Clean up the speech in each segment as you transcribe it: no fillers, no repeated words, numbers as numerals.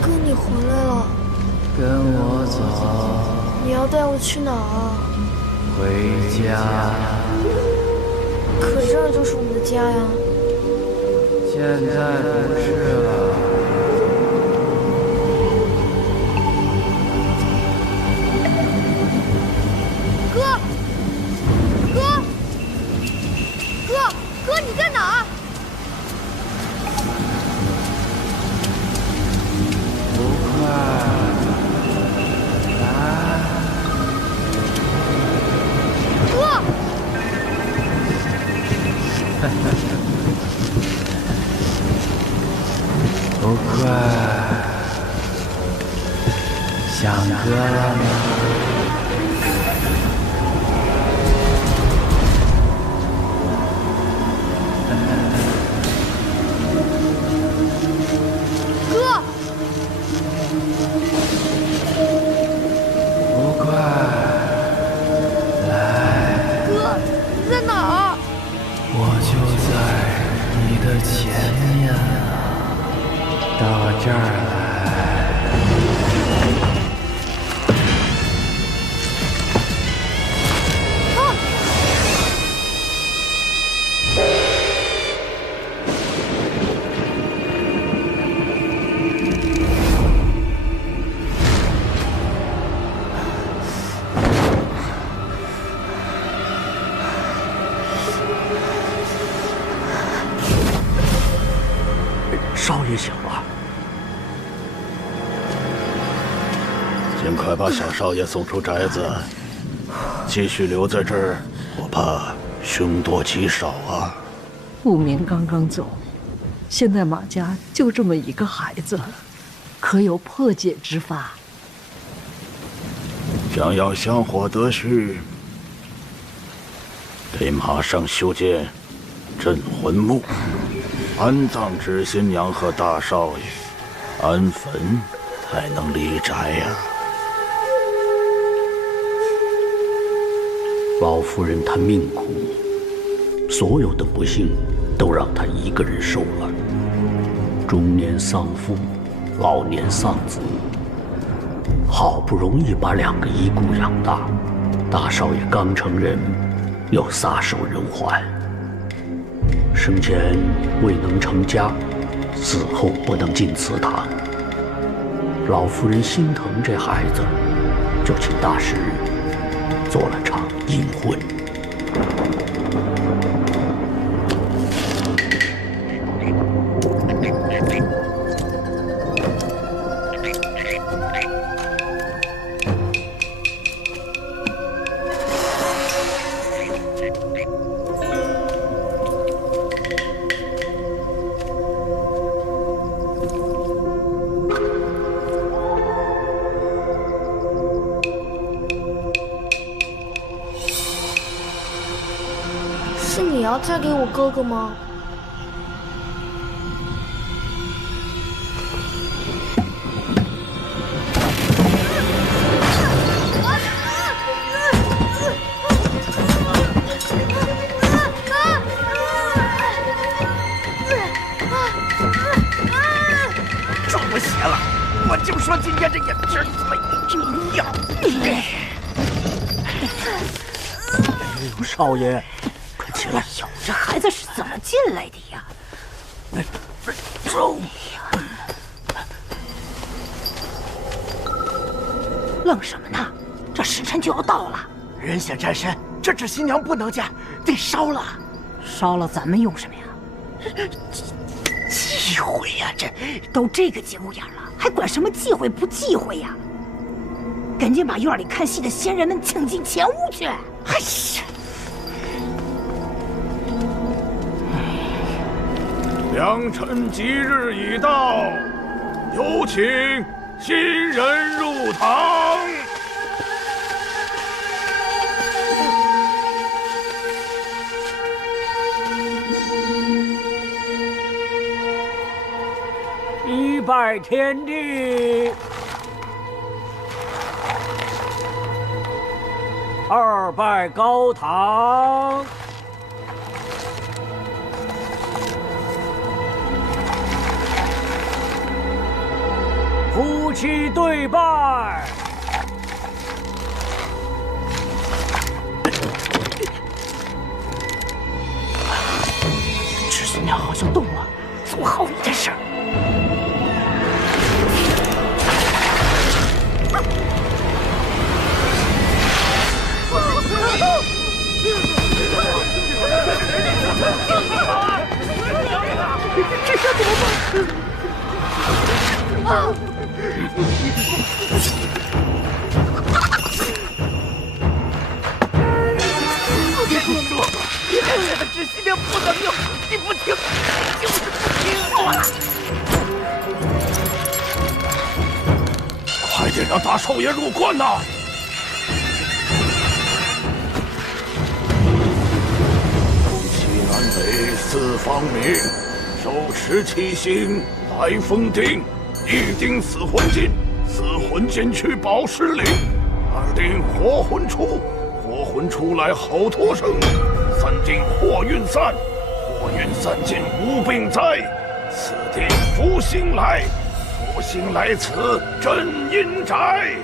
哥，你回来了。跟我走。你要带我去哪儿？回家。可这儿就是我们的家呀。现在不是了。哥，你在哪儿？不快来！哥！不快，想哥了吗？哥！不快来！哥，你在哪儿？我就在你的前面啊，到这儿来。少爷醒了，尽快把小少爷送出宅子。继续留在这儿，我怕凶多吉少啊。不明刚刚走，现在马家就这么一个孩子，可有破解之法？想要香火得续，得马上修建镇魂墓，安葬知新娘和大少爷，安坟才能离宅呀。老夫人她命苦，所有的不幸都让她一个人受了。中年丧夫，老年丧子，好不容易把2个遗孤养大，大少爷刚成人，又撒手人寰。生前未能成家，死后不能进祠堂。老夫人心疼这孩子，就请大师做了场阴婚。是你要嫁给我哥哥吗？中邪了！我就说今天这眼睛怎么一样？哎呦，少爷，快起来！哟，这孩子是怎么进来的呀？走！愣什么呢？这时辰就要到了。人显战身，这纸新娘不能嫁，得烧了。烧了咱们用什么呀？忌讳呀！这都这个节骨眼了，还管什么忌讳不忌讳呀？赶紧把院里看戏的仙人们请进前屋去。哎呀！良辰吉日已到，有请新人入堂。一拜天地，二拜高堂，起对拜。知新娘好像动了，做好你的事儿。这下怎么办？啊！我跟你说，现在知新娘不能用，你不听，就是不听。快点让大少爷入关呐！西南北四方明，手持七星来封丁，一丁死魂金，死魂金去宝石岭，二丁活魂出，活魂出来好脱生，三丁祸运散，祸运散尽无病灾，四丁福星来，福星来此镇阴宅。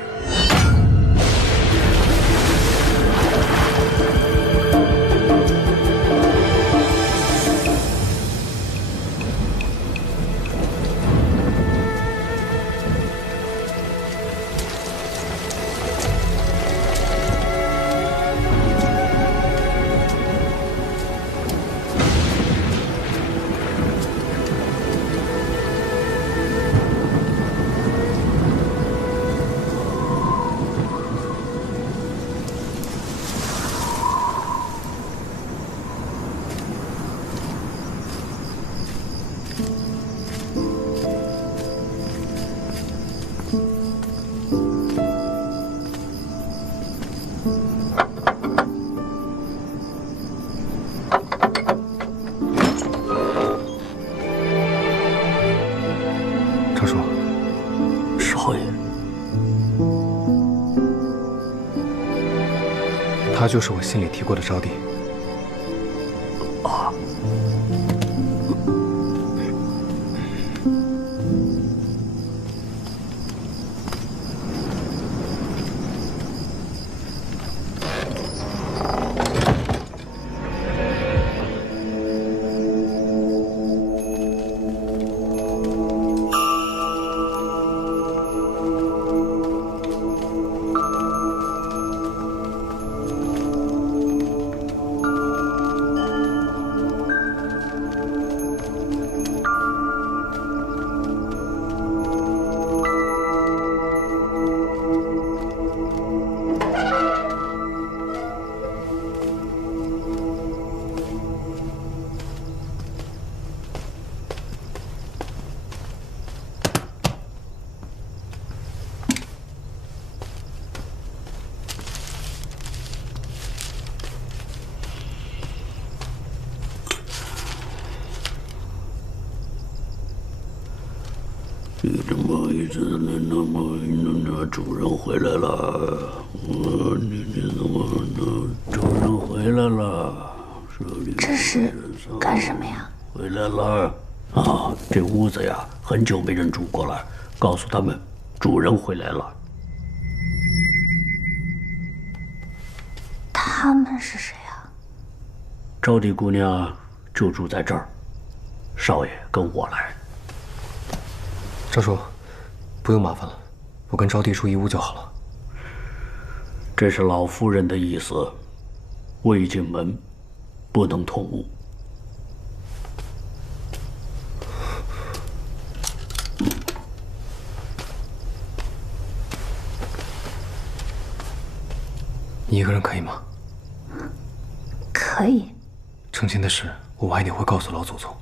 赵叔，少爷，他就是我信里提过的招娣。啊，主人回来了，你怎么主人回来了？这是干什么呀？回来了啊！这屋子呀，很久没人住过了。告诉他们，主人回来了。他们是谁啊？招娣姑娘就住在这儿，少爷跟我来。赵叔，不用麻烦了，我跟招娣住一屋就好了。这是老夫人的意思，未进门不能同屋。你一个人可以吗？可以。成亲的事，我晚一点会告诉老祖宗。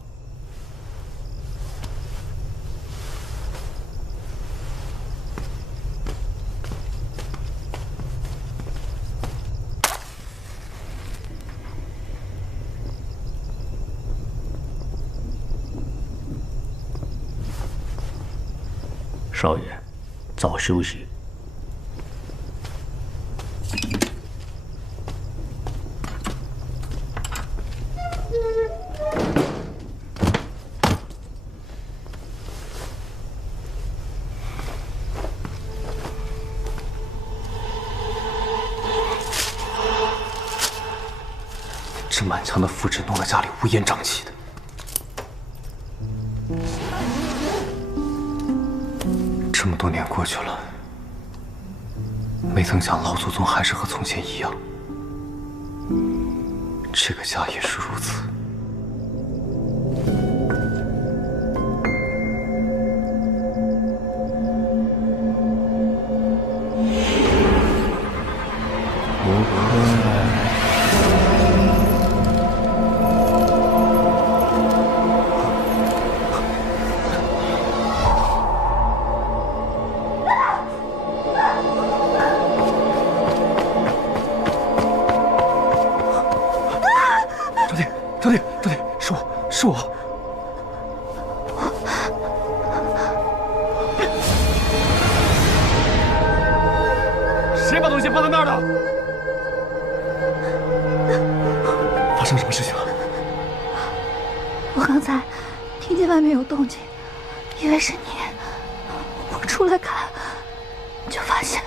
少爷，早休息。满墙的符纸弄得家里乌烟瘴气的。这么多年过去了，没曾想老祖宗还是和从前一样，这个家也是如此。招弟，是我。谁把东西放在那儿的？发生什么事情了？我刚才听见外面有动静，以为是你，我出来看，就发现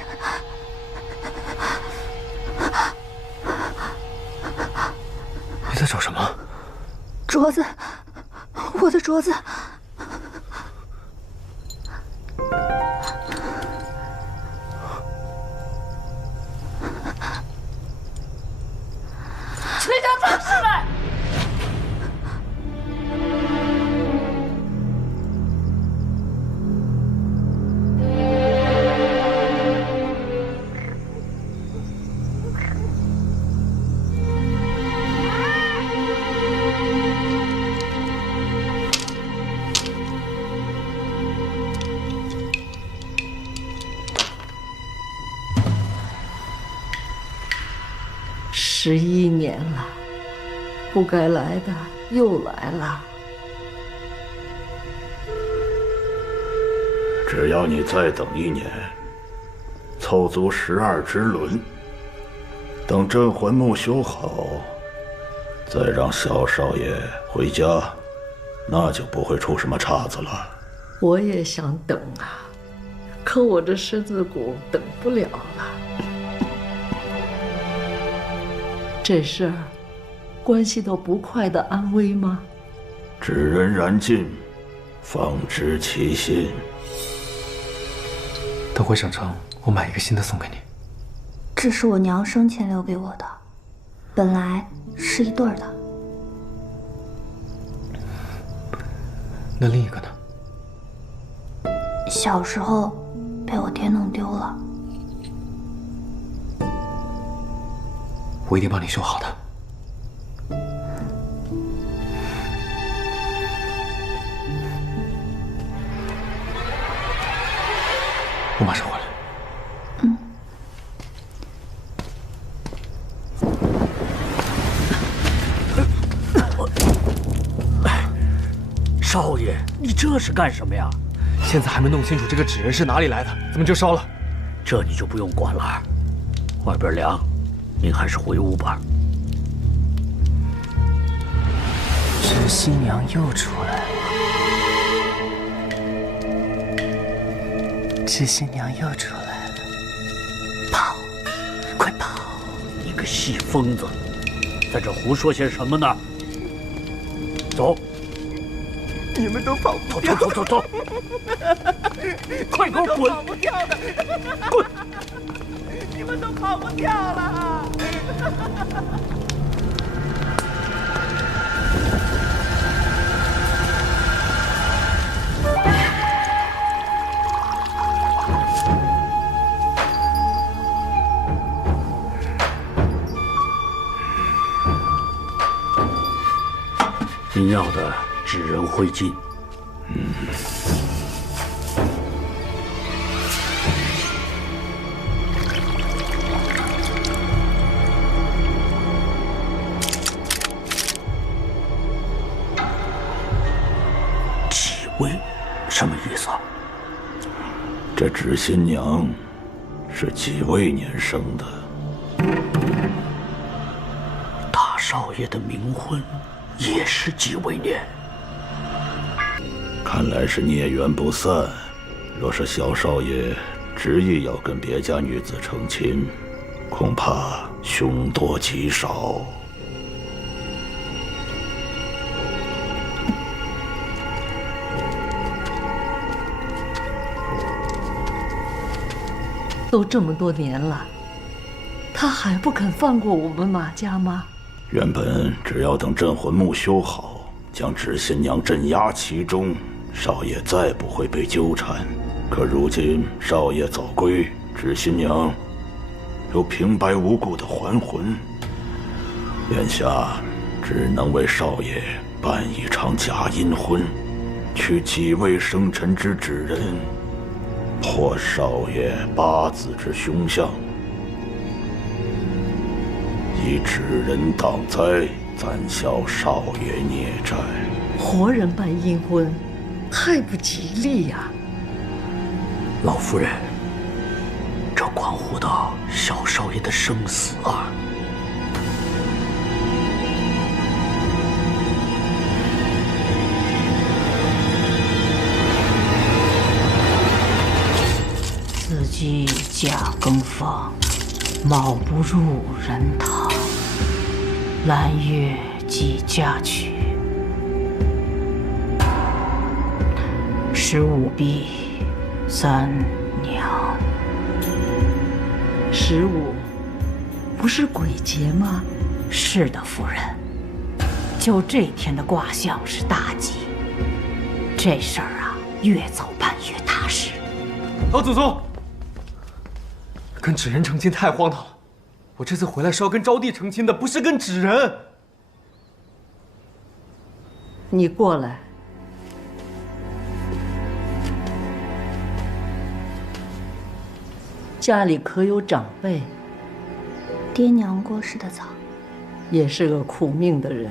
你在找什么？镯子，我的镯子。去叫壮士来！11年了，不该来的又来了。只要你再等1年，凑足12支轮，等镇魂木修好，再让小少爷回家，那就不会出什么岔子了。我也想等啊，可我这身子骨等不了了。这事儿关系到不快的安危吗？纸人燃尽，方知其心。等回省城，我买一个新的送给你。这是我娘生前留给我的，本来是一对儿的。那另一个呢？小时候被我爹弄丢了。我一定帮你修好的。我马上回来。少爷，你这是干什么呀？现在还没弄清楚这个纸人是哪里来的，怎么就烧了？这你就不用管了。外边凉，您还是回屋吧。这新娘又出来了，这新娘又出来了，跑，快跑！你个细疯子，在这胡说些什么呢？走。你们都跑不掉，走，快给我滚！跑不掉的，滚！你们都跑不掉了。您要的纸人灰烬。几位，什么意思啊？这纸新娘是几位年生的？大少爷的冥婚也是几位年。看来是孽缘不散。若是小少爷执意要跟别家女子成亲，恐怕凶多吉少。都这么多年了，他还不肯放过我们马家吗？原本只要等镇魂木修好，将纸新娘镇压其中，少爷再不会被纠缠。可如今少爷早归，纸新娘又平白无故的还魂，眼下只能为少爷办一场假阴婚，取几位生辰之纸人，破少爷八字之凶相，以纸人挡灾，暂消少爷孽债。活人办阴婚，太不吉利呀！老夫人，这关乎到小少爷的生死啊！自己驾耕房，卯不入人堂。蓝月即嫁娶，15婢3娘。15不是鬼节吗？是的，夫人。就这天的卦象是大吉，这事儿啊，越早办越踏实。老祖宗，跟纸人成亲太荒唐了。我这次回来是要跟招娣成亲的，不是跟纸人。你过来。家里可有长辈？爹娘过世的早，也是个苦命的人。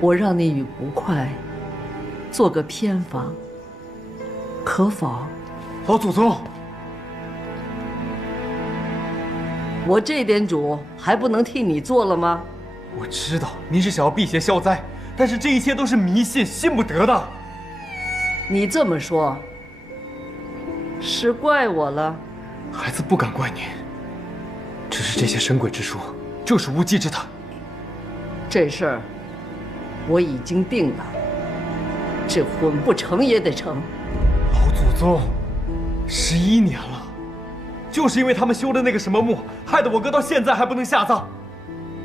我让你与不快做个偏房，可否？老祖宗，我这点主还不能替你做了吗？我知道您是想要辟邪消灾，但是这一切都是迷信，信不得的。你这么说，是怪我了？孩子不敢怪您，只是这些神鬼之说就是无稽之谈。这事儿我已经定了，这婚不成也得成。老祖宗，11年了，就是因为他们修的那个什么墓，害得我哥到现在还不能下葬。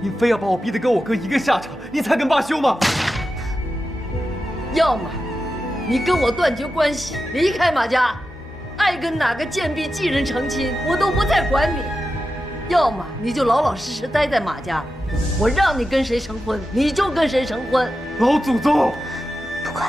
您非要把我逼得跟我哥一个下场，您才肯罢休吗？要么你跟我断绝关系，离开马家，爱跟哪个贱婢妓人成亲，我都不再管你；要么你就老老实实待在马家，我让你跟谁成婚，你就跟谁成婚。老祖宗，不快。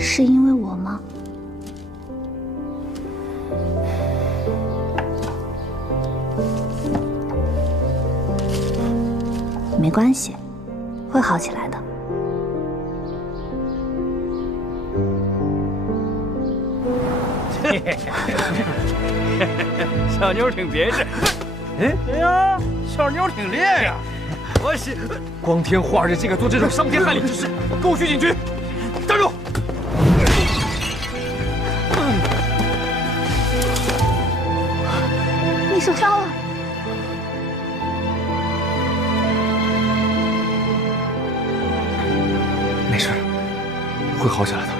是因为我吗？没关系，会好起来的。小妞挺别致。哎呀，小妞挺烈呀！我喜光天化日竟敢做这种伤天害理之事，给我去警局！站住！你受伤了。没事，会好起来的。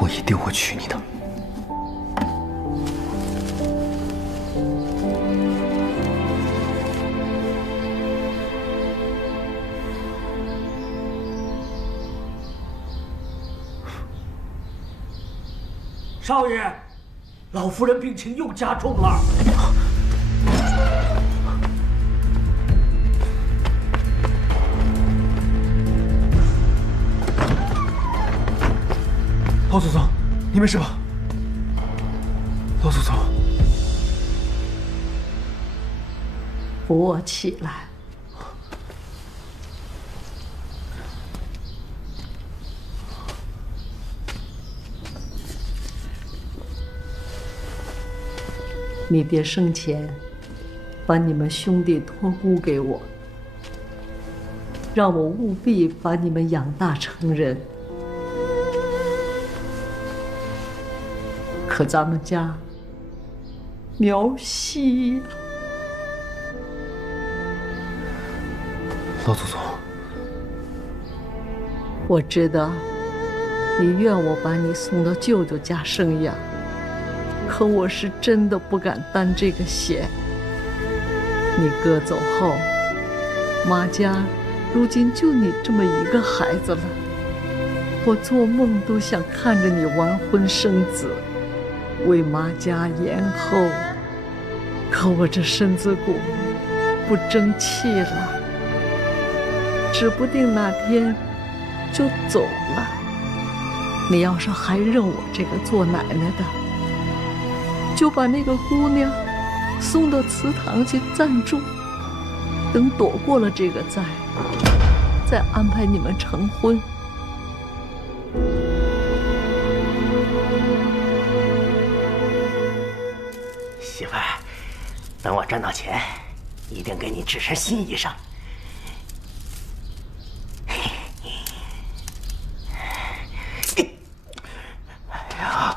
我一定会娶你的。少爷，老夫人病情又加重了。老祖宗，你没事吧？老祖宗，扶我起来。你爹生前把你们兄弟托孤给我，让我务必把你们养大成人。可咱们家苗稀呀，老祖宗，我知道你愿我把你送到舅舅家生养，可我是真的不敢担这个险。你哥走后，马家如今就你这么一个孩子了，我做梦都想看着你完婚生子，为马家延后。可我这身子骨不争气了，指不定哪天就走了。你要是还认我这个做奶奶的，就把那个姑娘送到祠堂去暂住，等躲过了这个灾，再安排你们成婚。媳妇儿，等我赚到钱，一定给你织身新衣裳。哎呀！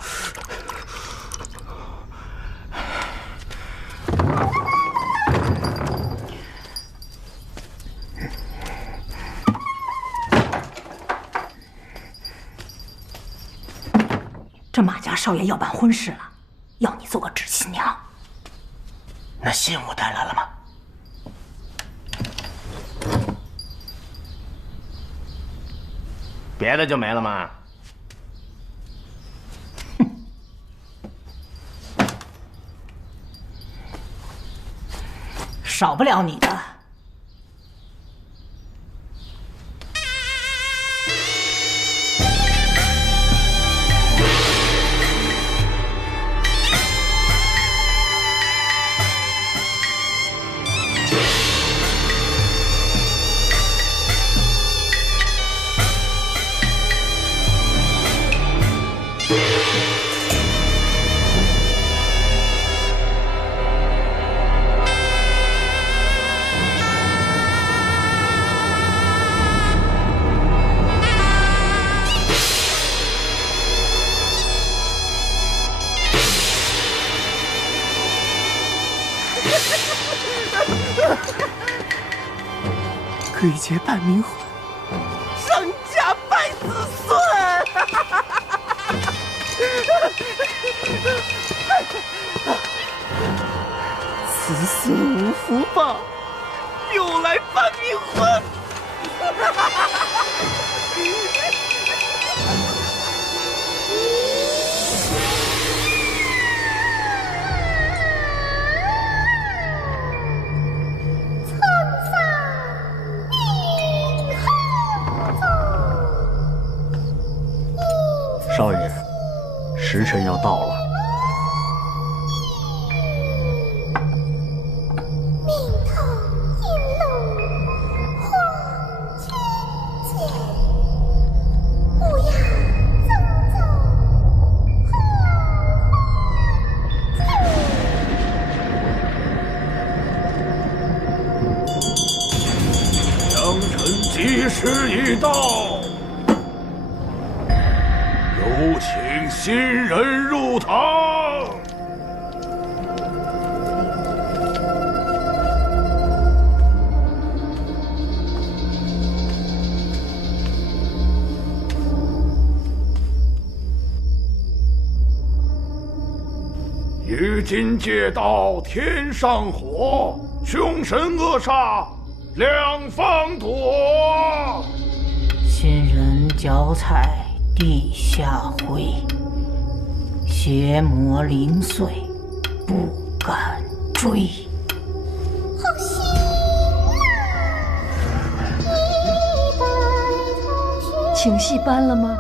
这马家少爷要办婚事了，要你做个纸新娘。那信物带来了吗？别的就没了吗？少不了你的。贵姐办冥婚，商家败子孙。此孙无福报，又来办冥婚。少爷，时辰要到了。良辰吉时已到，有请新人入堂。于今借道天上火，凶神恶煞两方躲。新人脚踩地下灰，邪魔灵祟不敢追。好心请戏搬了吗？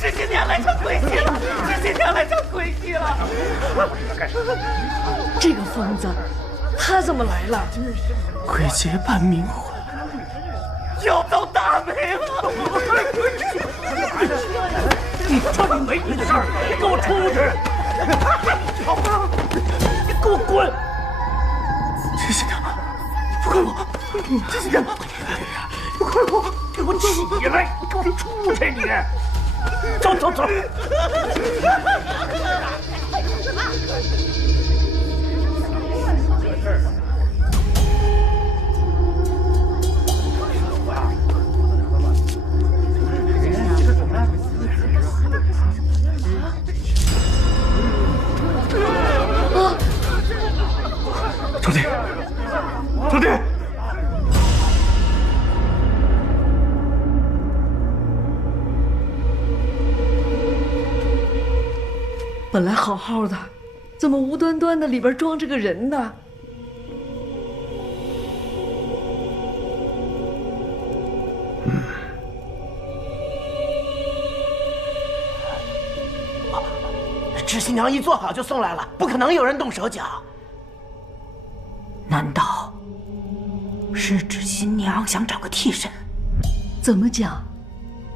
这些年来成鬼戏了，这些年来成没戏了！这个疯子，他怎么来了？会结伴冥婚，要遭大霉了！这里没你的事儿，你给我出去！你给我滚！知心娘，不怪我，知心娘，不怪我，给我起来！你给我出去！你，走走走！招弟，招弟！本来好好的，怎么无端端的里边装着个人呢？知心娘一做好就送来了，不可能有人动手脚。难道是知心娘想找个替身？怎么讲？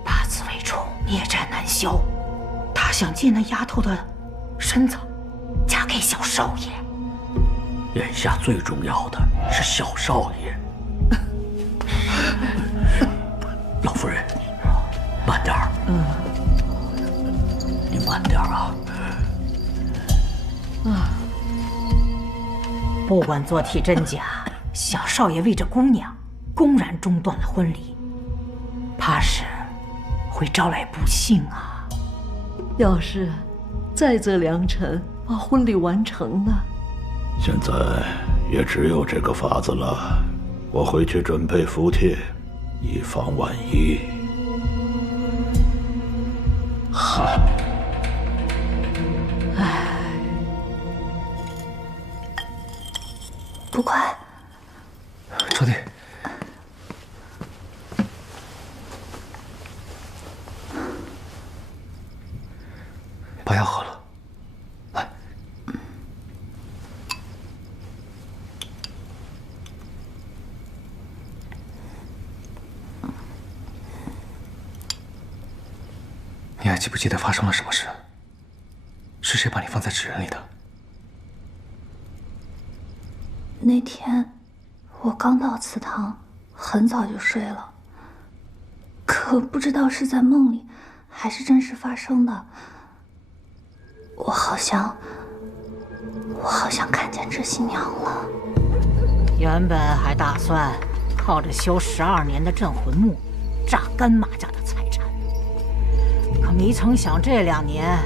八字为重，孽债难消，她想借那丫头的身子嫁给小少爷。眼下最重要的是小少爷。老夫人，慢点儿。你慢点儿啊。不管做替真假，小少爷为这姑娘公然中断了婚礼，怕是会招来不幸啊。要是再择良辰把婚礼完成呢？现在也只有这个法子了。我回去准备符帖，以防万一。好。不快，招弟，把药喝了，来。你还记不记得发生了什么事？是谁把你放在纸人里的？那天我刚到祠堂，很早就睡了，可不知道是在梦里还是真实发生的。我好像看见知心娘了。原本还打算靠着修12年的镇魂木榨干马家的财产，可没曾想这2年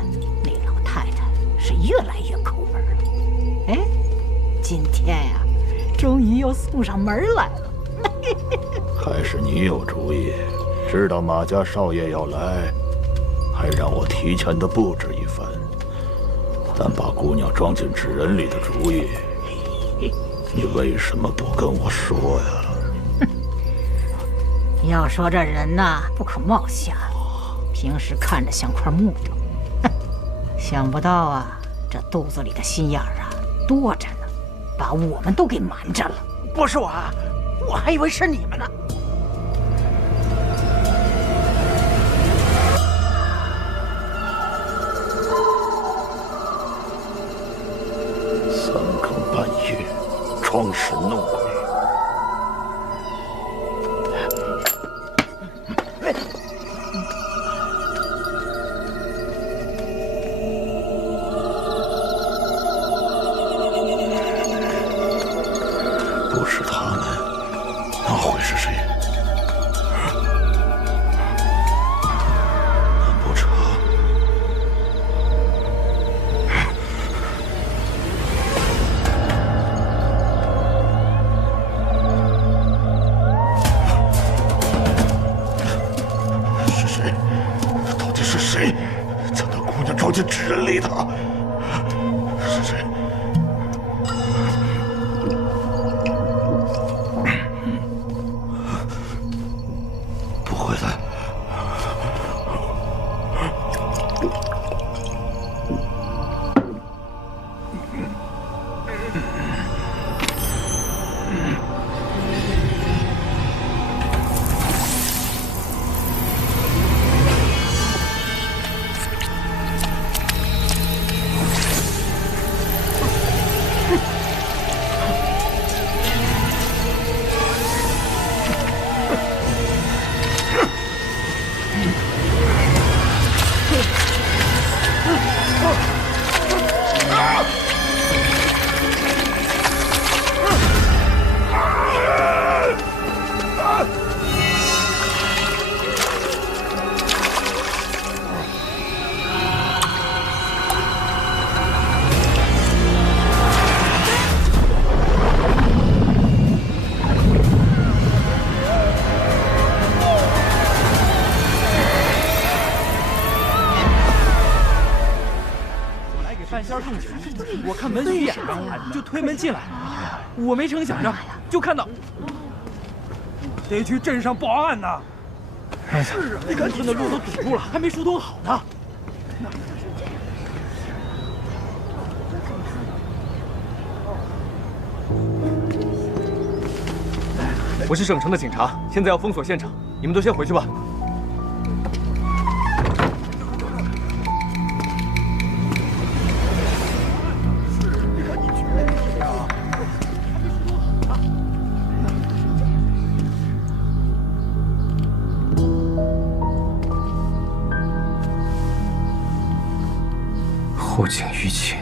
那老太太是越来越抠门了。哎，今天呀，终于又送上门来了。还是你有主意，知道马家少爷要来，还让我提前的布置一番。但把姑娘装进纸人里的主意，你为什么不跟我说呀？要说这人呐，不可貌相，平时看着像块木头，想不到啊，这肚子里的心眼儿啊多着呢，把我们都给瞒着了。不是我啊，我还以为是你们呢。三更半夜，装神弄鬼。不是他们，那会是谁？难不成？是谁？到底是谁将那姑娘装进纸人里的？是谁？不会的，动静，我看门虚掩着，就推门进来。我没成想着，就看到得去镇上报案呐！哎呀，干村的路都堵住了，还没疏通好呢。我是省城的警察，现在要封锁现场，你们都先回去吧。后警舆情。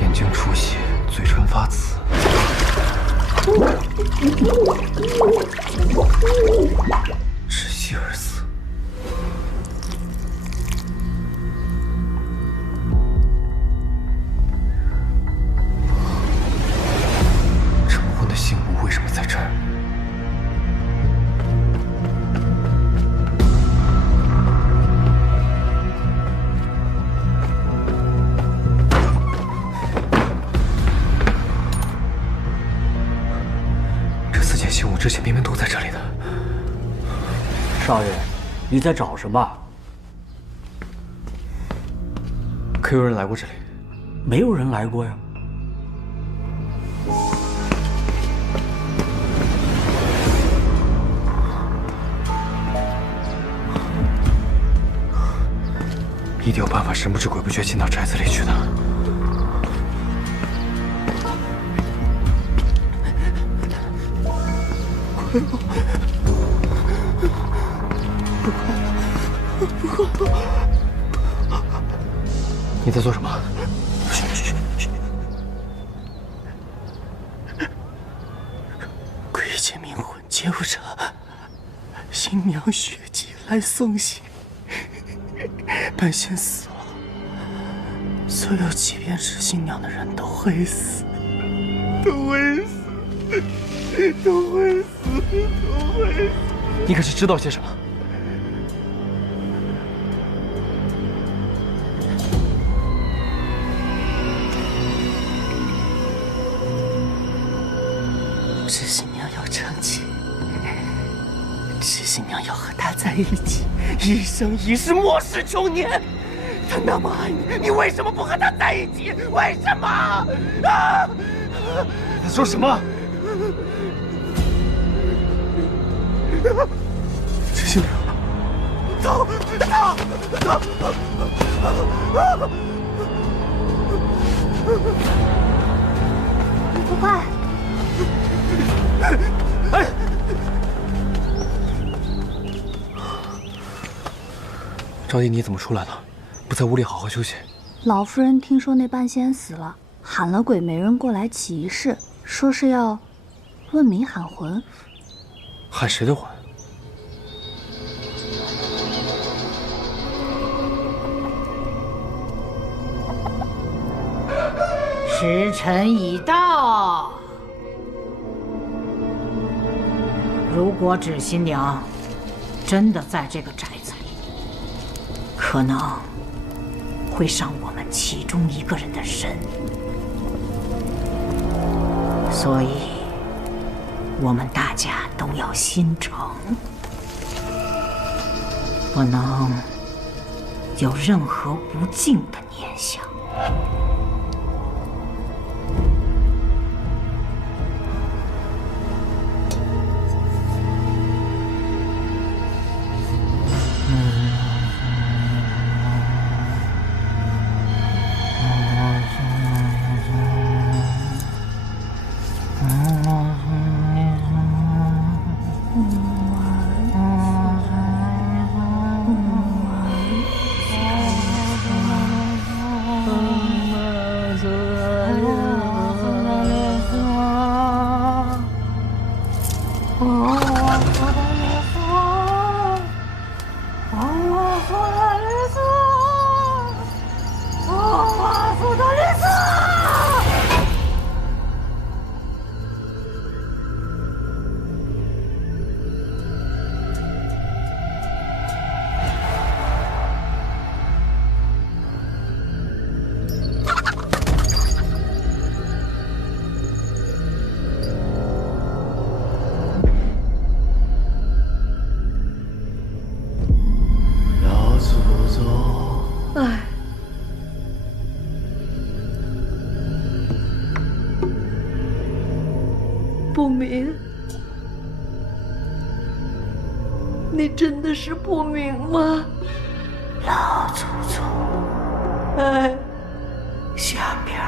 眼睛出血，嘴唇发紫，窒息而死。征婚的信物为什么在这儿？信物之前明明都在这里的。少爷，你在找什么？可有人来过这里？没有人来过呀。一定有办法神不知鬼不觉进到宅子里去的。你在做什么？鬼界冥魂接不着，新娘血祭来送信，半仙死了，所有即便是新娘的人都会死，都会死，都会死，都会死。你可是知道些什么？知新娘要成亲，知新娘要和他在一起，一生一世，莫使穷年。他那么爱你，你为什么不和他在一起？为什么？啊！你说什么？知新娘，走！快！哎！招娣，你怎么出来了？不在屋里好好休息？老夫人听说那半仙死了，喊了鬼媒人过来起仪式，说是要问名喊魂。喊谁的魂？时辰已到。如果芷新娘真的在这个宅子里，可能会伤我们其中一个人的身，所以我们大家都要心诚，不能有任何不敬的念想。不明，你真的是不明吗？老祖宗，哎，下边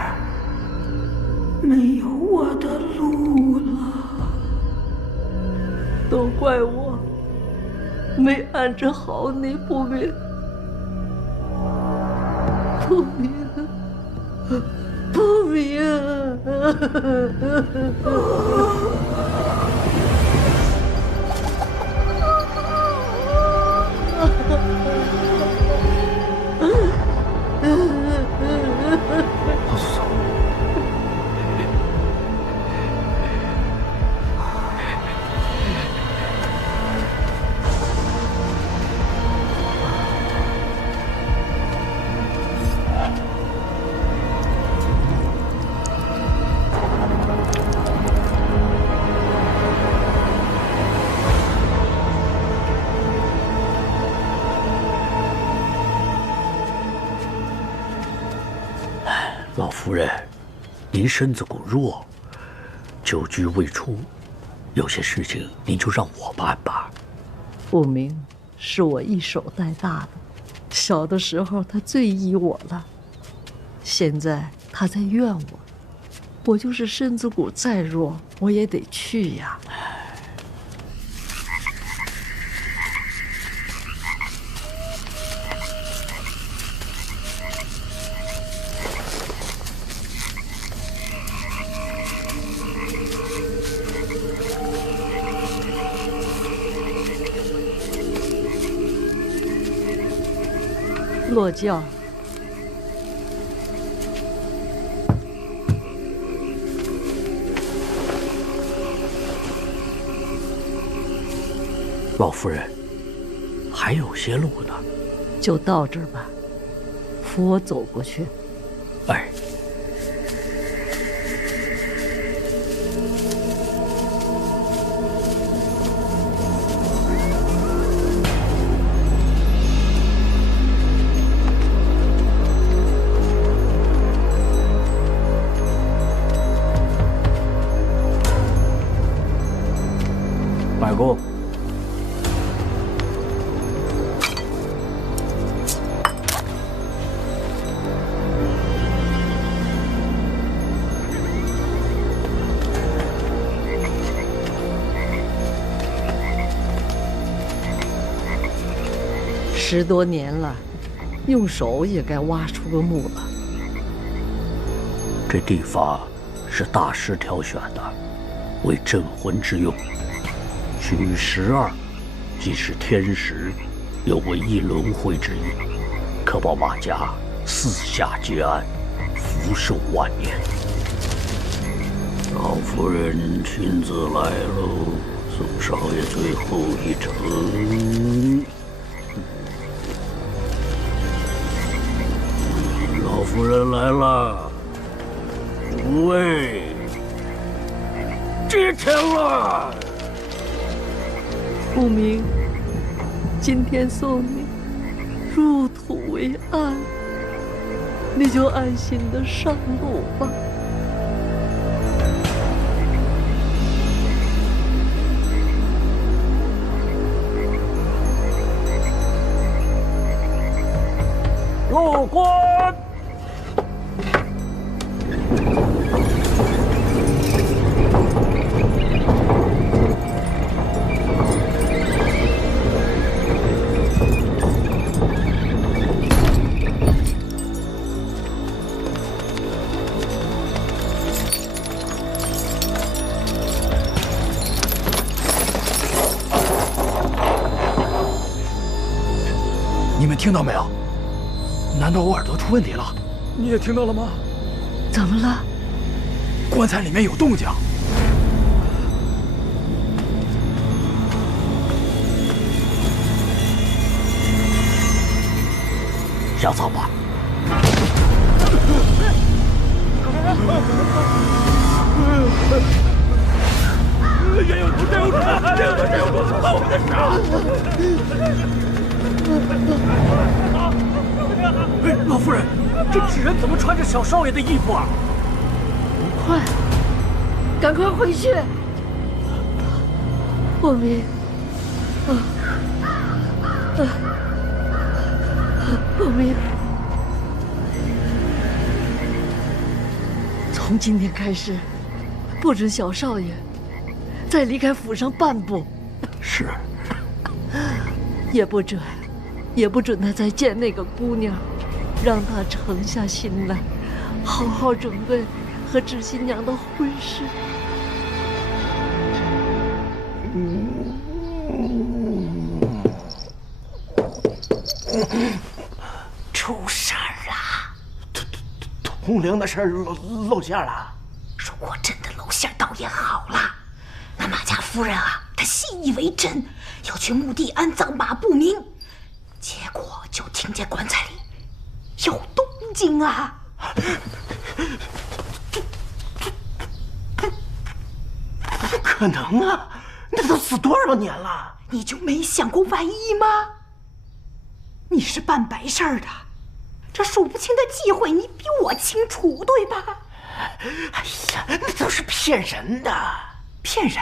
没有我的路了。都怪我没按着好你，不明，不明，不明。老祖宗，老夫人，您身子骨弱，久居未出，有些事情您就让我办吧。不明是我一手带大的，小的时候他最依我了，现在他在怨我，我就是身子骨再弱，我也得去呀。落轿。老夫人，还有些路呢，就到这儿吧，扶我走过去。哎。摆公，10多年了，用手也该挖出个墓了。这地方是大师挑选的，为镇魂之用。取12，既是天时，又为一轮回之意，可保马家四下皆安，福寿万年。老夫人亲自来喽，宋少爷最后一程。老夫人来了，诸位，接钱了。不明，今天送你入土为安，你就安心的上路吧。入关。你们听到没有？难道我耳朵出问题了？你也听到了吗？怎么了？棺材里面有动静。下葬吧。冤有头债有主，冤有头债有主，把我们的哎，老夫人，这纸人怎么穿着小少爷的衣服啊？快，赶快回去！不明，不明。从今天开始，不准小少爷再离开府上半步。是。也不准他再见那个姑娘，让他沉下心来，好好准备和纸新娘的婚事。出事儿了！统领的事儿露馅了。如果真的露馅，倒也好了。那马家夫人啊，她信以为真，要去墓地安葬马不明，结果就听见棺材里有动静啊！不可能啊！那都死多少年了？你就没想过万一吗？你是办白事儿的，这数不清的忌讳你比我清楚，对吧？哎呀，那都是骗人的！骗人？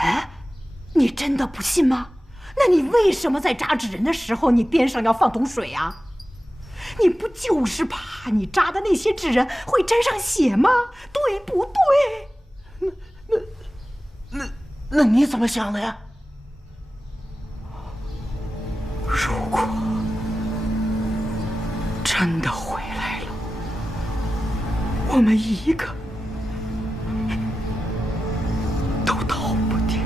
你真的不信吗？那你为什么在扎纸人的时候，你边上要放桶水啊？你不就是怕你扎的那些纸人会沾上血吗？对不对？那你怎么想的呀？如果真的回来了，我们一个都逃不掉。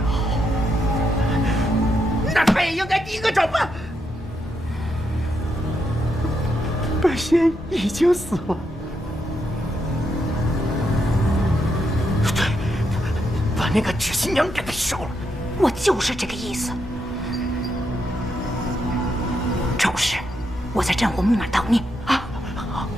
那他也应该第一个找吧。本仙已经死了。对，把那个纸新娘给烧了。我就是这个意思。周氏，我在镇火墓那儿等你啊。好。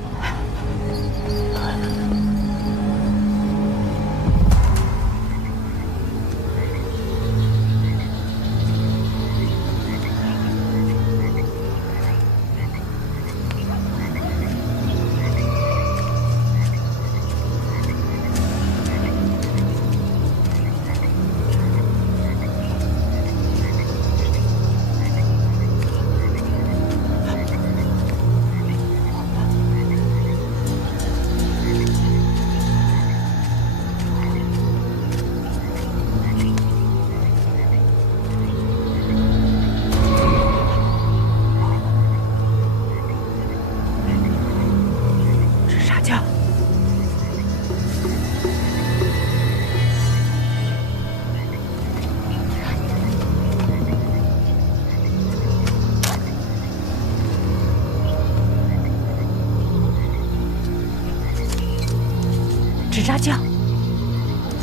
纸扎匠，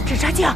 纸扎匠。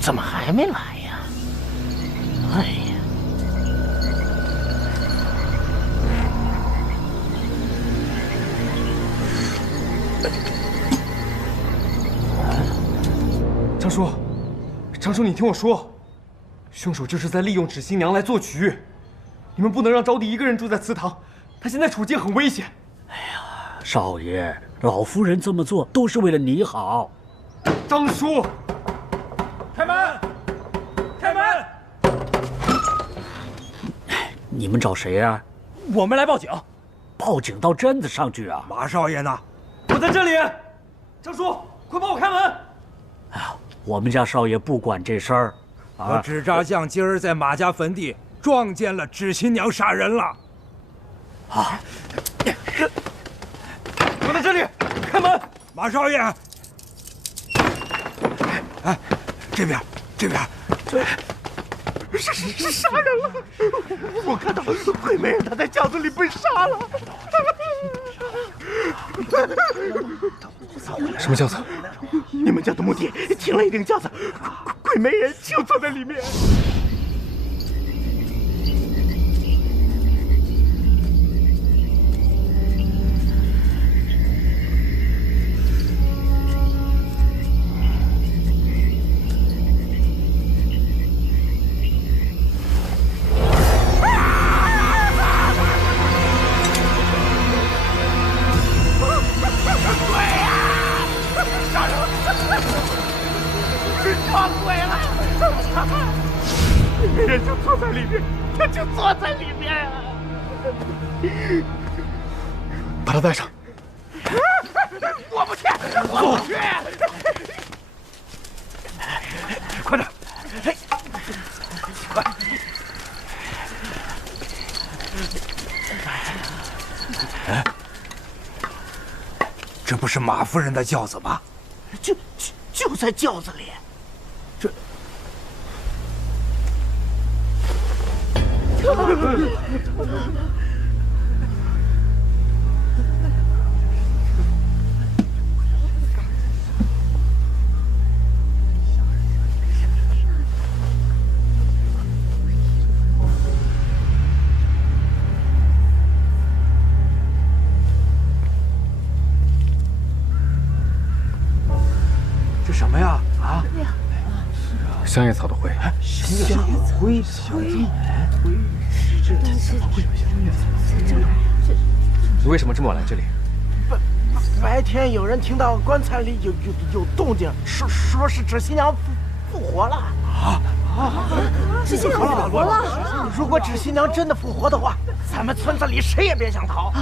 怎么还没来呀？哎呀！张叔，张叔，你听我说，凶手就是在利用纸新娘来做曲。你们不能让招娣一个人住在祠堂，她现在处境很危险。哎呀，少爷，老夫人这么做都是为了你好。张叔，开门！开门！你们找谁啊？我们来报警。报警到镇子上去啊？马少爷呢？我在这里。张叔，快帮我开门！哎呀，我们家少爷不管这事儿。我纸扎匠今儿在马家坟地撞见了纸新娘杀人了。啊！我在这里，开门！马少爷，哎，这边，这边，是杀人了！我看到鬼媒人他在轿子里被杀了。什么轿子？你们家的墓地停了一辆轿子，鬼媒人就坐在里面。人就坐在里面，他就坐在里面啊！把他带上。我不去，我不去！快点！快！哎，这不是马夫人的轿子吗？就在轿子里。这。这什么呀？啊？香叶草的灰。香叶灰，你为什么这么晚来这里？白天有人听到棺材里有动静，说是纸新娘复活了。纸新娘复活了！如果纸新娘真的复活的话，咱们村子里谁也别想逃。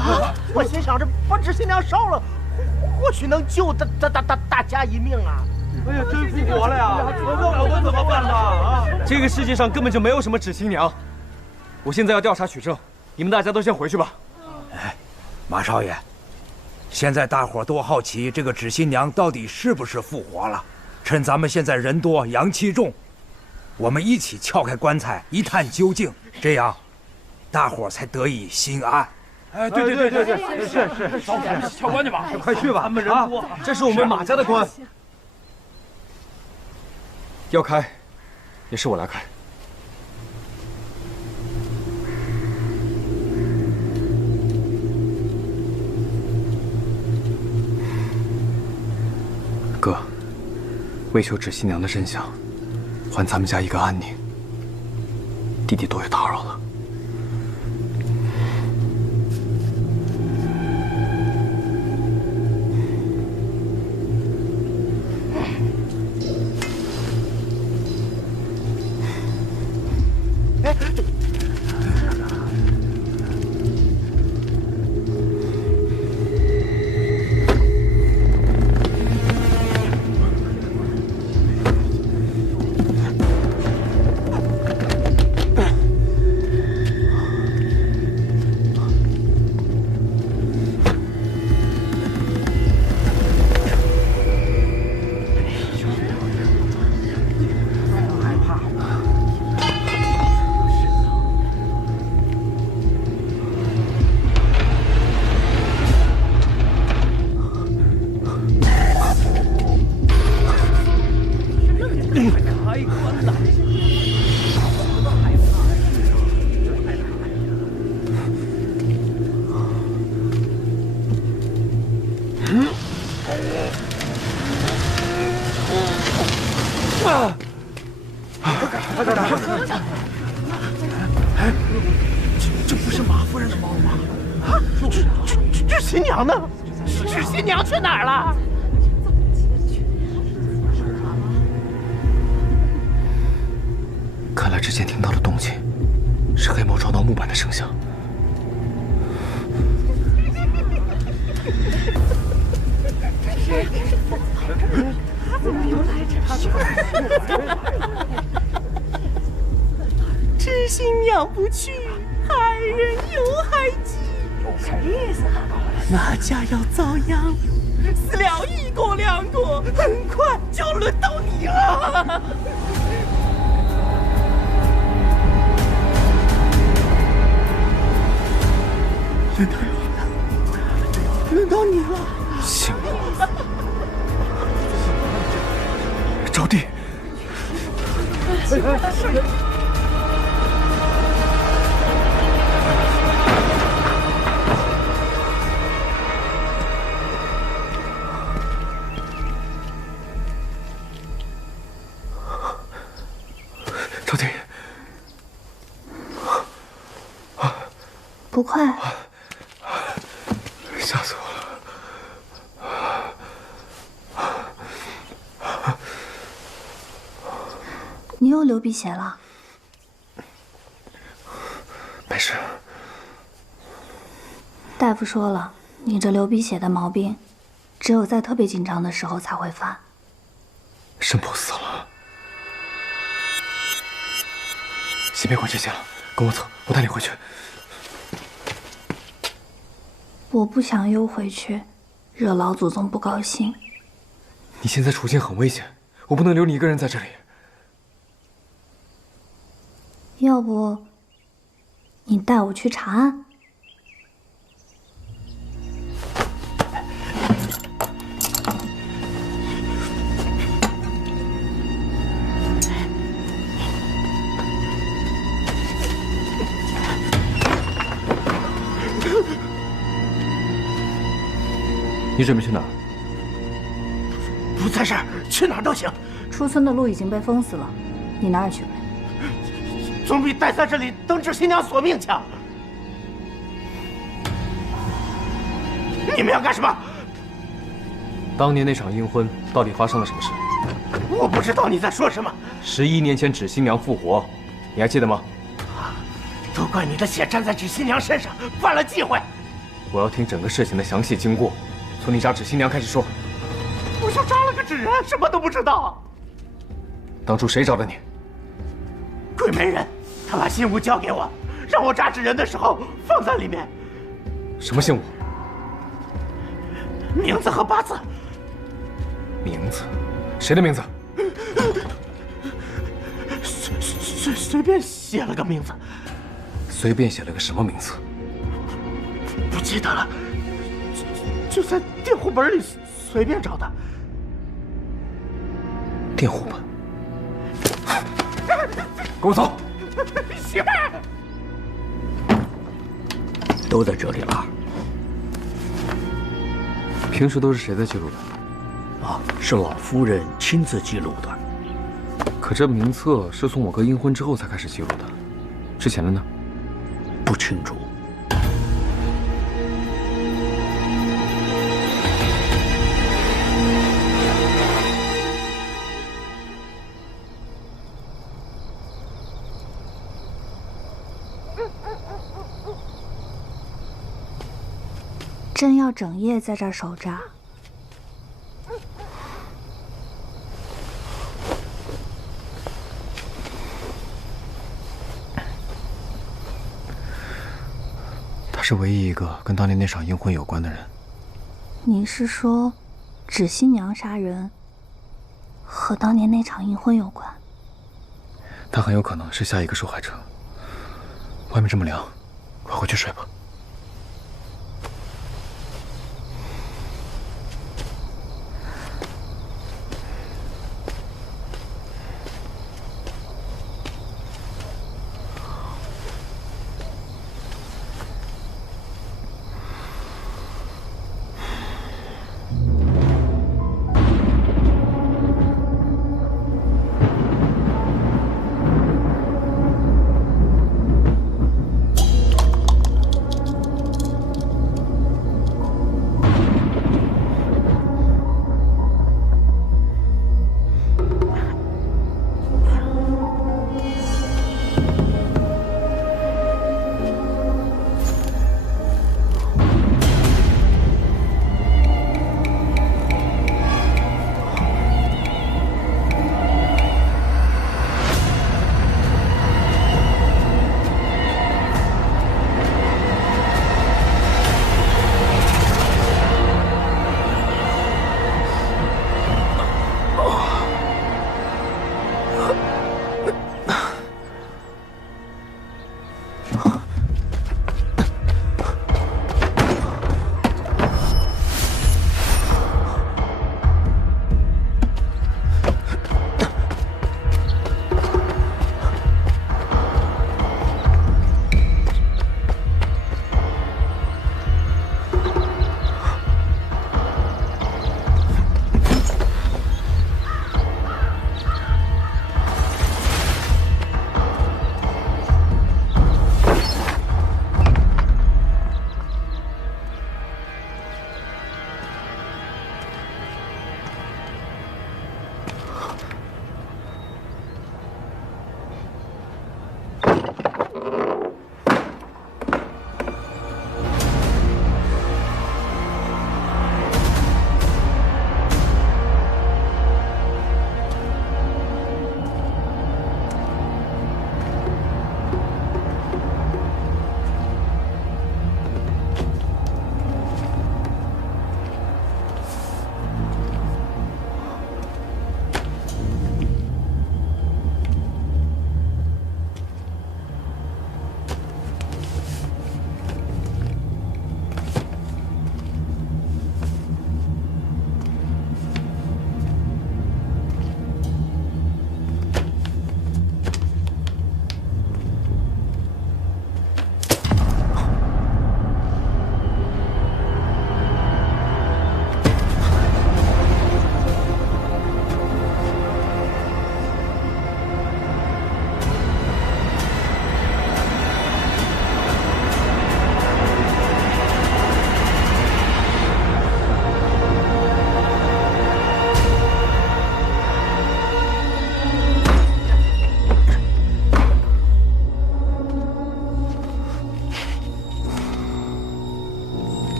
我心想着把纸新娘烧了，或许能救大家一命啊！哎呀，真复活了呀！我们怎么办呢？啊！这个世界上根本就没有什么纸新娘。我现在要调查取证，你们大家都先回去吧。哎，马少爷，现在大伙都好奇这个纸新娘到底是不是复活了。趁咱们现在人多阳气重，我们一起撬开棺材一探究竟，这样大伙才得以心安。哎，对，是，走，撬棺去吧，快去吧，咱们人多，这是我们马家的棺，要开，也是我来开。哥，为求纸新娘的真相，还咱们家一个安宁，弟弟多有打扰了。这不是马夫人的猫吗？啊，这新娘呢？这新娘去哪儿了？看来之前听到的动静，是黑猫撞到木板的声响。知新娘不去，害人有害己。什么意思？那家要遭殃，死了一个两个，很快就轮到你了。轮到你了，姓王，招娣。招娣，不快，吓死我了。你又流鼻血了？没事。大夫说了，你这流鼻血的毛病，只有在特别紧张的时候才会犯。申婆死了，先别管这些了，跟我走，我带你回去。我不想又回去，惹老祖宗不高兴。你现在处境很危险，我不能留你一个人在这里。要不，你带我去查案？你准备去哪儿？不在这儿，去哪儿都行。出村的路已经被封死了，你哪儿也去不了。总比待在这里等知新娘索命强。你们要干什么？当年那场阴婚到底发生了什么事？我不知道你在说什么。11年前纸新娘复活，你还记得吗？都怪你的血沾在纸新娘身上，犯了忌讳。我要听整个事情的详细经过，从你扎纸新娘开始说。我就扎了个纸人，什么都不知道。当初谁找的你？鬼媒人，他把信物交给我，让我扎纸人的时候放在里面。什么信物？名字和八字。名字？谁的名字？随便写了个名字。随便写了个什么名字？不记得了，就在电户本里随便找的。电户本。跟我走。媳妇儿，都在这里了。平时都是谁在记录的？啊，是老夫人亲自记录的。可这名册是从我哥阴婚之后才开始记录的，之前的呢？不清楚。真要整夜在这儿守着？他是唯一一个跟当年那场阴婚有关的人。你是说，纸新娘杀人和当年那场阴婚有关？他很有可能是下一个受害者。外面这么凉，快回去睡吧。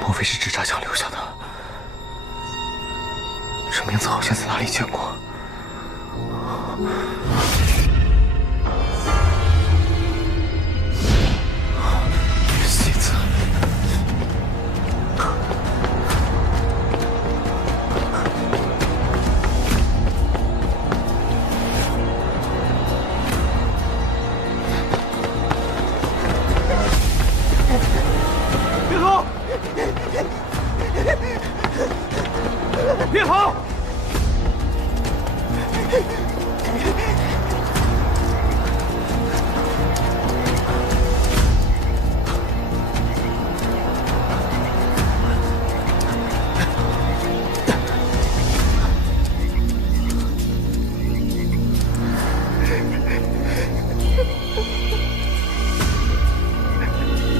莫非是纸扎枪留下的？这名字好像在哪里见过。戏子。别跑！别跑！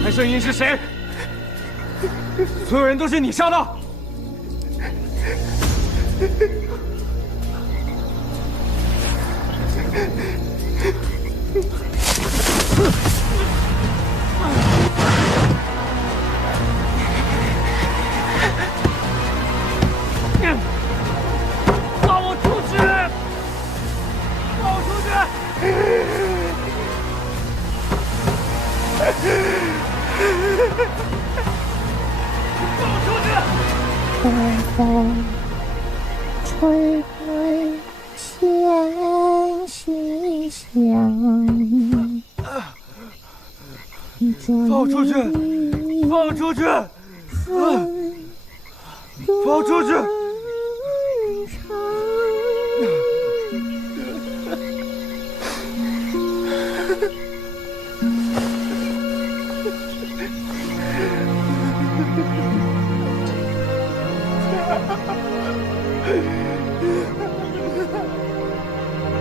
那声音是谁？所有人都是你杀的！放我出去！放我出去！晚风吹回千溪香。放我出去！放我出去！放我出去！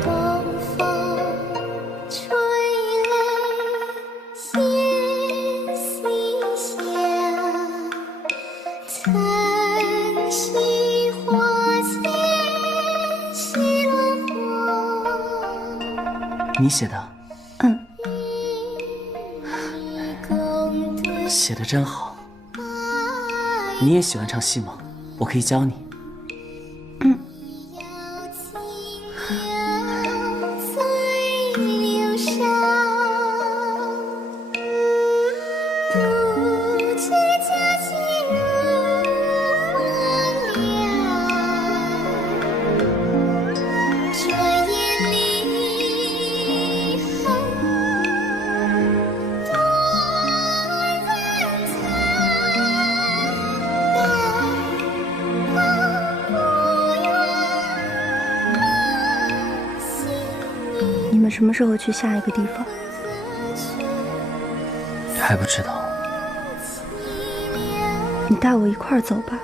东风吹来千溪香，晨曦花前西落花。你写的？嗯。写的真好。你也喜欢唱戏吗？我可以教你。你们什么时候去下一个地方？还不知道。你带我一块儿走吧。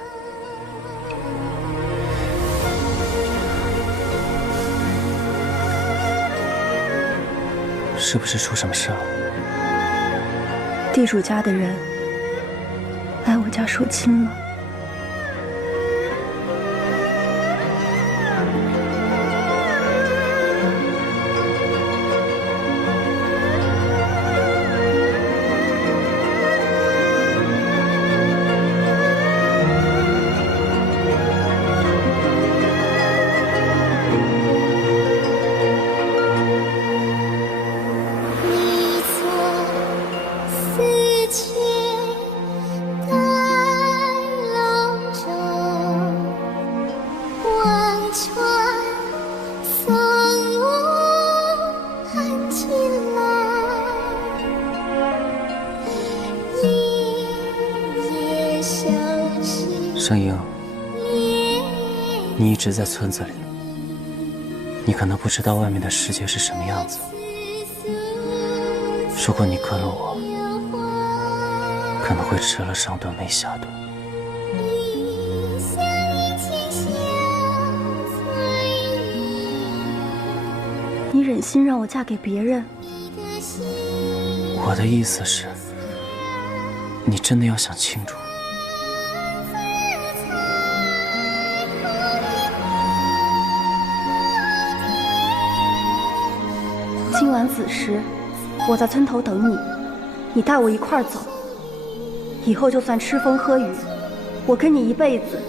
是不是出什么事了？地主家的人来我家说亲了。盛英，你一直在村子里，你可能不知道外面的世界是什么样子。如果你跟了我，可能会吃了上顿没下顿。你忍心让我嫁给别人？我的意思是，你真的要想清楚。今晚子时，我在村头等你，你带我一块儿走。以后就算吃风喝雨，我跟你一辈子。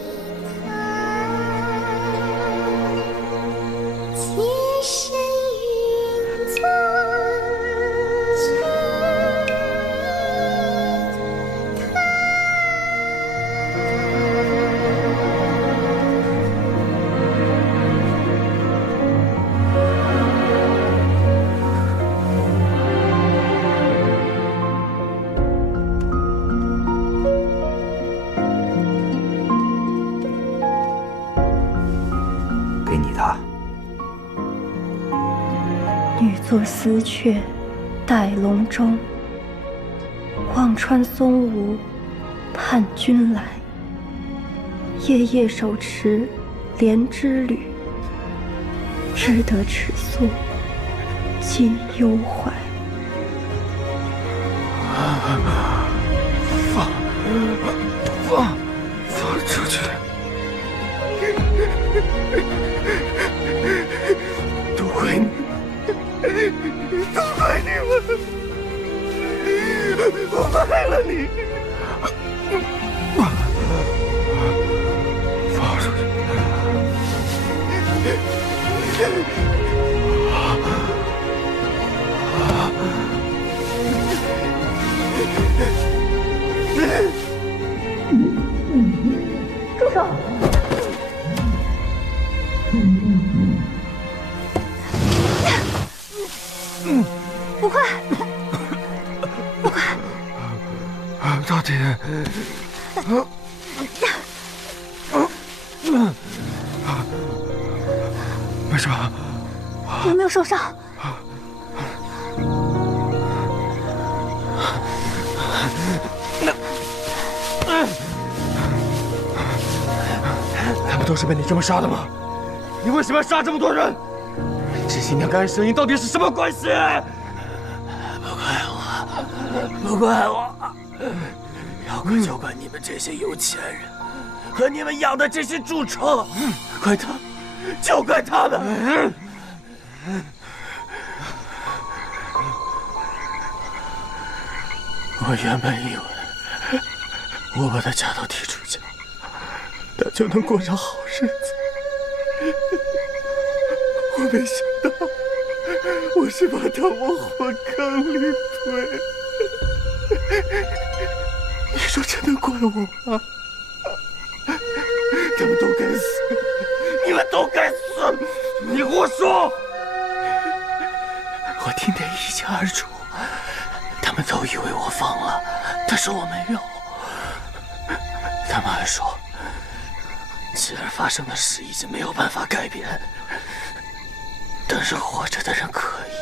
作丝雀，待龙钟。望穿松吴，盼君来。夜夜手持莲枝缕，只得尺素寄幽怀。放出去！都怪你！都怪你们！我害了你！放出去！住手！不快！不快！到底……没事吧？有没有受伤？他们都是被你这么杀的吗？你为什么要杀这么多人？知新娘跟安圣音到底是什么关系？不怪我，要怪就怪你们这些有钱人和你们养的这些蛀虫，怪他，就怪他们。我原本以为我把她嫁到地主家，她就能过上好日子，我没想到我是把她往火坑里推。你说这能怪我吗？他们都该死，你们都该死！你胡说！我听得一清二楚，他们都以为我疯了，但是我没有。他们还说，既然发生的事已经没有办法改变，但是活着的人可以，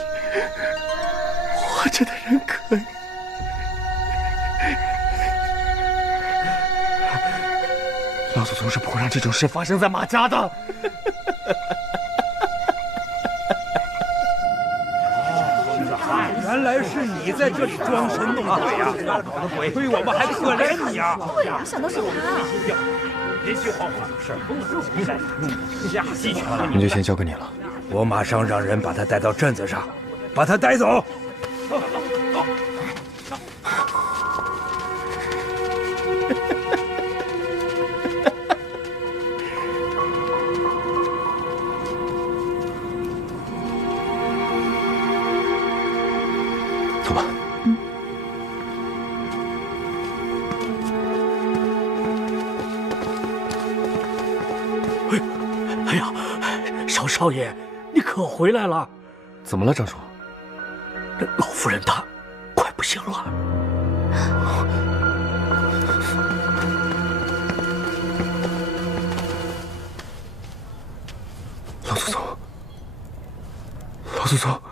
活着的人可以。老祖宗是不会让这种事发生在马家的。原来是你在这里装神弄鬼呀！亏我们还可怜你呀！对呀，想到是他。别去晃晃事儿，下戏去了。那就先交给你了。我马上让人把他带到镇子上，把他带走。走吧。哎呀，少爷，你可回来了？怎么了，张叔？老夫人她快不行了。老祖宗，老祖宗，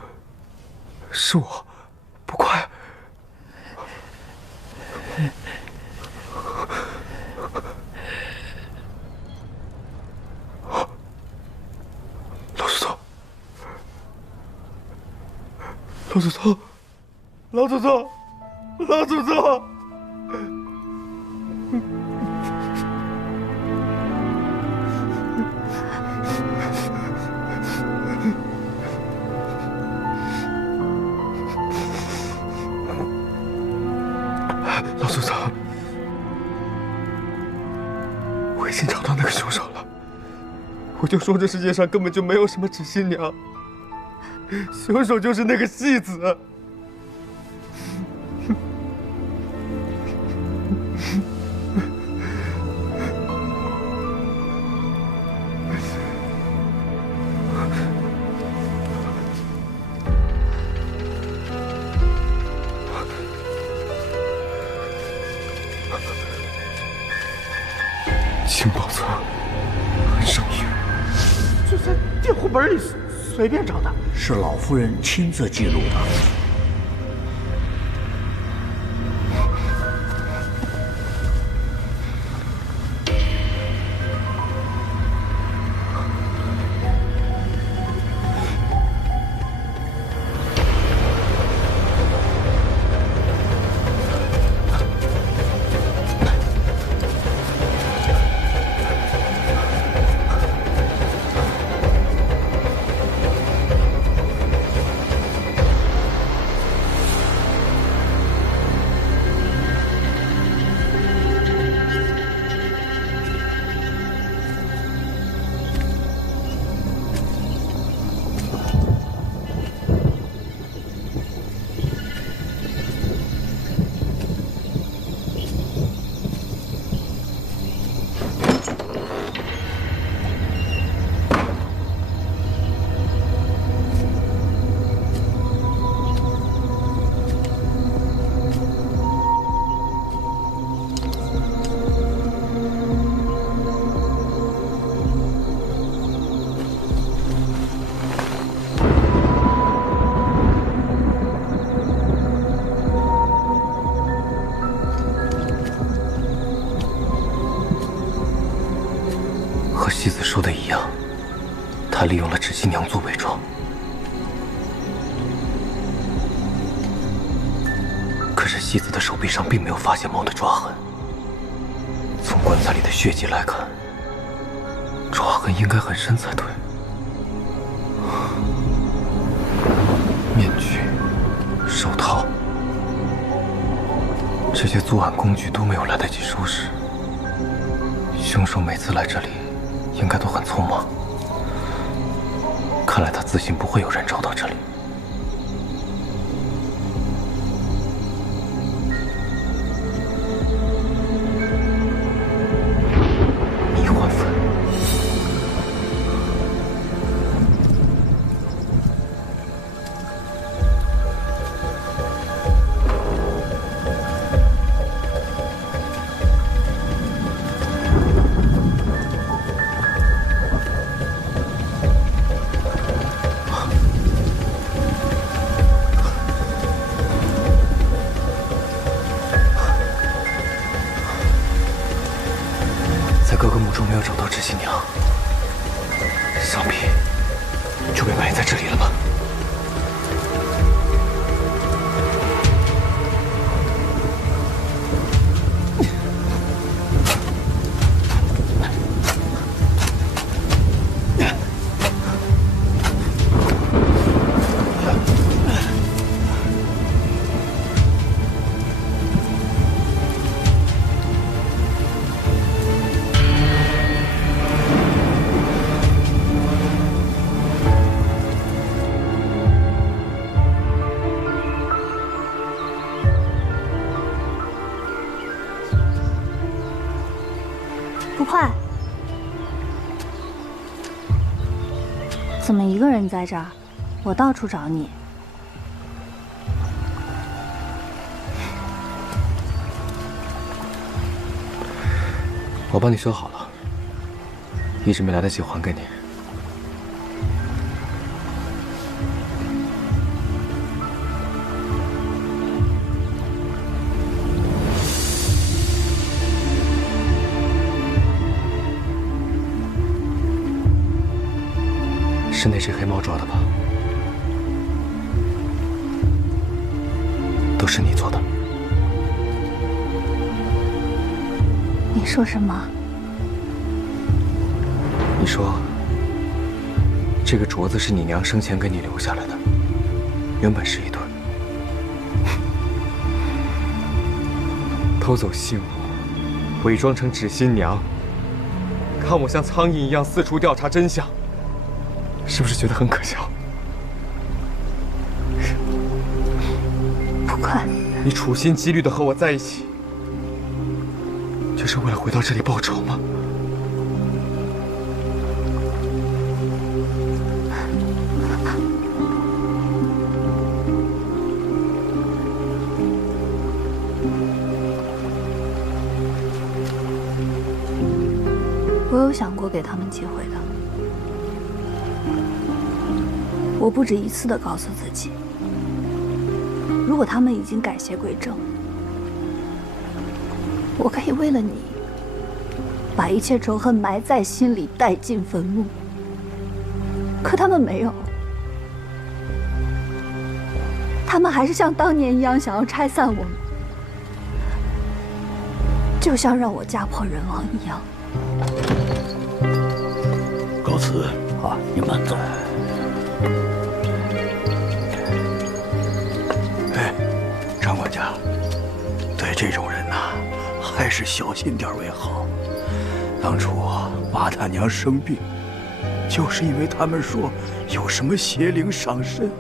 是我不快。老祖宗，老祖宗，老祖宗！老祖宗，我已经找到那个凶手了。我就说这世界上根本就没有什么纸新娘，凶手就是那个戏子。情报册很生硬，就在电户本里随便找的，是老夫人亲自记录的。和戏子说的一样，他利用了纸新娘做伪装。可是戏子的手臂上并没有发现猫的抓痕，从棺材里的血迹来看，抓痕应该很深才对。面具、手套，这些作案工具都没有来得及收拾。凶手每次来这里，应该都很匆忙。看来他自信不会有人找到这里。迷幻粉。哥哥墓中没有找到纸新娘，想必就被埋在这里了吧？不快，怎么一个人在这儿？我到处找你。我帮你收好了，一直没来得及还给你。是那只黑猫抓的吧？是你做的。你说什么？你说这个镯子是你娘生前给你留下来的，原本是一对。偷走信物，伪装成纸新娘，看我像苍蝇一样四处调查真相，是不是觉得很可笑？不管。你处心积虑地和我在一起，就是为了回到这里报仇吗？我有想过给他们机会的，我不止一次地告诉自己，如果他们已经改邪归正，我可以为了你，把一切仇恨埋在心里，带进坟墓。可他们没有，他们还是像当年一样想要拆散我们，就像让我家破人亡一样。告辞啊，你慢走。哎，张管家，对这种人呐，还是小心点为好。当初马大娘生病，就是因为他们说有什么邪灵上身，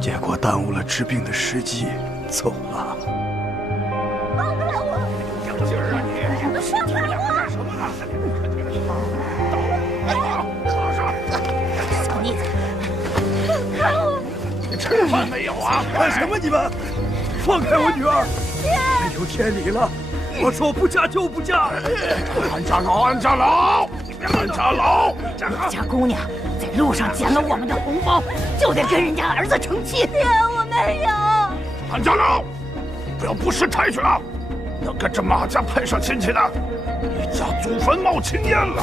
结果耽误了治病的时机，走了。放开我！有劲儿啊你！放开我！干什么呢？小逆子！放开我！你吃饭没有啊？干什么你们？放开我女儿！没有天理了！我说不嫁就不嫁！安家老，安家老，安家老！我家姑娘在路上捡了我们的红包，就得跟人家儿子成亲。爹，我没有。安家老，不要不识抬举了！要跟着马家攀上亲戚的，你家祖坟冒青烟了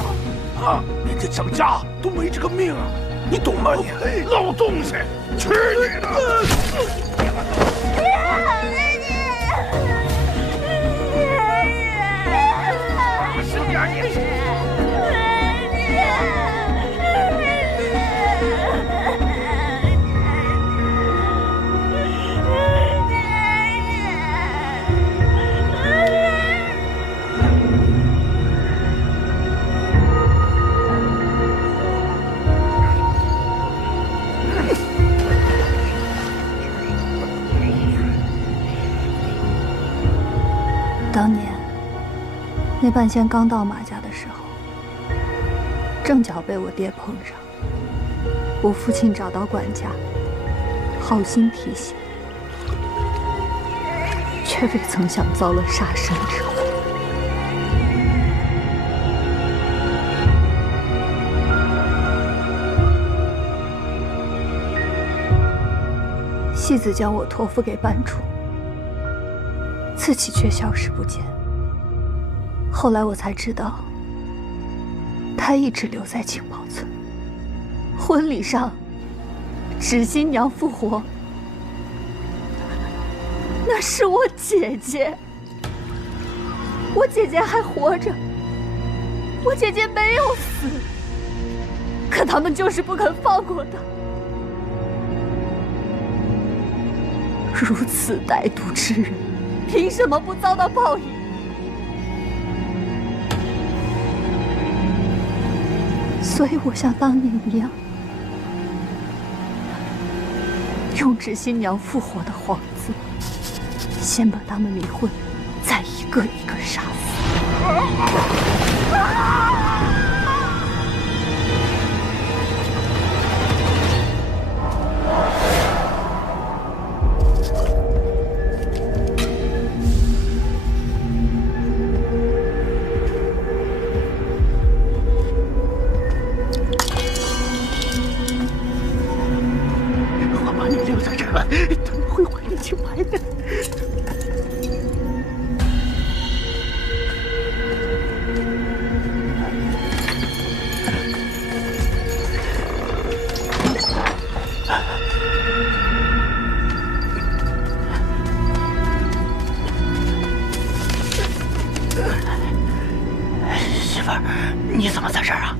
啊！人家张家都没这个命啊！你懂吗你？老东西，去你的！是点你。当年，那半仙刚到马家的时候，正巧被我爹碰上。我父亲找到管家，好心提醒，却未曾想遭了杀身之祸。戏子将我托付给班主，自己却消失不见。后来我才知道，他一直留在青宝村。婚礼上，纸新娘复活，那是我姐姐。我姐姐还活着，我姐姐没有死，可他们就是不肯放过她。如此歹毒之人，凭什么不遭到报应？所以我像当年一样，用纸新娘复活的幌子，先把他们离婚，再一个一个杀死。妇儿，你怎么在这儿啊？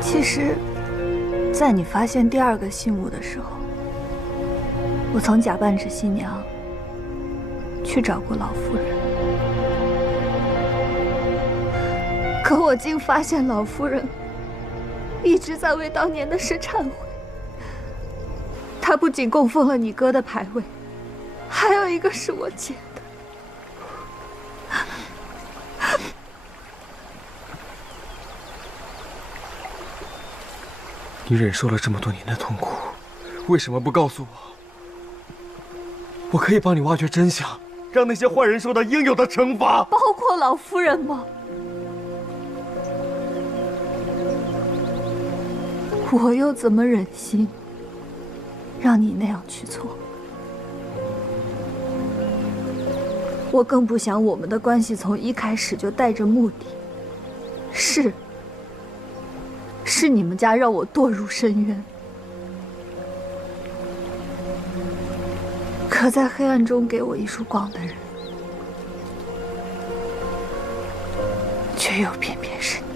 其实，在你发现第2个信物的时候，我曾假扮纸新娘去找过老夫人，可我竟发现老夫人一直在为当年的事忏悔。她不仅供奉了你哥的牌位，还有一个是我姐的。你忍受了这么多年的痛苦，为什么不告诉我？我可以帮你挖掘真相，让那些坏人受到应有的惩罚，包括老夫人吗？我又怎么忍心让你那样去做？我更不想我们的关系从一开始就带着目的，是你们家让我堕入深渊，可在黑暗中给我一束光的人，却又偏偏是你。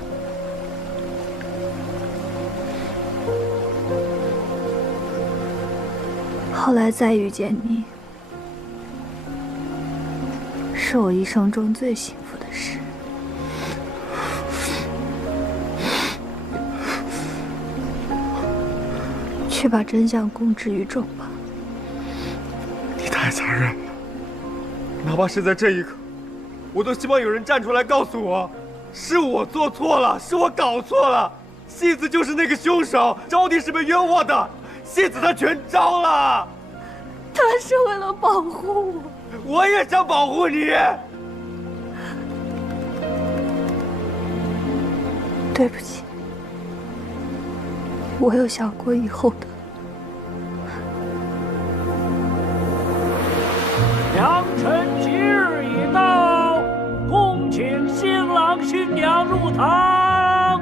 后来再遇见你，是我一生中最幸福的事。去把真相公之于众吧。你太残忍了，哪怕是在这一刻，我都希望有人站出来告诉我，是我做错了，是我搞错了，戏子就是那个凶手，招娣是被冤枉的，戏子他全招了。他是为了保护我，我也想保护你。对不起，我有想过以后的。良辰吉日已到，恭请新郎新娘入堂。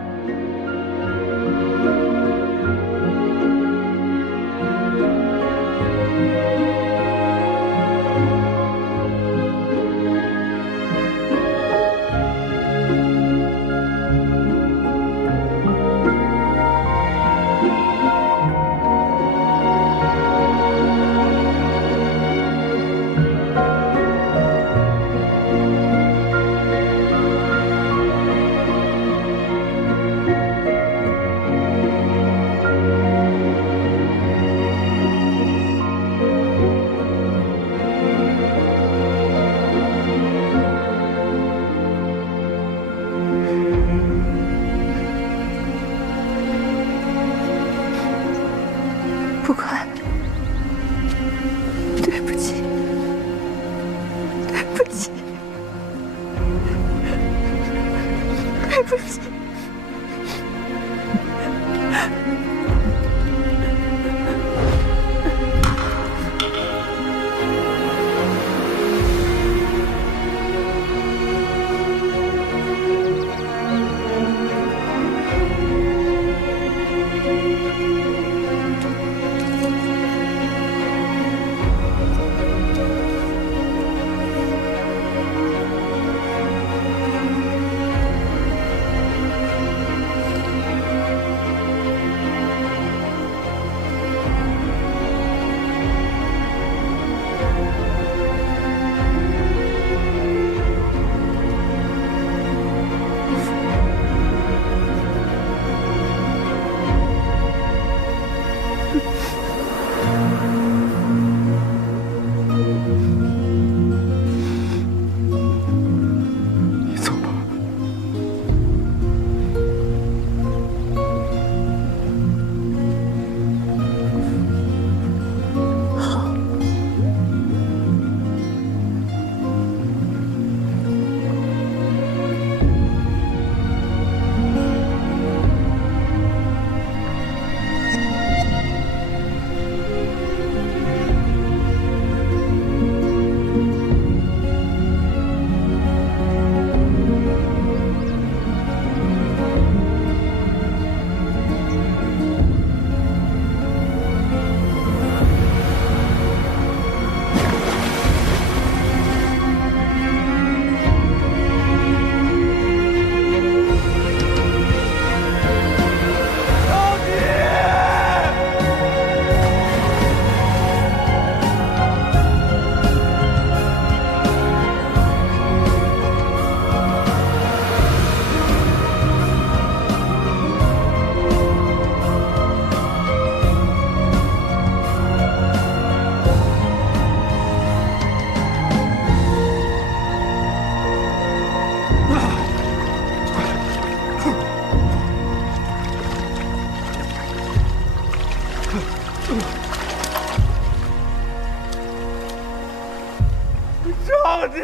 弟！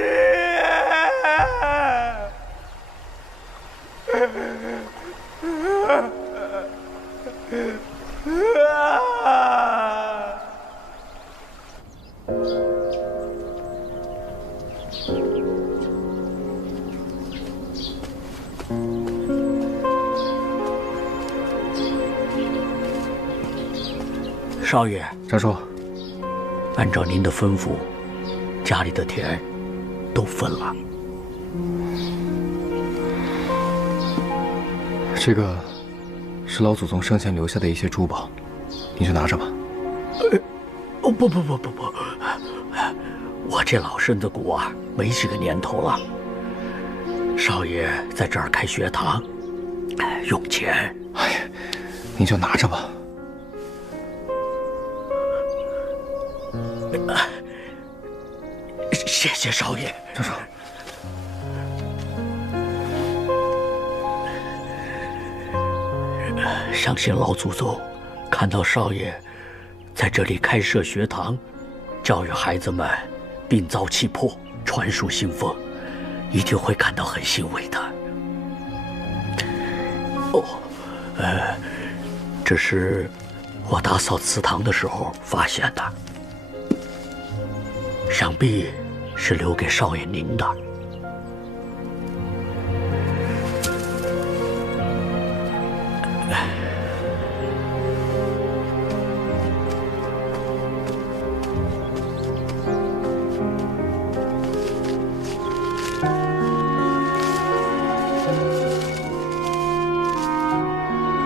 少爷，张叔，按照您的吩咐，家里的田都分了。这个是老祖宗生前留下的一些珠宝，你就拿着吧。不，我这老身子骨啊，没几个年头了。少爷在这儿开学堂，用钱。哎呀，你就拿着吧。谢谢少爷。张叔，相信老祖宗看到少爷在这里开设学堂，教育孩子们病灶气魄，传输信奉，一定会感到很欣慰的。这是我打扫祠堂的时候发现的，想必是留给少爷您的。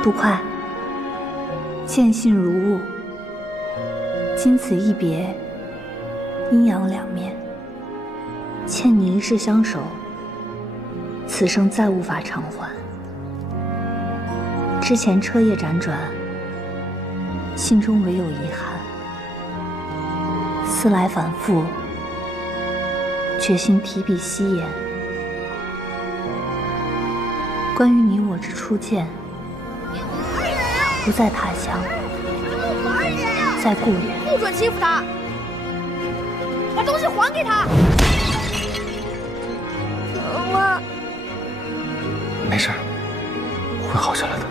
不快，见信如晤，经此一别，阴阳两面，欠你一世相守，此生再无法偿还。之前彻夜辗转，心中唯有遗憾，思来反复，决心提笔惜言。关于你我之初见，不在他乡，在故园。不准欺负他，把东西还给他。妈，没事，会好下来的。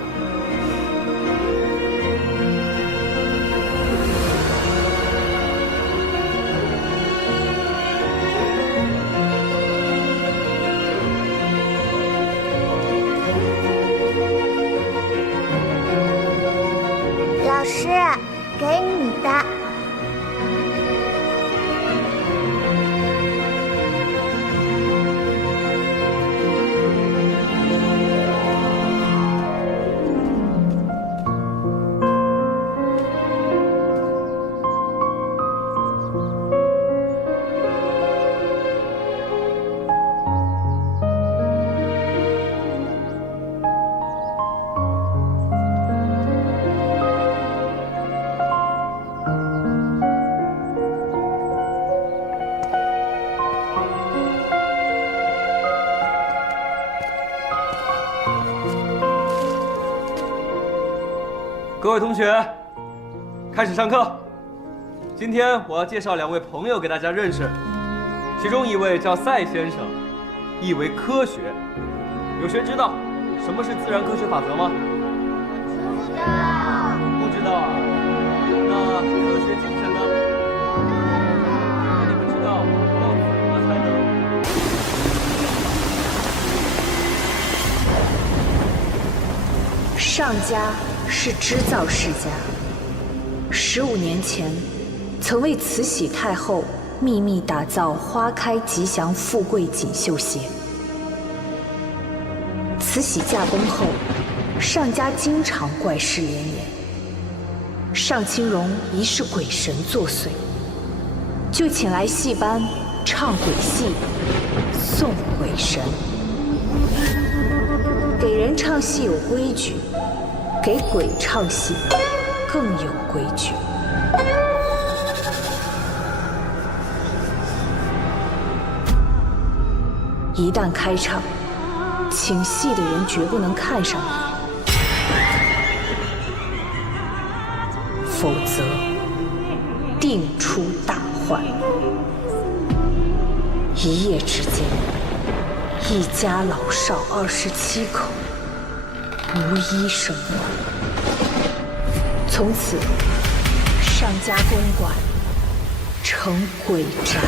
老师，给你的。各位同学，开始上课。今天我要介绍2位朋友给大家认识，其中一位叫赛先生，意为科学。有谁知道什么是自然科学法则吗？不知道。不知道啊？那科学精神呢？那你们知道要怎么才能？上家是织造世家，15年前，曾为慈禧太后秘密打造花开吉祥富贵锦绣鞋。慈禧驾崩后，上家经常怪事连连，上清荣疑是鬼神作祟，就请来戏班唱鬼戏，送鬼神。给人唱戏有规矩，给鬼唱戏更有规矩。一旦开场，请戏的人绝不能看上你，否则定出大患。一夜之间，一家老少27口无一生还。从此，上家公馆成鬼宅。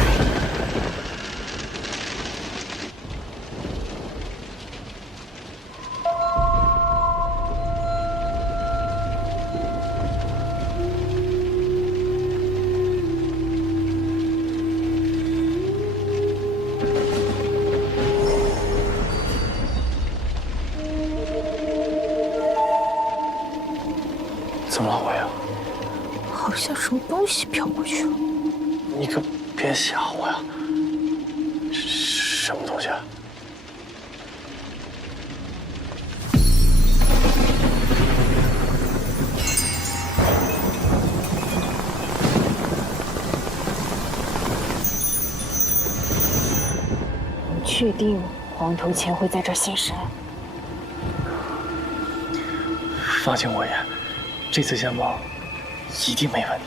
怎么了，我呀？好像什么东西飘过去了。你可别吓我呀！什么东西啊？你确定黄头钱会在这儿现身？放心，我爷，这次线报一定没问题。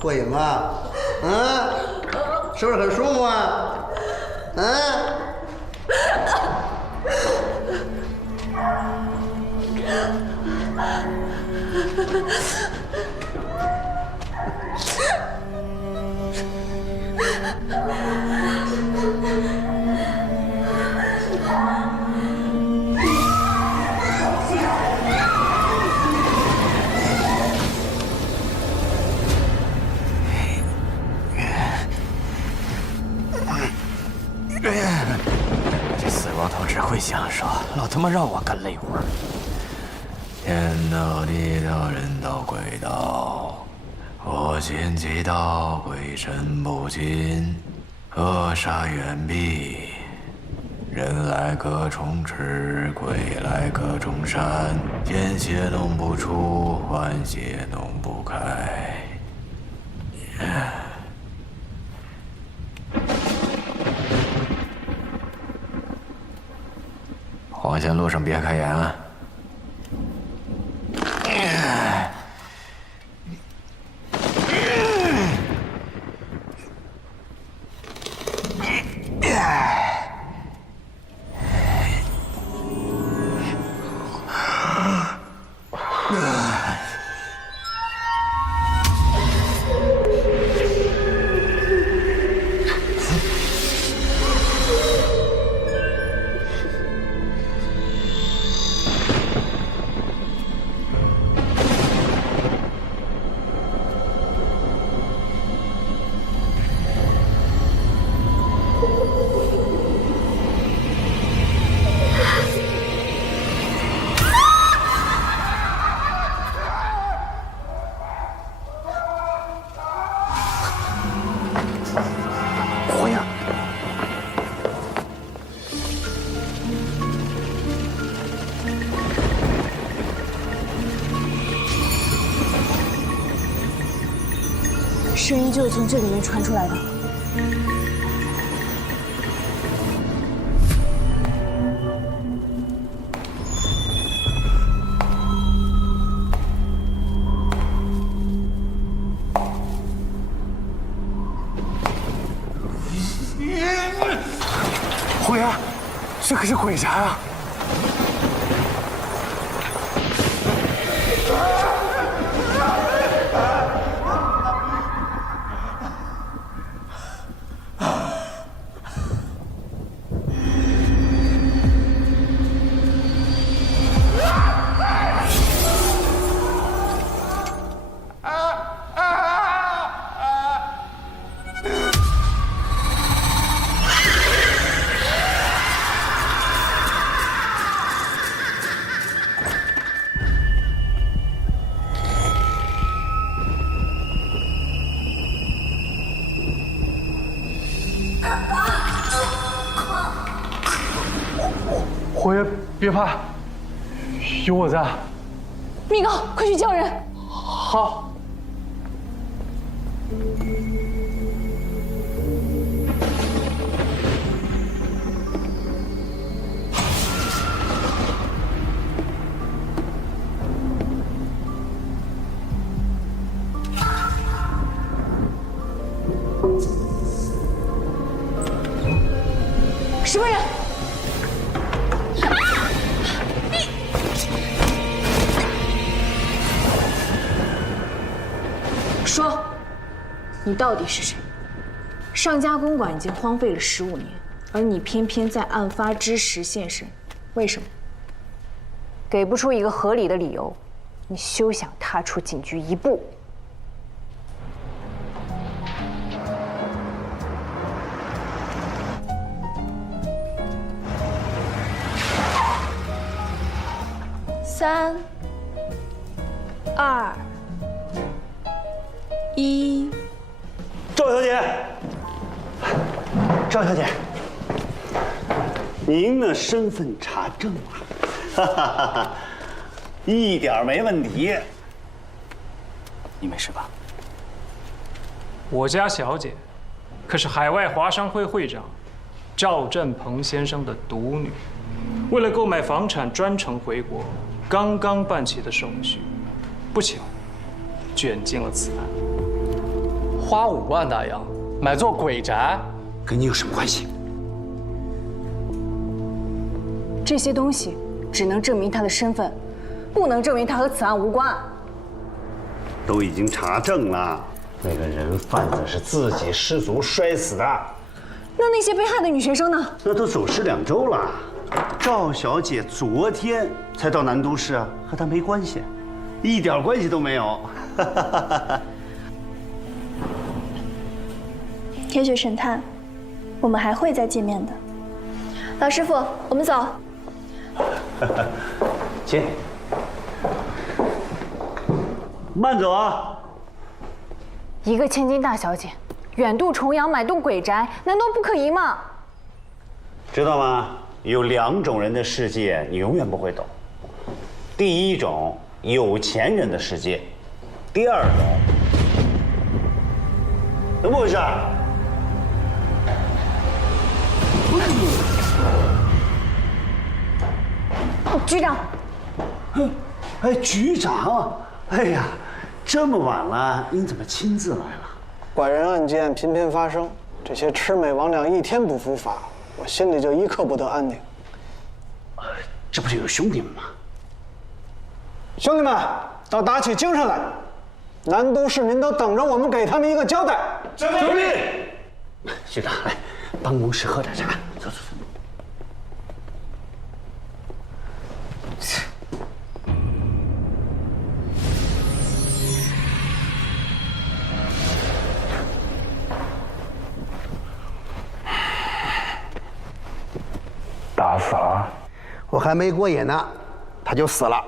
过瘾吧？嗯，是不是很舒服啊？嗯。这死光头只会享受，老他妈让我干累活。天道、地道、人道、鬼道，我心即道，鬼神不侵，恶杀远避。人来隔重池，鬼来隔重山。见血弄不出，换血弄不开。黄线路上别开眼啊！声音就是从这里面传出来的。虎爷，这可是鬼宅啊！虎爷，别怕，有我在。米高，快去叫人。好。什么人？说，你到底是谁？上家公馆已经荒废了15年，而你偏偏在案发之时现身，为什么？给不出一个合理的理由，你休想踏出警局一步。3、2、1。赵小姐，赵小姐，您的身份查证了，哈哈哈哈，一点没问题。你没事吧？我家小姐，可是海外华商会会长赵振鹏先生的独女，为了购买房产专程回国，刚刚办起的手续，不久卷进了此案。花5万大洋买座鬼宅，跟你有什么关系？这些东西只能证明他的身份，不能证明他和此案无关。都已经查证了，那个人贩子是自己失足摔死的。那些被害的女学生呢？那都走失2周了。赵小姐昨天才到南都市啊，和她没关系，一点关系都没有。铁血神探，我们还会再见面的。老师傅，我们走。请，慢走啊！一个千金大小姐，远渡重洋买栋鬼宅，难道不可疑吗？知道吗？有2种人的世界，你永远不会懂。第一种，有钱人的世界；第二种，怎么回事？局长，哎，局长，哎呀，这么晚了，您怎么亲自来了？拐人案件频频发生，这些魑魅魍魉一天不伏法，我心里就一刻不得安宁。这不是有兄弟们吗？兄弟们，都打起精神来！南都市民都等着我们给他们一个交代。遵命。局长，来，帮公使喝点茶。走走走。打死了？我还没过瘾呢，他就死了。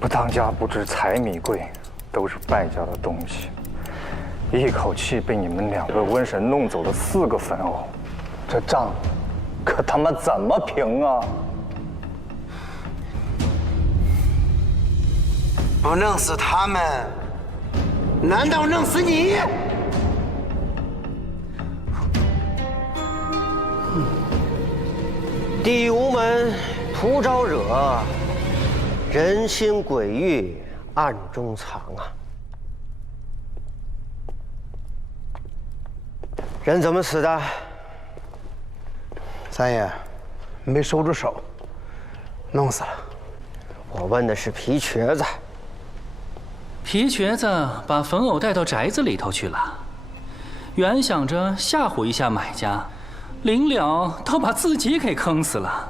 不当家不知柴米贵，都是败家的东西。一口气被你们2个瘟神弄走了4个坟偶，这账可他妈怎么平啊？不弄死他们，难道弄死你？地无门，徒招惹，人心鬼域暗中藏啊！人怎么死的？三爷，没收住手，弄死了。我问的是皮瘸子。皮瘸子把坟偶带到宅子里头去了，原想着吓唬一下买家。临了，倒把自己给坑死了，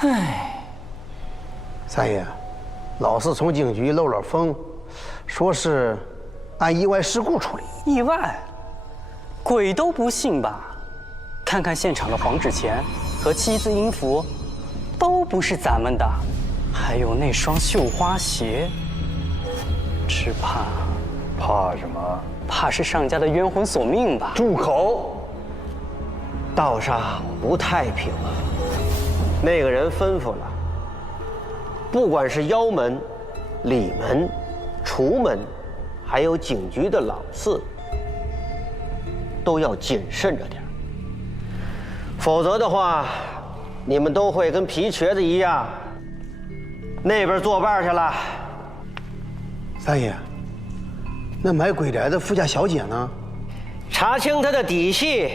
唉。三爷，老四从警局漏了风，说是按意外事故处理。意外？鬼都不信吧？看看现场的黄纸钱和7字音符，都不是咱们的，还有那双绣花鞋，只怕……怕什么？怕是上家的冤魂索命吧？住口！道上不太平啊！那个人吩咐了，不管是腰门、里门、厨门，还有警局的老四，都要谨慎着点，否则的话，你们都会跟皮瘸子一样，那边作伴去了。三爷，那买鬼宅的富家小姐呢？查清她的底细。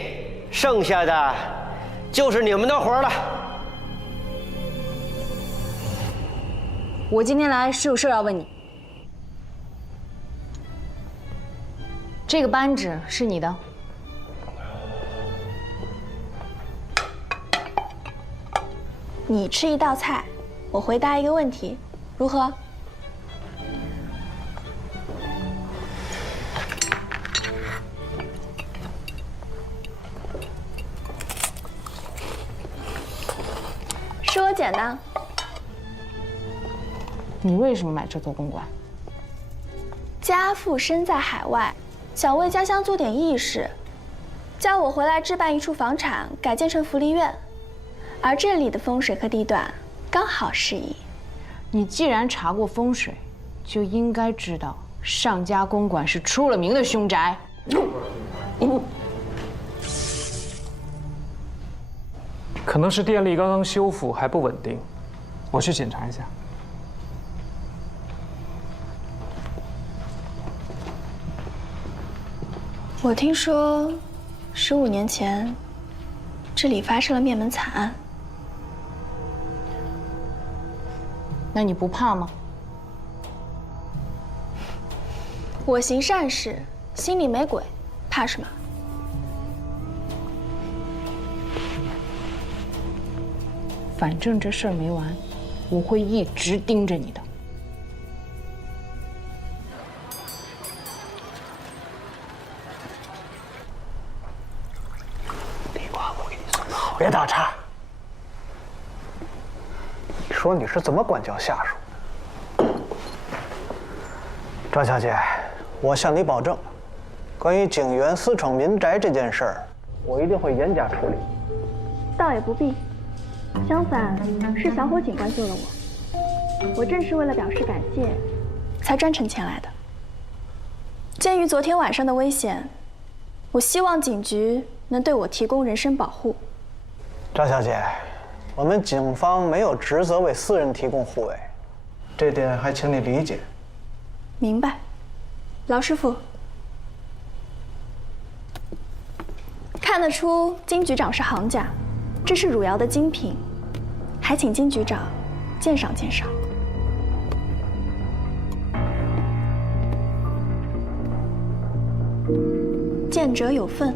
剩下的就是你们的活了。我今天来是有事要问你。这个扳指是你的。你吃一道菜，我回答一个问题，如何？说简单。你为什么买这座公馆？家父身在海外，想为家乡做点义事，叫我回来置办一处房产，改建成福利院。而这里的风水和地段刚好适宜。你既然查过风水，就应该知道上家公馆是出了名的凶宅。可能是电力刚刚修复还不稳定，我去检查一下。我听说，15年前，这里发生了灭门惨案。那你不怕吗？我行善事，心里没鬼，怕什么？反正这事儿没完，我会一直盯着你的。别打岔。你说你是怎么管教下属？张小姐，我向你保证，关于景园私闯民宅这件事儿，我一定会严加处理。倒也不必，相反，是小伙警官救了我。我正是为了表示感谢，才专程前来的。鉴于昨天晚上的危险，我希望警局能对我提供人身保护。张小姐，我们警方没有职责为私人提供护卫，这点还请你理解。明白，老师傅。看得出金局长是行家，这是汝窑的精品，还请金局长鉴赏鉴赏。见者有份。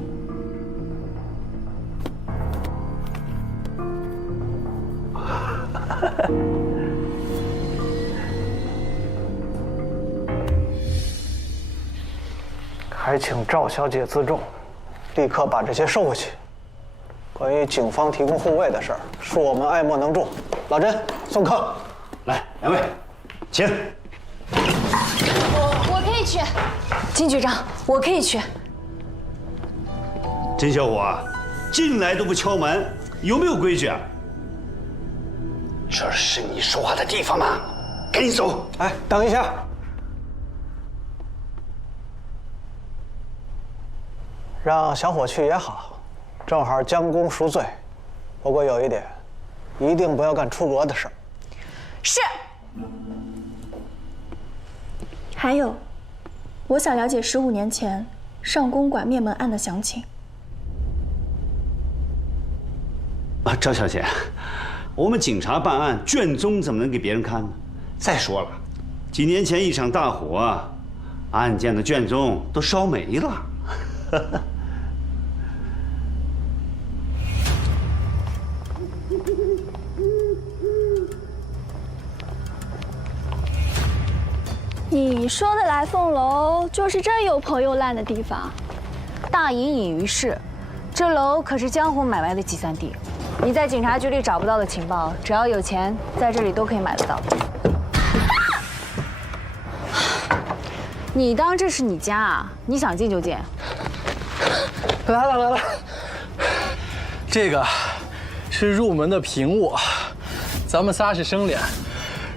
还请赵小姐自重，立刻把这些收回去。关于警方提供护卫的事儿，恕我们爱莫能助。老甄，送客。来，两位，请。我可以去，金局长，我可以去。甄小伙，进来都不敲门，有没有规矩啊？这是你说话的地方吗？赶紧走！哎，等一下。让小伙去也好，正好将功赎罪。不过有一点，一定不要干出格的事儿。是。还有，我想了解15年前上公馆灭门案的详情。啊，赵小姐，我们警察办案，卷宗怎么能给别人看呢？再说了，几年前一场大火，案件的卷宗都烧没了。你说的来凤楼，就是真又破又烂的地方。大隐隐于市，这楼可是江湖买卖的集散地。你在警察局里找不到的情报，只要有钱，在这里都可以买得到。你当这是你家啊？你想进就进。来了，这个是入门的平卧，咱们仨是生脸，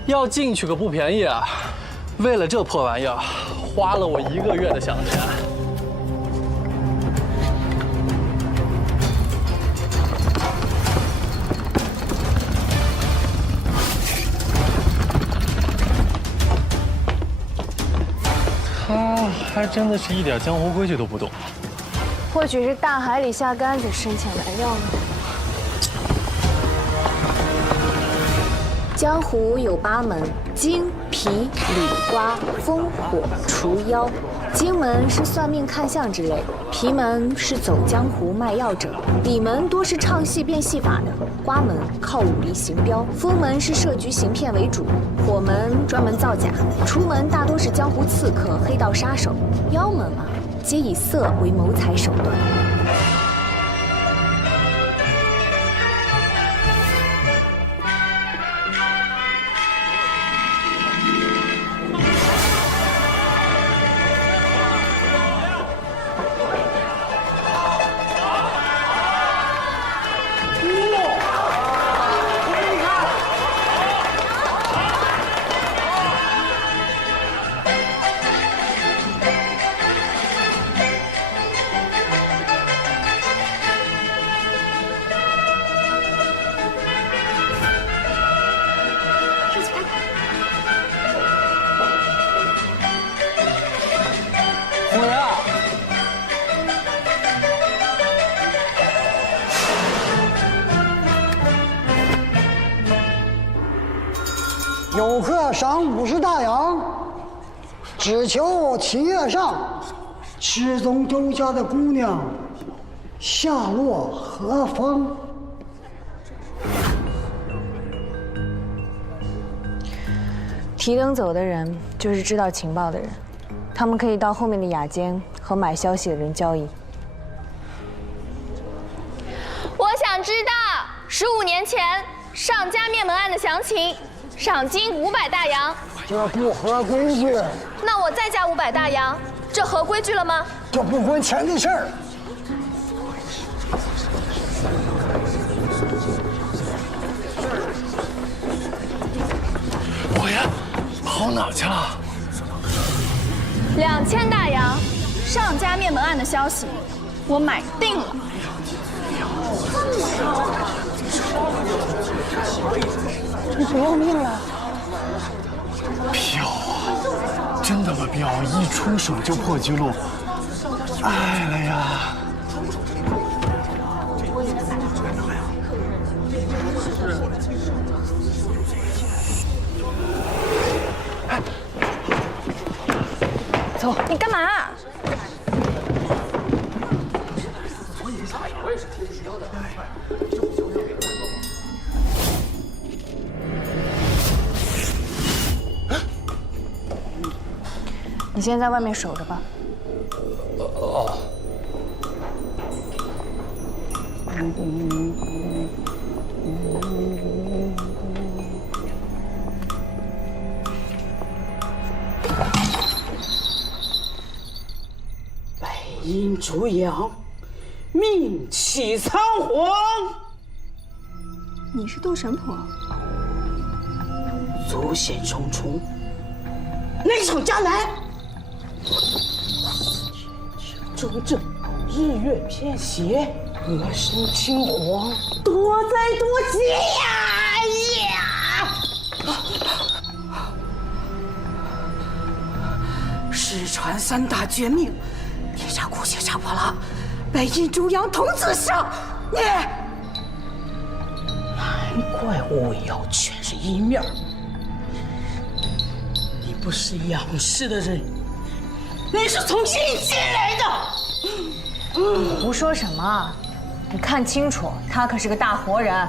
要进去可不便宜啊。为了这破玩意儿，花了我1个月的饷钱。他还真的是一点江湖规矩都不懂。或许是大海里下杆子，深浅难料呢。江湖有8门：金、皮、李、瓜、风、火、除、妖。金门是算命看相之类，皮门是走江湖卖药者，李门多是唱戏变戏法的，瓜门靠武力行镖，风门是设局行骗为主，火门专门造假，除门大多是江湖刺客、黑道杀手，妖门嘛，皆以色为谋财手段。有客赏50大洋，只求7月上，失踪周家的姑娘下落何方？提灯走的人就是知道情报的人，他们可以到后面的雅间和买消息的人交易。我想知道15年前上家灭门案的详情。赏金500大洋，这不合规矩。那我再加500大洋，这合规矩了吗？这不关钱的事儿。我呀，跑哪去了？2000大洋，上家灭门案的消息，我买定了。你不要命了？镖啊，真的吗？镖一出手就破纪录，爱了呀！走，你干嘛？你先在外面守着吧。哦。白阴逐阳，命起仓皇。你是斗神婆？足险重重，内闯迦南。周正，日月偏斜，恶生青黄，多灾多劫呀！失传3大绝命，天杀哭血杀破了，白阴逐阳童子上，你难怪巫妖全是一面。你不是养氏的人，你是从阴间来的。你胡说什么？你看清楚，他可是个大活人。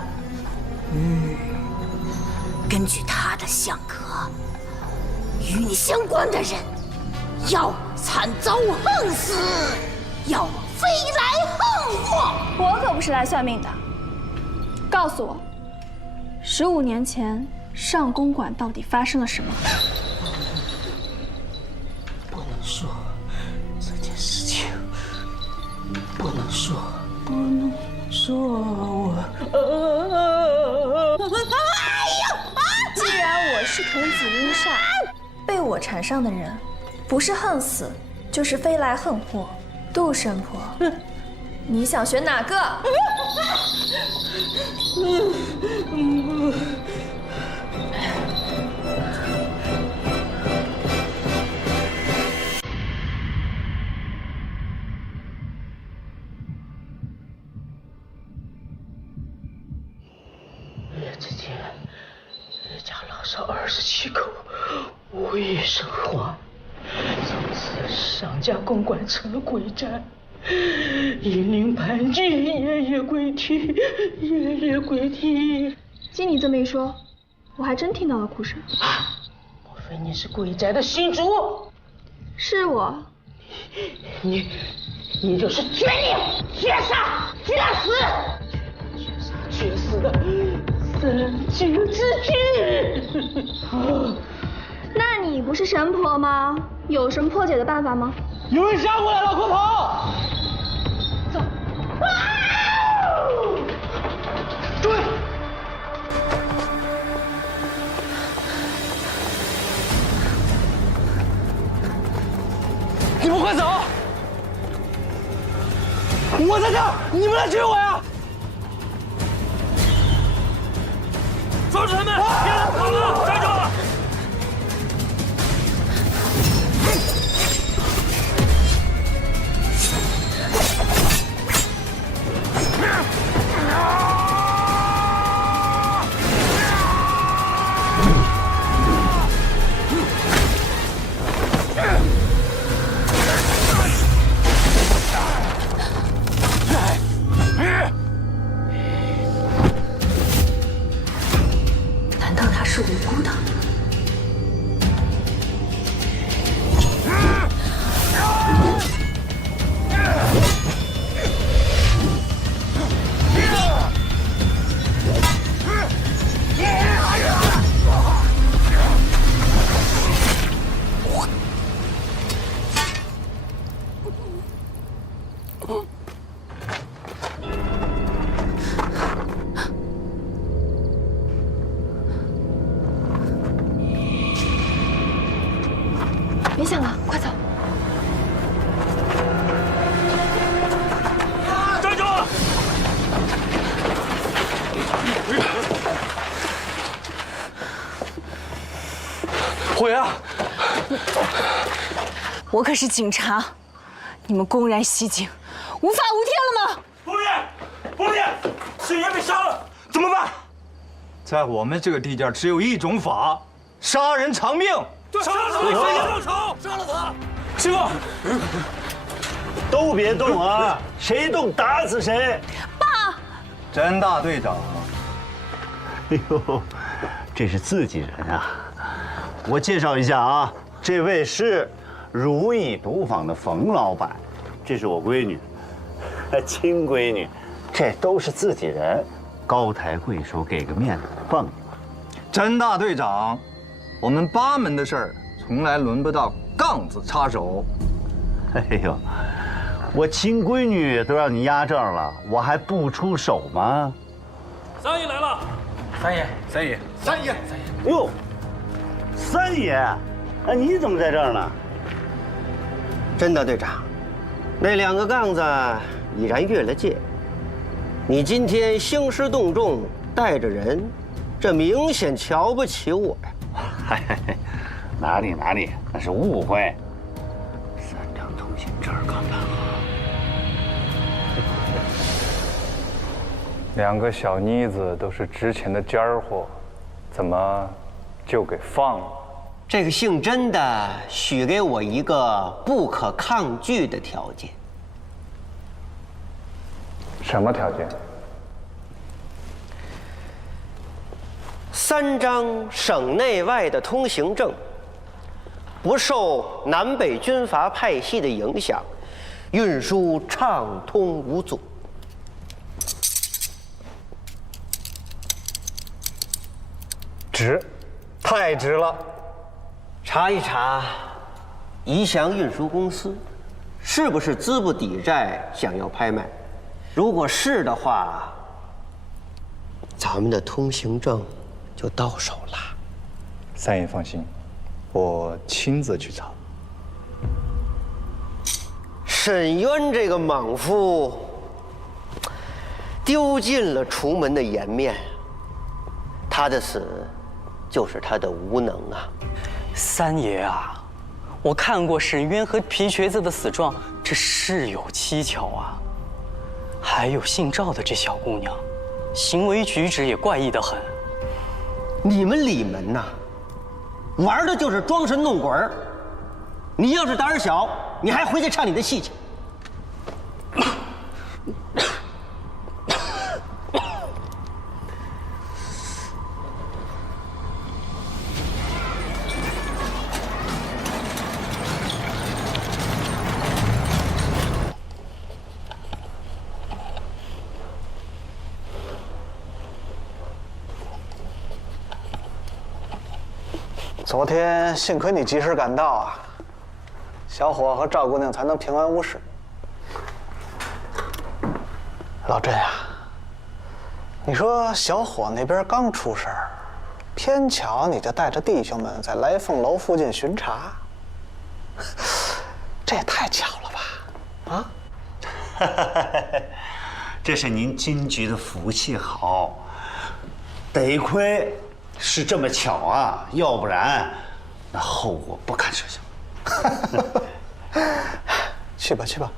根据他的相格，与你相关的人，要惨遭横死，要飞来横祸。我可不是来算命的。告诉我，15年前上公馆到底发生了什么？不能说这件事情，不能说，不能说既然我是童子阴煞，被我缠上的人，不是横死，就是飞来横祸。杜神婆，你想选哪个？月之间，一家老少27口无一生还，从此商家公馆成了鬼宅，银陵盘踞，夜夜鬼啼，夜夜鬼啼。经你这么一说，我还真听到了哭声。莫非你是鬼宅的新主？是我。你就是绝灵、绝杀、绝死、绝死的3绝之句。那你不是神婆吗？有什么破解的办法吗？有人杀过来了，快跑！走！追！你们快走！我在这儿，你们来追我呀！抓住他们！别让他跑了！站住！难道他是无辜的？别想了，快走！站住！虎爷，我可是警察，你们公然袭警，无法无天了吗？伯爷，伯爷，沈爷被杀了，怎么办？在我们这个地界，只有一种法，杀人偿命。杀了他！沈爷报仇！杀了他！师傅，都别动啊！谁动打死谁！爸，甄大队长，哎呦，这是自己人啊！我介绍一下啊，这位是如意毒坊的冯老板，这是我闺女，亲闺女，这都是自己人，高抬贵手，给个面子，放你吧。甄大队长，我们八门的事儿从来轮不到杠子插手。哎呦，我亲闺女都让你压这儿了，我还不出手吗？三爷来了。三爷。哟，三爷，啊，你怎么在这儿呢？甄大队长，那2个杠子已然越了界，你今天兴师动众，带着人，这明显瞧不起我呀！嗨，哪里，那是误会。3张通行证刚办好。2个小妮子都是值钱的尖儿货，怎么就给放了？这个姓甄的许给我一个不可抗拒的条件。什么条件？3张省内外的通行证，不受南北军阀派系的影响，运输畅通无阻。值，太值了。查一查，宜祥运输公司是不是资不抵债想要拍卖？如果是的话，咱们的通行证就到手了。三爷放心，我亲自去查。沈渊这个莽夫，丢尽了楚门的颜面，他的死就是他的无能啊！三爷啊，我看过沈渊和皮瘸子的死状，这事有蹊跷啊。还有姓赵的这小姑娘，行为举止也怪异得很。你们李门呐，玩的就是装神弄鬼儿。你要是胆儿小，你还回去唱你的戏去。昨天幸亏你及时赶到啊，小伙和赵姑娘才能平安无事。老郑呀，你说小伙那边刚出事儿，偏巧你就带着弟兄们在来凤楼附近巡查，这也太巧了吧？啊？这是您金局的福气好，得亏是这么巧啊，要不然那后果不堪设想。去吧，去吧。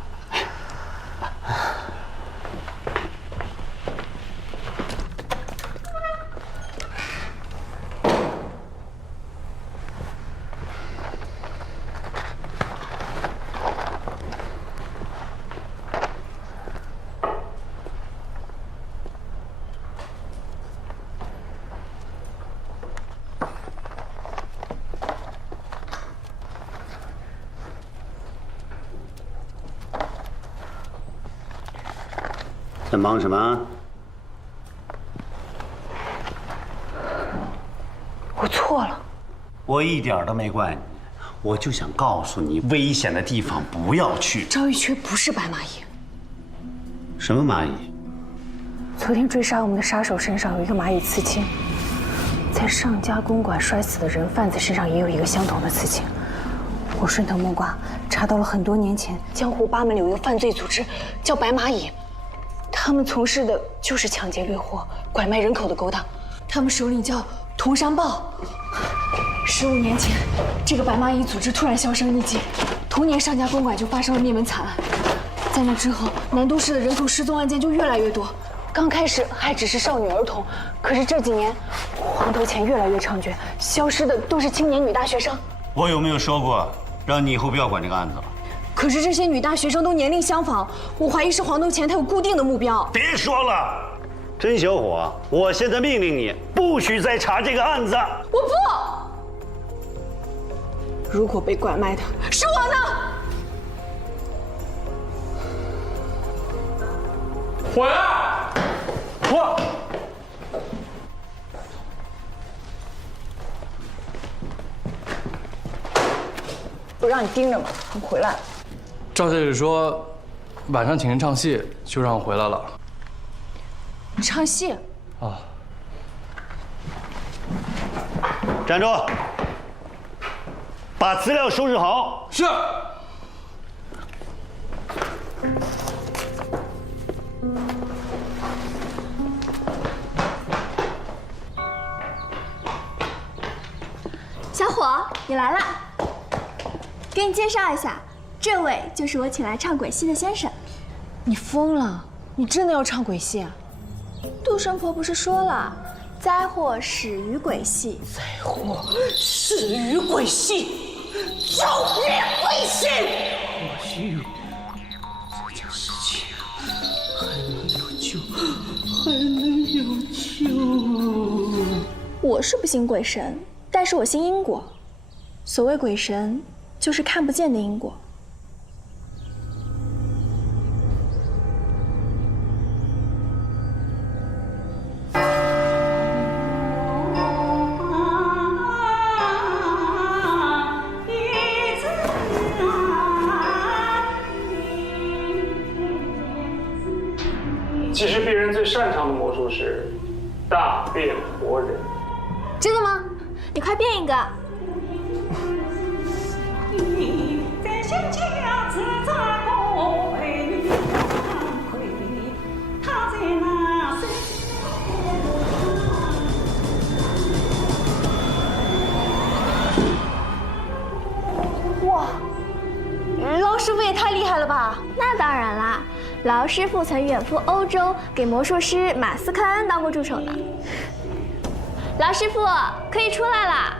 在忙什么？我错了。我一点都没怪你，我就想告诉你，危险的地方不要去。赵玉缺不是白蚂蚁。什么蚂蚁？昨天追杀我们的杀手身上有一个蚂蚁刺青，在上家公馆摔死的人贩子身上也有一个相同的刺青。我顺藤摸瓜查到了很多年前江湖八门里有一个犯罪组织叫白蚂蚁。他们从事的就是抢劫掠货、拐卖人口的勾当。他们首领叫佟山豹。15年前，这个白蚂蚁组织突然销声匿迹，同年上家公馆就发生了灭门惨案。在那之后，南都市的人口失踪案件就越来越多。刚开始还只是少女儿童，可是这几年，黄头钱越来越猖獗，消失的都是青年女大学生。我有没有说过，让你以后不要管这个案子了？可是这些女大学生都年龄相仿，我怀疑是黄头钱他有固定的目标。别说了，甄小伙，我现在命令你，不许再查这个案子。我不！如果被拐卖的是我呢？回来！不让你盯着吗？你回来了。赵小姐说，晚上请人唱戏，就让我回来了。你唱戏？啊！站住！把资料收拾好。是。小伙，你来啦！给你介绍一下，这位就是我请来唱鬼戏的先生。你疯了？你真的要唱鬼戏啊？杜神婆不是说了，灾祸始于鬼戏。灾祸始于鬼戏，咒灭鬼戏。或许这件事情还能有救，还能有救。我是不信鬼神，但是我信因果。所谓鬼神，就是看不见的因果。其实别人最擅长的魔术是大变活人。真的吗？你快变一个。哇，劳师傅也太厉害了吧！那当然啦，劳师傅曾远赴欧洲，给魔术师马斯克恩当过助手呢。老师傅可以出来了，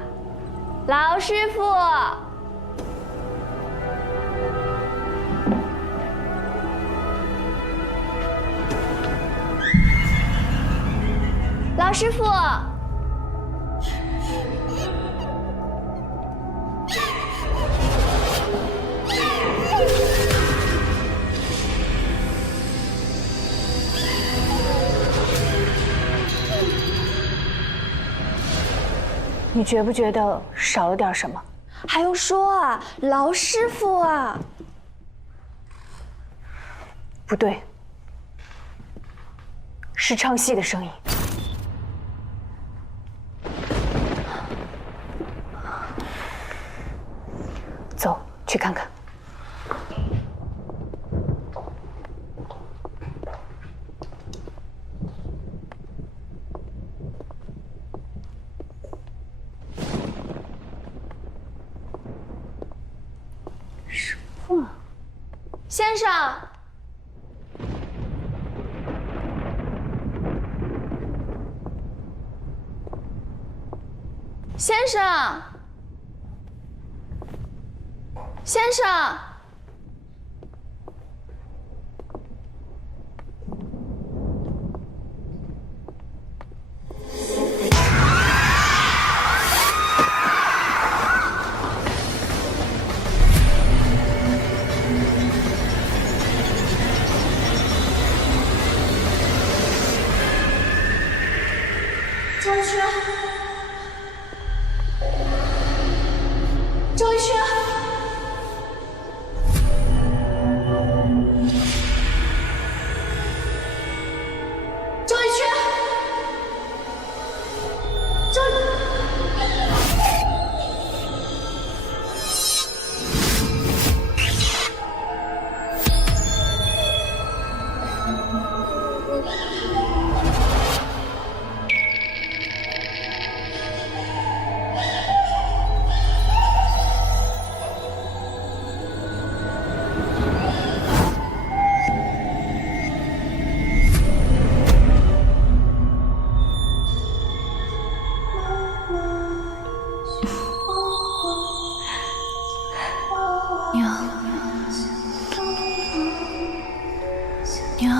老师傅，老师傅。你觉不觉得少了点什么？还用说啊，老师傅啊！不对，是唱戏的声音。走，去看看。先生，先生，先生，周一轩，周一轩，周一轩，周。娘，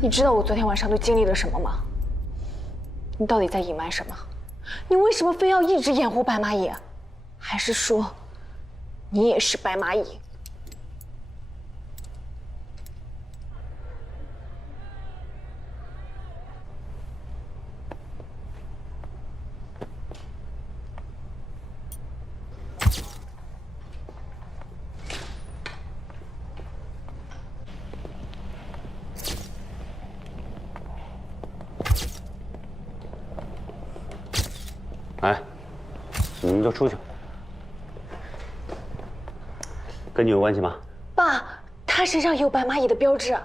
你知道我昨天晚上都经历了什么吗？你到底在隐瞒什么？你为什么非要一直掩护白蚂蚁？还是说，你也是白蚂蚁？哎，你们就出去。跟你有关系吗？爸，他身上有白蚂蚁的标志。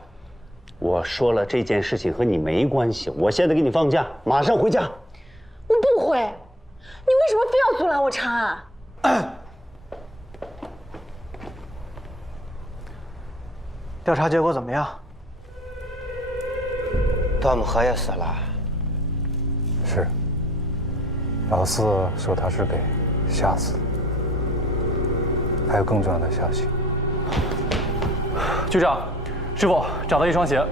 我说了，这件事情和你没关系。我现在给你放假，马上回家。我不回，你为什么非要阻拦我查案？调查结果怎么样？段木河也死了。是。老四说他是被吓死。还有更重要的消息。局长，师傅找到一双鞋。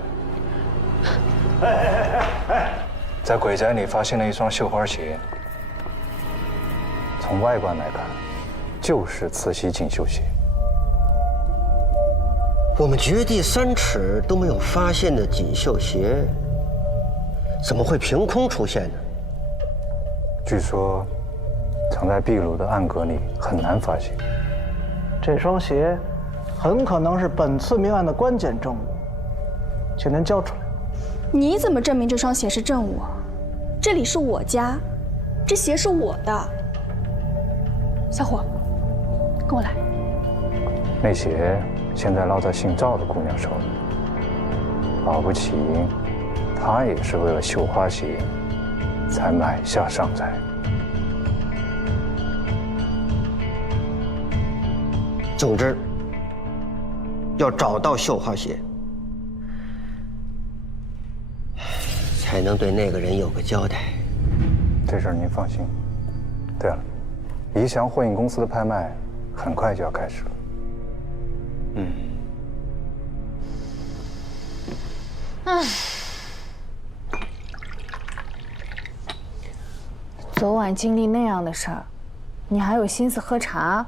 在鬼宅里发现了一双绣花鞋，从外观来看，就是慈禧锦绣鞋。我们掘地3尺都没有发现的锦绣鞋，怎么会凭空出现呢？据说，藏在壁炉的暗格里很难发现。这双鞋很可能是本次命案的关键证物，请您交出来。你怎么证明这双鞋是证物？这里是我家，这鞋是我的。小伙，跟我来。那鞋现在落在姓赵的姑娘手里，保不齐她也是为了绣花鞋才买下上宅。总之，要找到绣花鞋，才能对那个人有个交代。这事儿您放心。对了，怡祥货运公司的拍卖很快就要开始了。昨晚经历那样的事儿，你还有心思喝茶？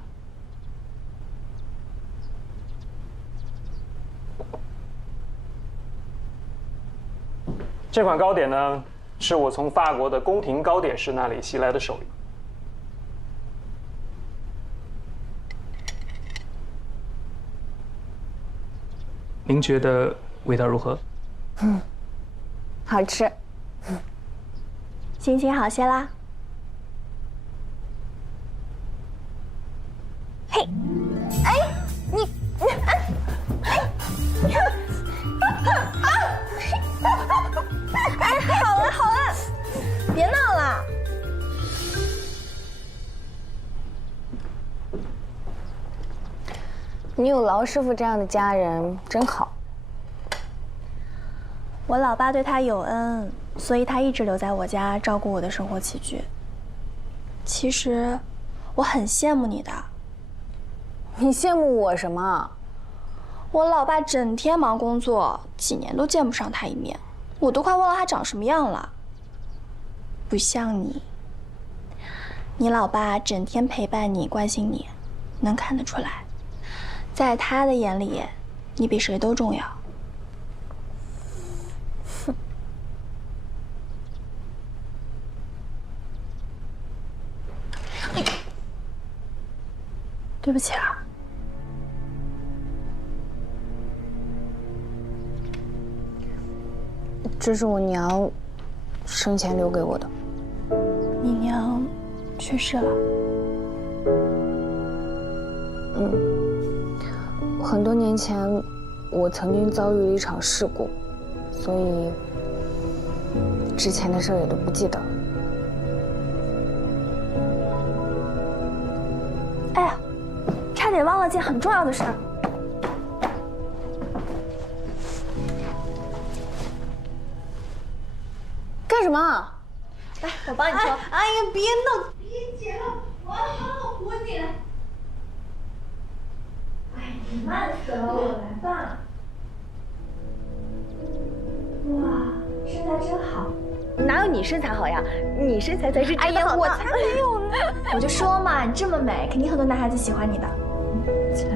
这款糕点呢，是我从法国的宫廷糕点师那里袭来的手艺。您觉得味道如何？好吃。心情好些啦？嘿，哎，你，哎，好了好了，别闹了。你有劳师傅这样的家人真好。我老爸对他有恩，所以他一直留在我家照顾我的生活起居。其实，我很羡慕你的。你羡慕我什么？我老爸整天忙工作，几年都见不上他一面，我都快忘了他长什么样了。不像你，你老爸整天陪伴你、关心你，能看得出来，在他的眼里，你比谁都重要。对不起啊。这是我娘生前留给我的。你娘去世了？很多年前我曾经遭遇了一场事故，所以之前的事儿也都不记得了。哎呀，差点忘了件很重要的事儿。干什么？来，我帮你搓。哎呀，别闹！别解了，我要好好活起来。哎，你慢手，我来吧。哇，身材真好。哪有你身材好呀？你身材才是真的好。哎呀，我才没有呢！我就说嘛，你这么美，肯定很多男孩子喜欢你的。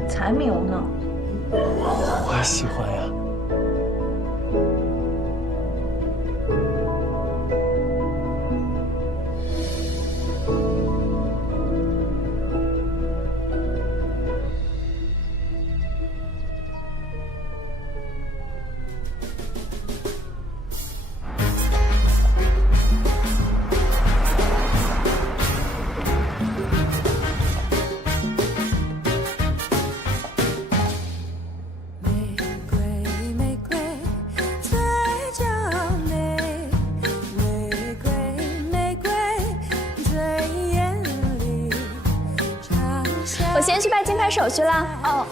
才没有呢。我也喜欢呀。我先去办金牌手续了。哦。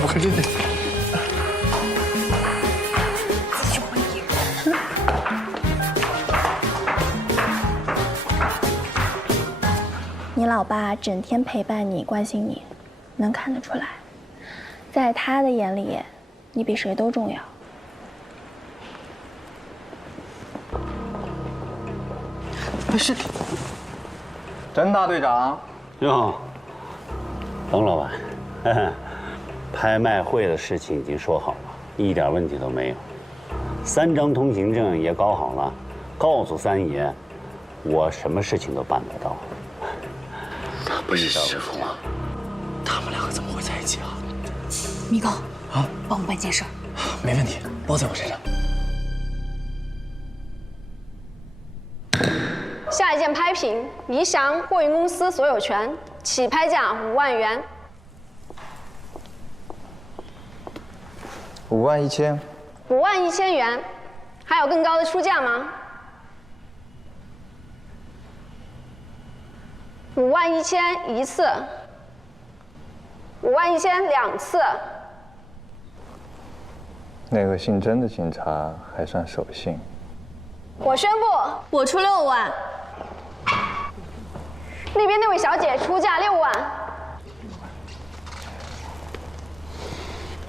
我这得。老爸整天陪伴你、关心你，能看得出来，在他的眼里，你比谁都重要。没事。甄大队长，哟，冯老板，呵呵，拍卖会的事情已经说好了，一点问题都没有。3张通行证也搞好了，告诉三爷，我什么事情都办得到。那不是师傅吗？他们两个怎么会在一起啊？米高啊，帮我们办件事。没问题，包在我身上。下一件拍品，理想货运公司所有权，起拍价5万元。51000。51000元，还有更高的出价吗？51000一次，510002次。那个姓甄的警察还算守信。我宣布，我出6万。那边那位小姐出价6万。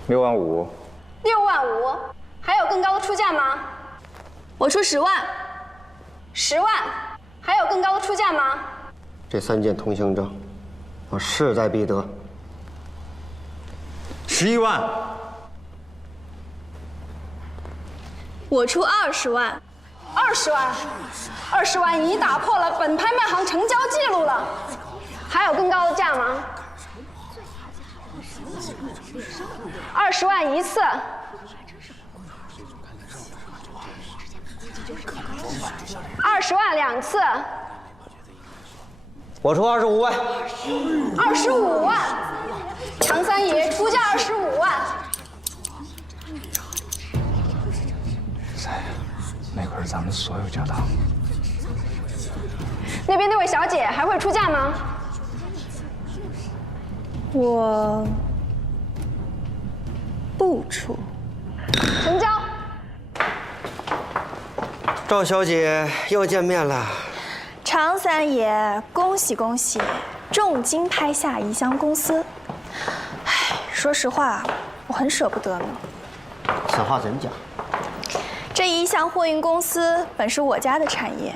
6万5。6万5，还有更高的出价吗？我出10万。10万，还有更高的出价吗？这3件通行证，我势在必得。11万。我出20万。20万，20万已经打破了本拍卖行成交记录了，还有更高的价吗？20万一次。20万2次。我出25万。25万，常三爷出价25万。三爷，那可是咱们所有家当。那边那位小姐还会出价吗？我不出。成交。赵小姐又见面了。常三爷，恭喜恭喜，重金拍下宜香公司。唉，说实话，我很舍不得呢。此话怎讲？这宜香货运公司本是我家的产业，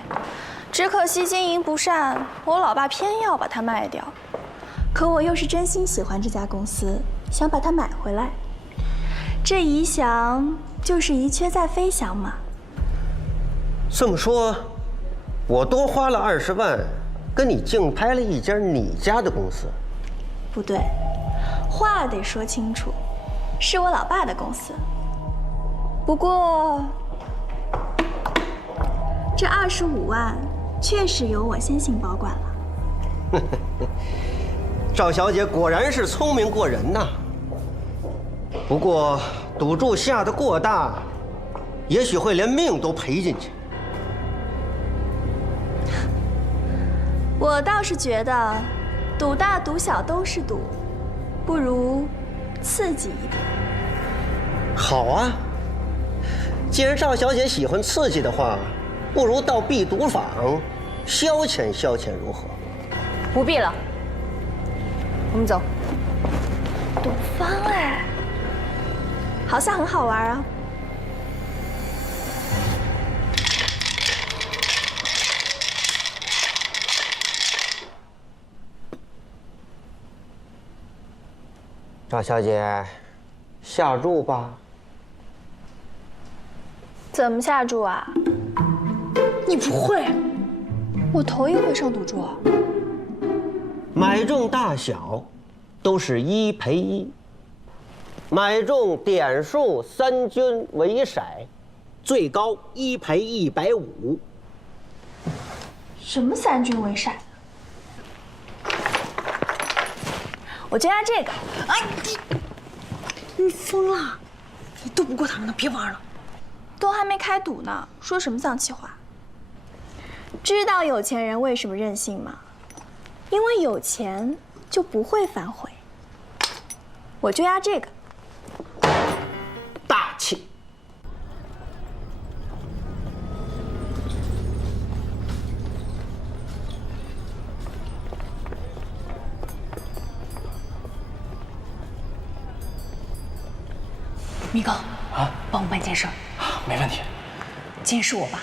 只可惜经营不善，我老爸偏要把它卖掉。可我又是真心喜欢这家公司，想把它买回来。这宜祥就是宜缺在飞翔嘛。这么说，我多花了20万，跟你竞拍了一家你家的公司。不对，话得说清楚，是我老爸的公司。不过，这25万确实由我先行保管了。赵小姐果然是聪明过人呐。不过赌注下得过大，也许会连命都赔进去。我倒是觉得，赌大赌小都是赌，不如刺激一点。好啊，既然赵小姐喜欢刺激的话，不如到避赌坊消遣消遣如何？不必了，我们走。赌坊哎，好像很好玩啊。赵小姐，下注吧。怎么下注啊？你不会？我头一回上赌注。买中大小都是1赔1，买中点数3均为骰，最高1赔150。什么3均为骰？我就压这个。哎，你疯了！你斗不过他们的，别玩了。都还没开赌呢，说什么脏气话？知道有钱人为什么任性吗？因为有钱就不会反悔。我就压这个。大气。哥，啊，帮我办件事。没问题。今天是我吧？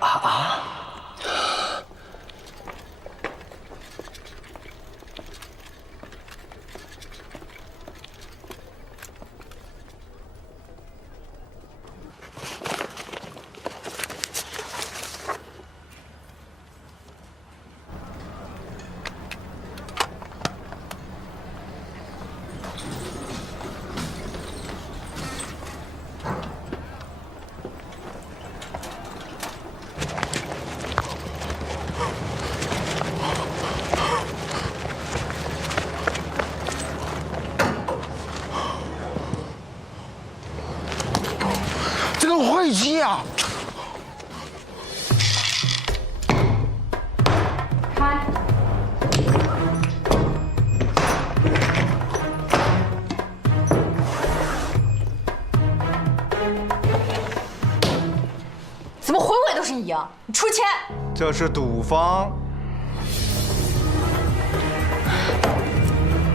啊！这个晦气啊！开。怎么回回都是你赢？你出钱。这是赌方。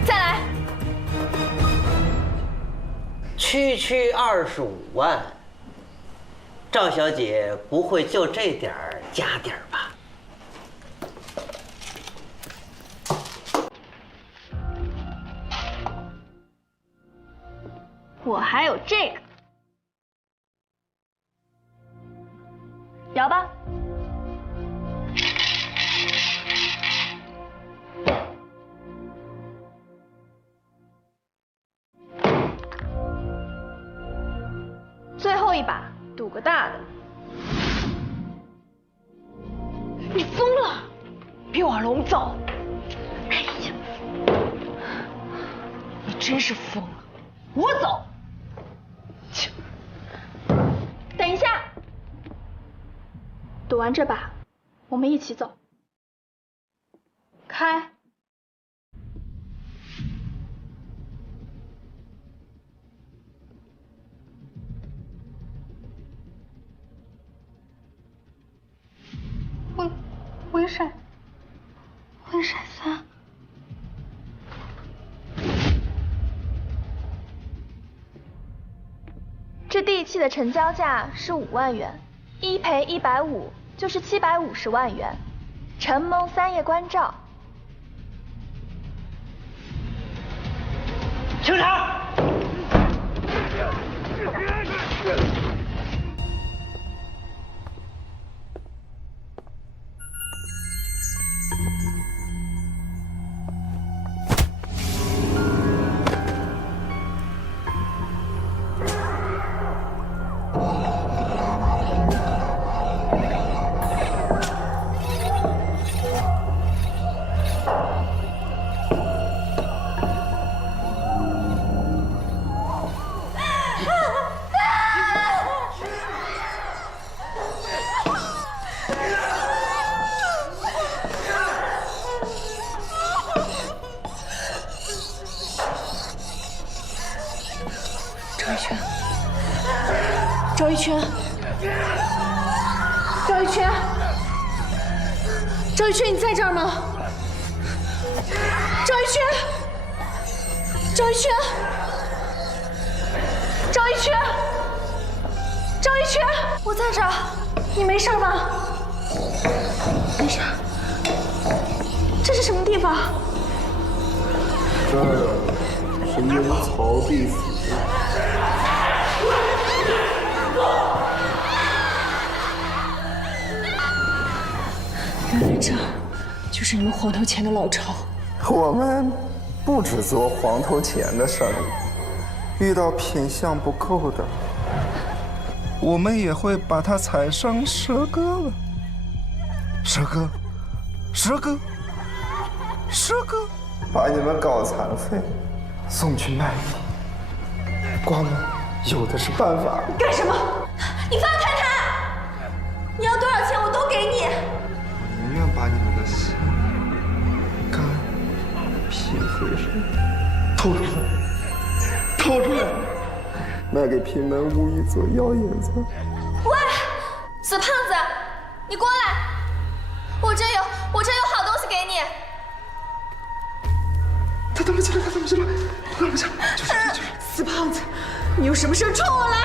再来。区区25万，赵小姐不会就这点儿加点儿吧？我还有这个，摇吧。最后一把，赌个大的。你疯了！别往龙走！哎呀，你真是疯了！我走。等一下，赌完这把，我们一起走。开。回闪3。这地契的成交价是5万元，1赔150，就是750万元。承蒙3爷关照。清场。赵一轩，赵一轩，赵一轩，你在这儿吗？赵一轩，赵一轩，赵一轩，赵一轩，我在这儿，你没事吧？没事。这是什么地方？这是阴曹地府。原来这就是你们黄头钱的老巢。我们不只做黄头钱的生意，遇到品相不够的，我们也会把它踩伤蛇哥了。蛇哥，蛇哥，蛇哥，把你们搞残废，送去卖艺。瓜们有的是办法。你干什么？你放开他！你要多少钱我都给你。我宁愿把你们的心、肝、脾、肺、肾偷出来，偷出来，卖给贫门无义做药引子。喂，死胖子，你过来，我这有好东西给你。他怎么进来？就是死胖子，你有什么事冲我来！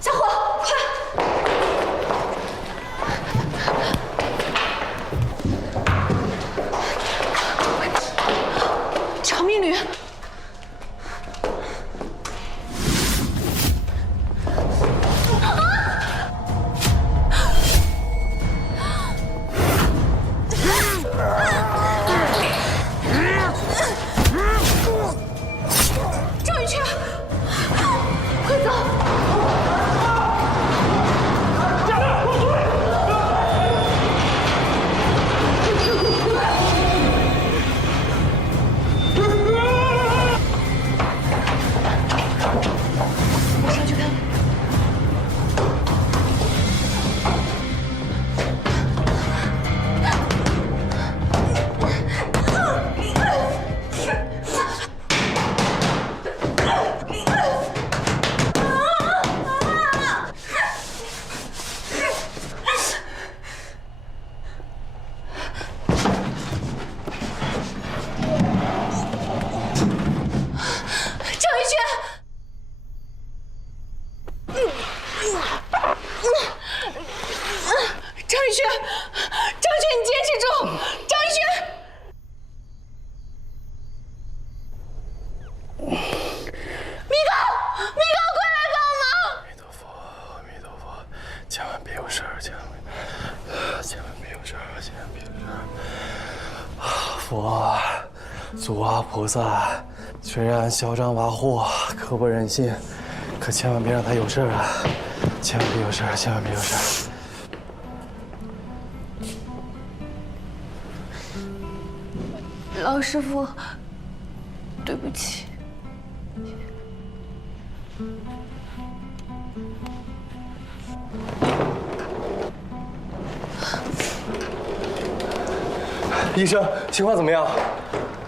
小伙，快！长命女。 佛、祖啊菩萨，虽然嚣张跋扈，刻不忍心，可千万别让他有事啊！千万别有事，千万别有事。老师傅，对不起。医生，情况怎么样？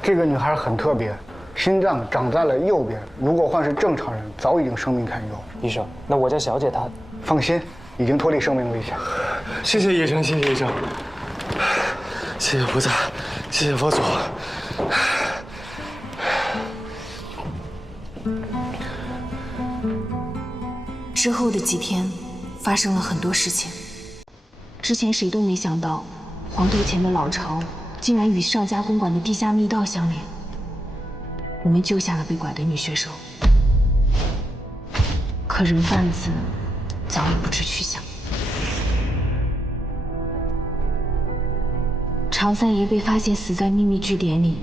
这个女孩很特别，心脏长在了右边。如果换是正常人，早已经生命堪忧。医生，那我家小姐她……放心，已经脱离生命危险。谢谢医生，谢谢医生，谢谢菩萨，谢谢佛祖。之后的几天，发生了很多事情。之前谁都没想到，黄头前的老巢竟然与上家公馆的地下密道相连。我们救下了被拐的女学生，可人贩子早已不知去向。常三爷被发现死在秘密据点里，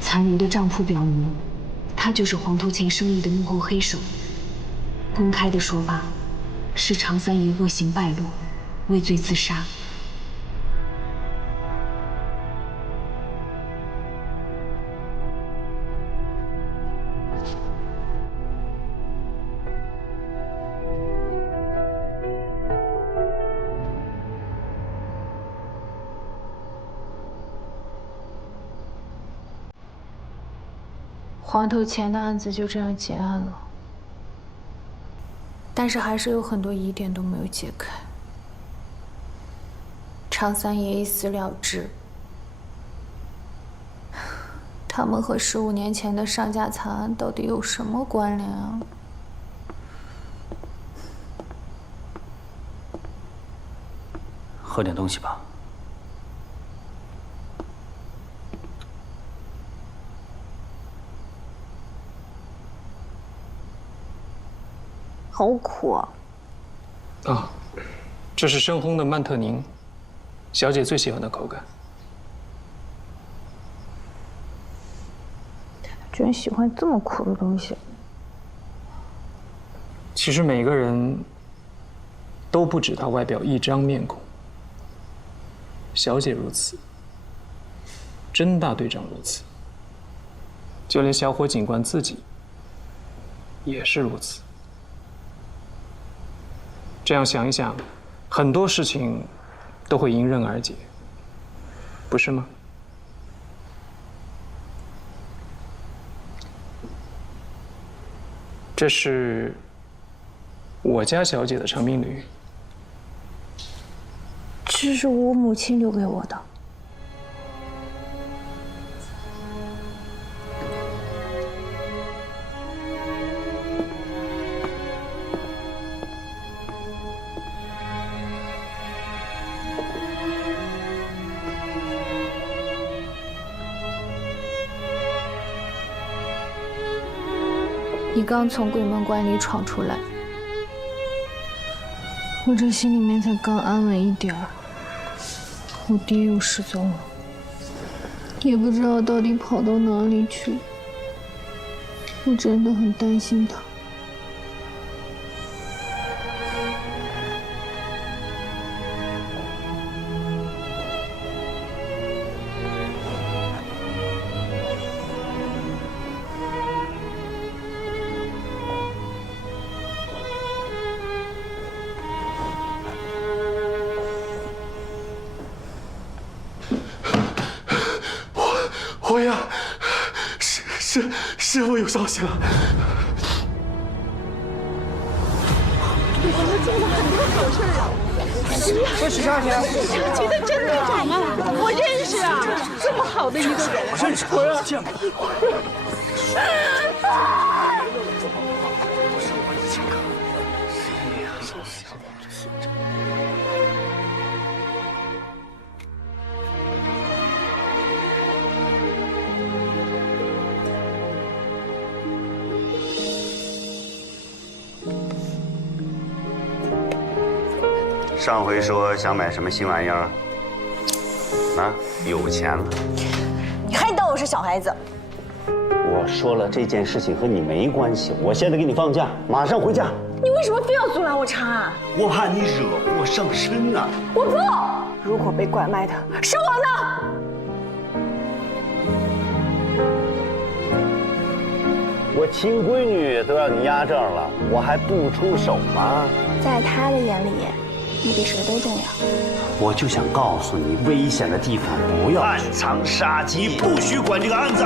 残留的账簿表明，他就是黄头前生意的幕后黑手。公开的说法是常三爷恶行败露，畏罪自杀。黄头前的案子就这样结案了，但是还是有很多疑点都没有解开。常三爷一死了之，他们和15年前的上家惨案到底有什么关联啊？喝点东西吧。好苦啊！啊，这是深烘的曼特宁，小姐最喜欢的口感。居然喜欢这么苦的东西。其实每个人都不止他外表一张面孔，小姐如此，甄大队长如此，就连小伙警官自己也是如此。这样想一想，很多事情都会迎刃而解，不是吗？这是我家小姐的成名履。这是我母亲留给我的。你刚从鬼门关里闯出来，我这心里面才刚安稳一点儿。我爹又失踪了，也不知道到底跑到哪里去。我真的很担心他。侯爷，师傅有消息了。我们做了很多好事啊！这许少侠，许的真队长啊，我认识啊，这么好的一个人，我认识他，见过。上回说想买什么新玩意儿？啊，有钱了。你还当我是小孩子？我说了，这件事情和你没关系。我现在给你放假，马上回家。你为什么非要阻拦我查案？我怕你惹祸上身呐。我不！如果被拐卖的是我呢？我亲闺女都让你压正了，我还不出手吗？在他的眼里，你比谁都重要。我就想告诉你，危险的地方不要暗藏杀机，不许管这个案子。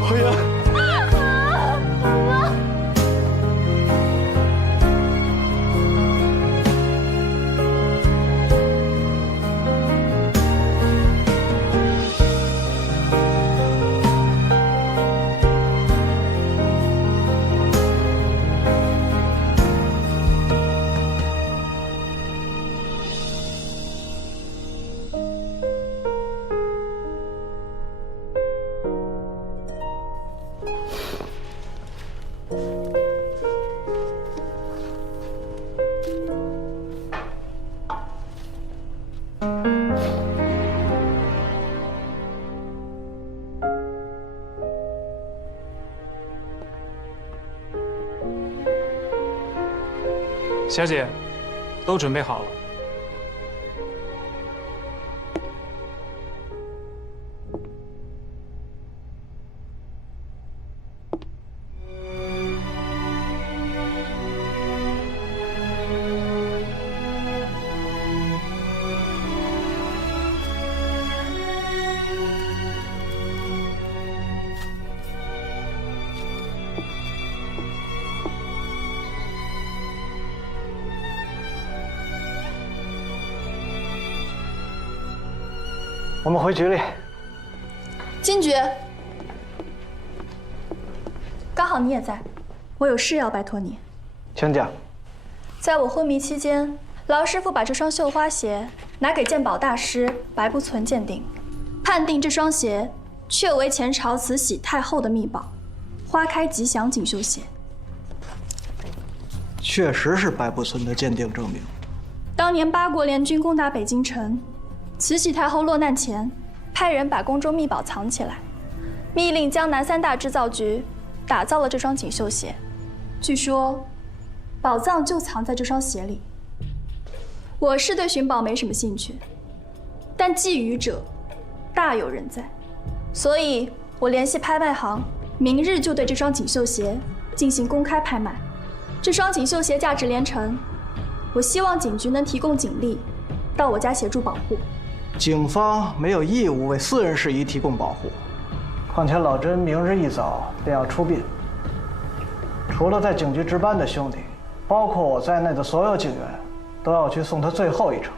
侯爷。小姐，都准备好了。我们回局里。金局，刚好你也在，我有事要拜托你。请讲。在我昏迷期间，劳师傅把这双绣花鞋拿给鉴宝大师白不存鉴定，判定这双鞋确为前朝慈禧太后的秘宝——花开吉祥锦绣鞋。确实是白不存的鉴定证明。当年八国联军攻打北京城，慈禧太后落难前，派人把宫中秘宝藏起来，密令江南3大制造局打造了这双锦绣鞋。据说，宝藏就藏在这双鞋里。我是对寻宝没什么兴趣，但觊觎者大有人在，所以我联系拍卖行，明日就对这双锦绣鞋进行公开拍卖。这双锦绣鞋价值连城，我希望警局能提供警力，到我家协助保护。警方没有义务为私人事宜提供保护，况且老甄明日一早便要出殡，除了在警局值班的兄弟，包括我在内的所有警员，都要去送他最后一程。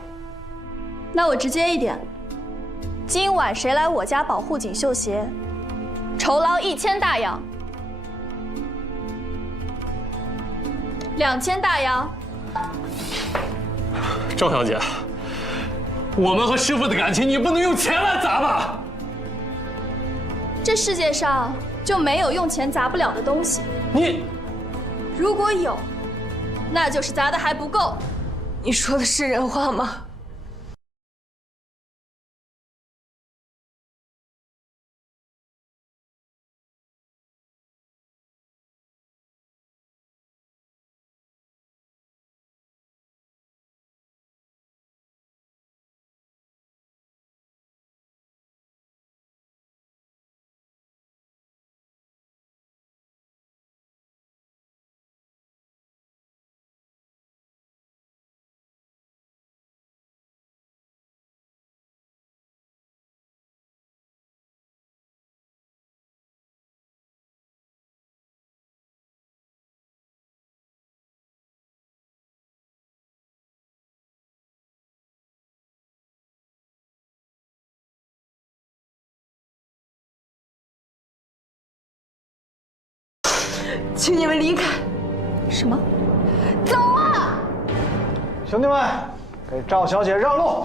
那我直接一点，今晚谁来我家保护锦绣鞋，酬劳1000大洋，2000大洋。赵小姐，我们和师傅的感情，你不能用钱来砸吧？这世界上就没有用钱砸不了的东西。你，如果有，那就是砸的还不够。你说的是人话吗？请你们离开！什么？走啊！兄弟们，给赵小姐让路！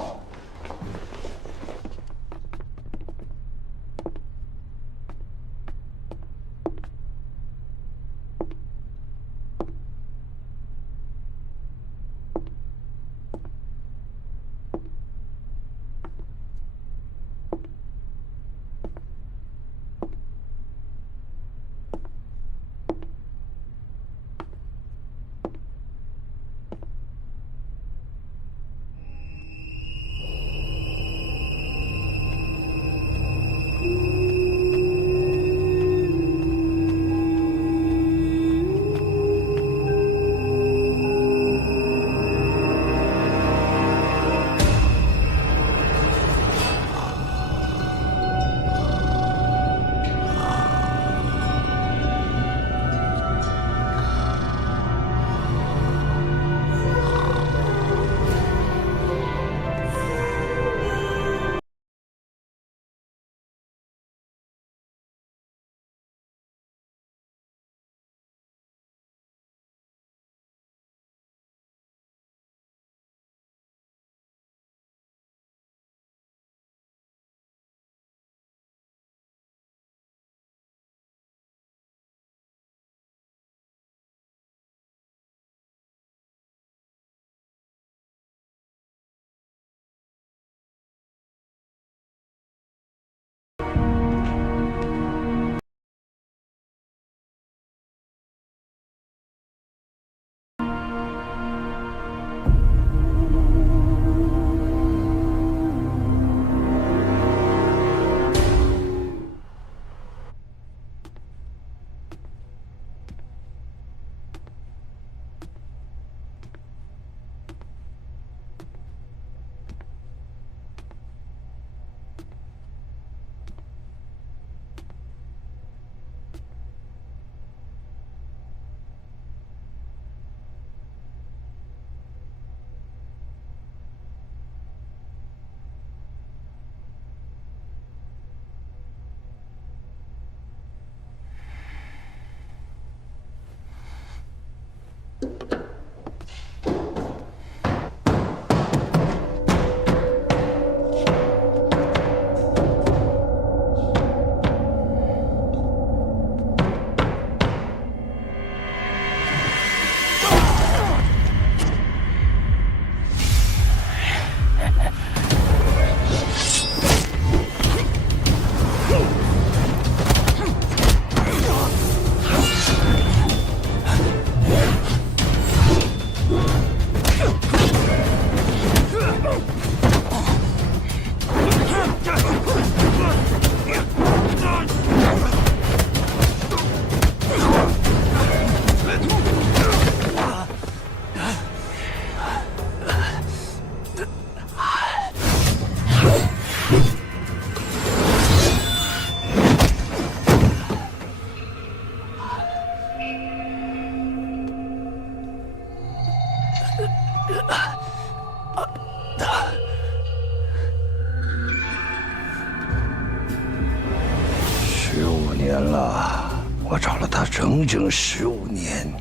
15年了，我找了他整整15年。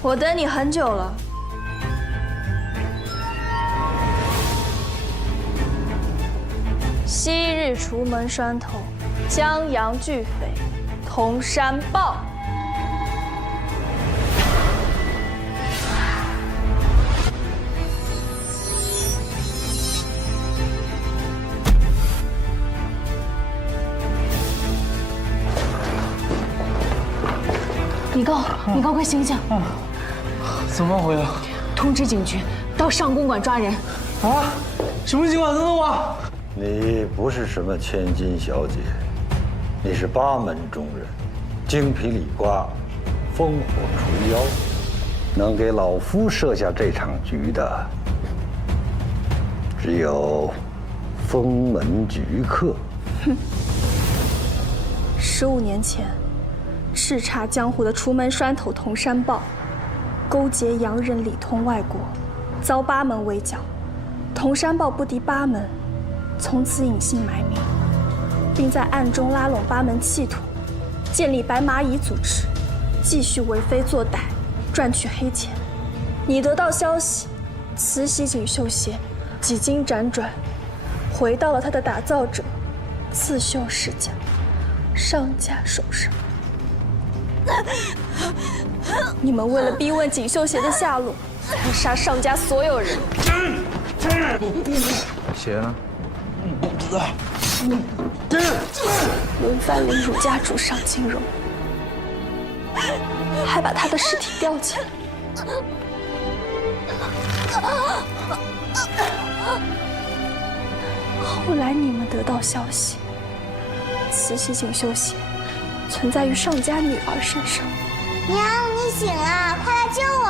我等你很久了。昔日除门栓头，江洋巨匪，铜山豹。米高，快醒醒！怎么回来？通知警局，到上公馆抓人。啊？什么情况？等等我！你不是什么千金小姐，你是八门中人，精疲力刮，烽火除妖，能给老夫设下这场局的，只有封门局客。哼！15年前。叱咤江湖的除门栓头铜山豹，勾结洋人里通外国，遭八门围剿。铜山豹不敌八门，从此隐姓埋名，并在暗中拉拢八门弃徒，建立白蚂蚁组织，继续为非作歹，赚取黑钱。你得到消息，慈禧锦绣鞋几经辗转，回到了他的打造者刺绣世家上家手上。你们为了逼问锦绣鞋的下落，才杀上家所有人。鞋呢？不知道。轮番凌辱家主上清荣，还把他的尸体吊起来。后来你们得到消息，慈禧锦绣鞋存在于上家女儿身上。娘，你醒了，快来救我！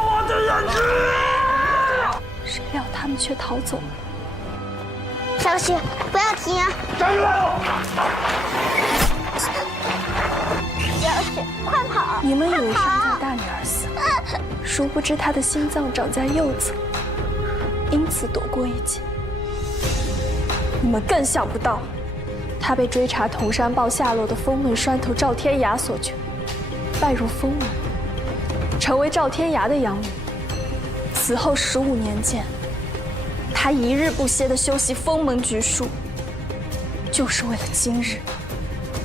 我的人质！谁料他们却逃走了。小雪，不要停！站住！小雪，快跑！你们以为上家大女儿死了，殊不知她的心脏长在右侧，因此躲过一劫。你们更想不到，他被追查铜山豹下落的封门栓头赵天涯所救，拜入封门，成为赵天涯的养女。此后15年间，他一日不歇地修习封门局术，就是为了今日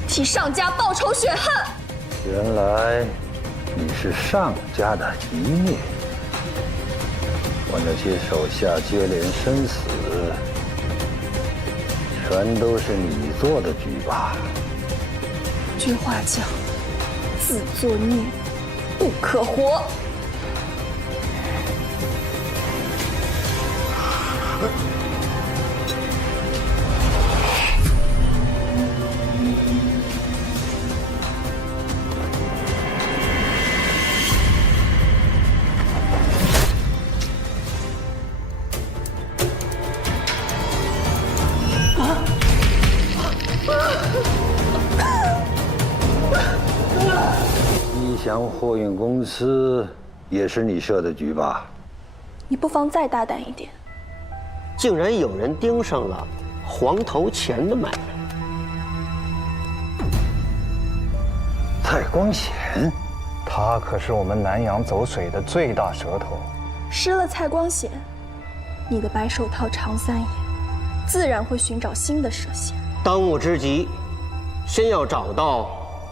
替上家报仇雪恨。原来你是上家的一面，我那些手下接连生死，全都是你做的局吧？句话叫自作孽不可活。吉祥货运公司也是你设的局吧？你不妨再大胆一点。竟然有人盯上了黄头钱的买卖。蔡光显，他可是我们南洋走水的最大舌头。失了蔡光显，你的白手套常三爷自然会寻找新的蛇线。当务之急，先要找到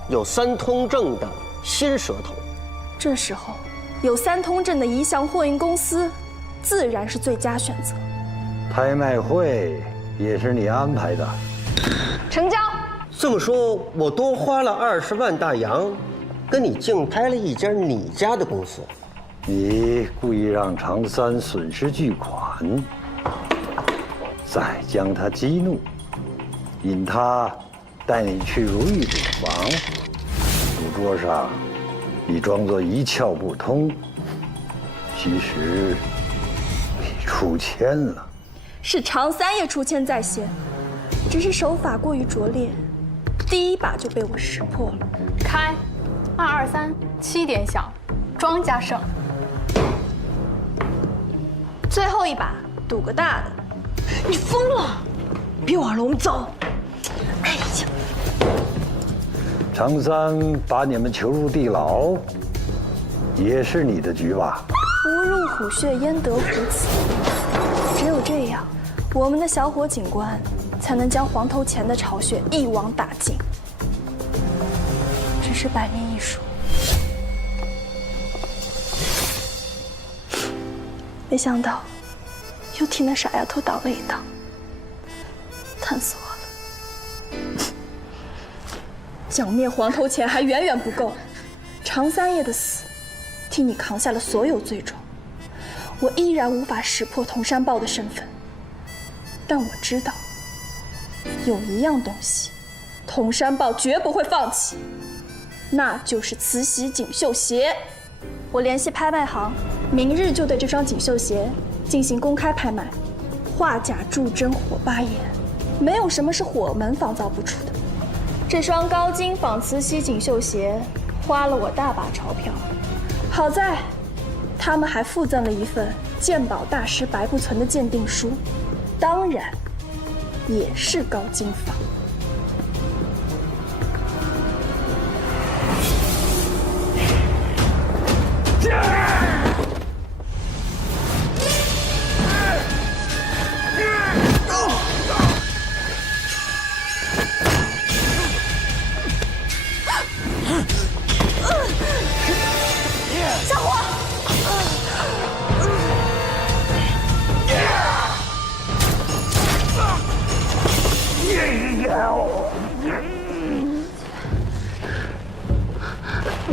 有3通证的新蛇头。这时候，有3通证的宜祥货运公司，自然是最佳选择。拍卖会也是你安排的，成交。这么说，我多花了20万大洋，跟你竞拍了一家你家的公司。你故意让常三损失巨款，再将他激怒，引他带你去如意赌房，赌桌上你装作一窍不通，其实你出千了。是常三爷出千在先，只是手法过于拙劣，第一把就被我识破了。开，223，七点响，庄家胜。最后一把，赌个大的。你疯了！别往龙走！哎呀！常三把你们囚入地牢，也是你的局吧？不入虎穴，焉得虎子？只有这样，我们的小伙警官才能将黄头钱的巢穴一网打尽。只是摆命一输，没想到又替那傻丫头挡了一刀，惨死我了！剿灭黄头钱还远远不够，常三爷的死替你扛下了所有罪状，我依然无法识破佟山豹的身份。但我知道，有一样东西，佟山豹绝不会放弃，那就是慈禧锦绣鞋。我联系拍卖行，明日就对这双锦绣鞋进行公开拍卖，画甲铸真火8眼，没有什么是火门仿造不出的。这双高金仿慈禧锦绣鞋花了我大把钞票，好在他们还附赠了一份鉴宝大师白不存的鉴定书，当然也是高金仿。小伙，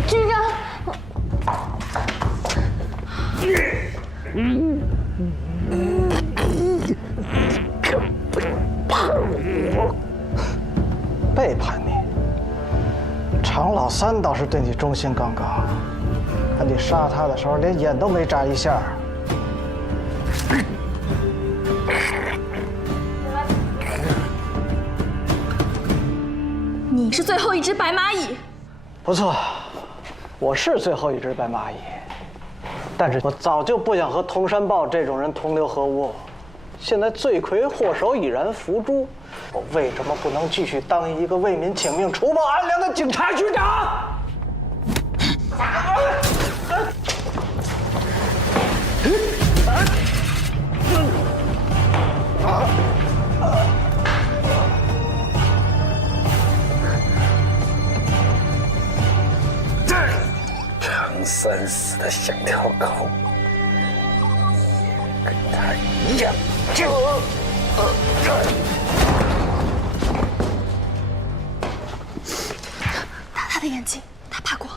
局长，背叛你，常老三倒是对你忠心耿耿，可你杀他的时候连眼都没眨一下。你是最后一只白蚂蚁。不错，我是最后一只白蚂蚁，但是我早就不想和佟山豹这种人同流合污。现在罪魁祸首已然伏诛，我为什么不能继续当一个为民请命、除暴安良的警察局长？常三死的像条狗，跟他一样。打他的眼睛，他怕光。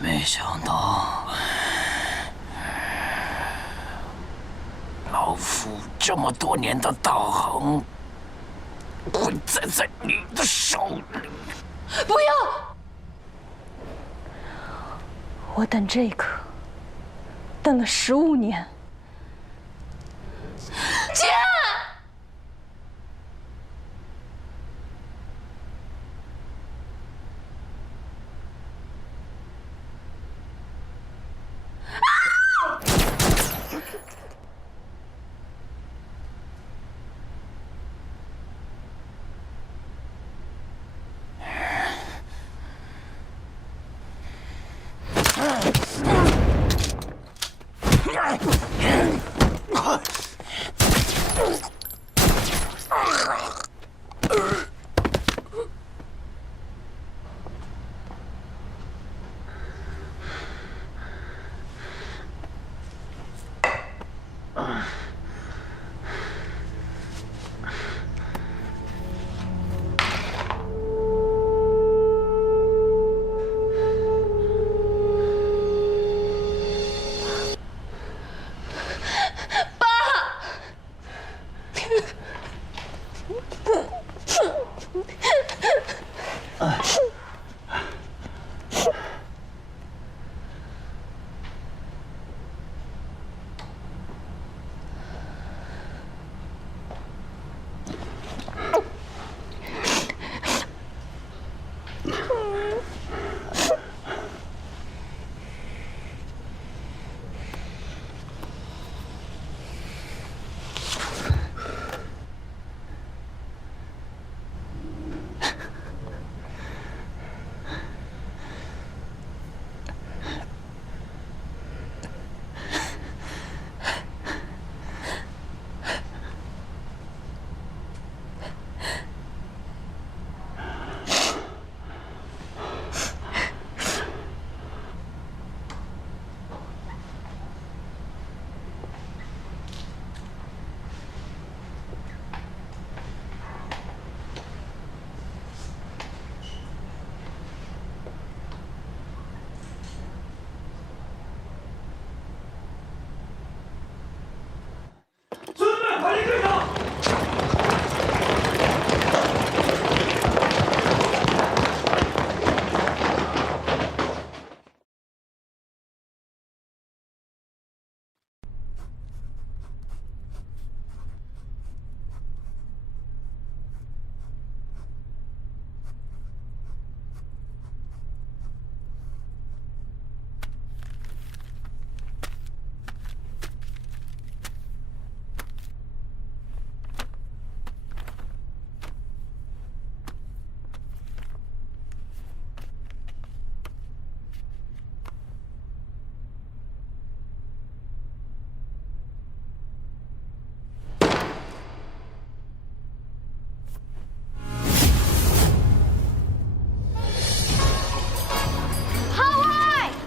没想到，老夫这么多年的道行，会栽在你的手里。不要！我等这一刻，等了15年。姐！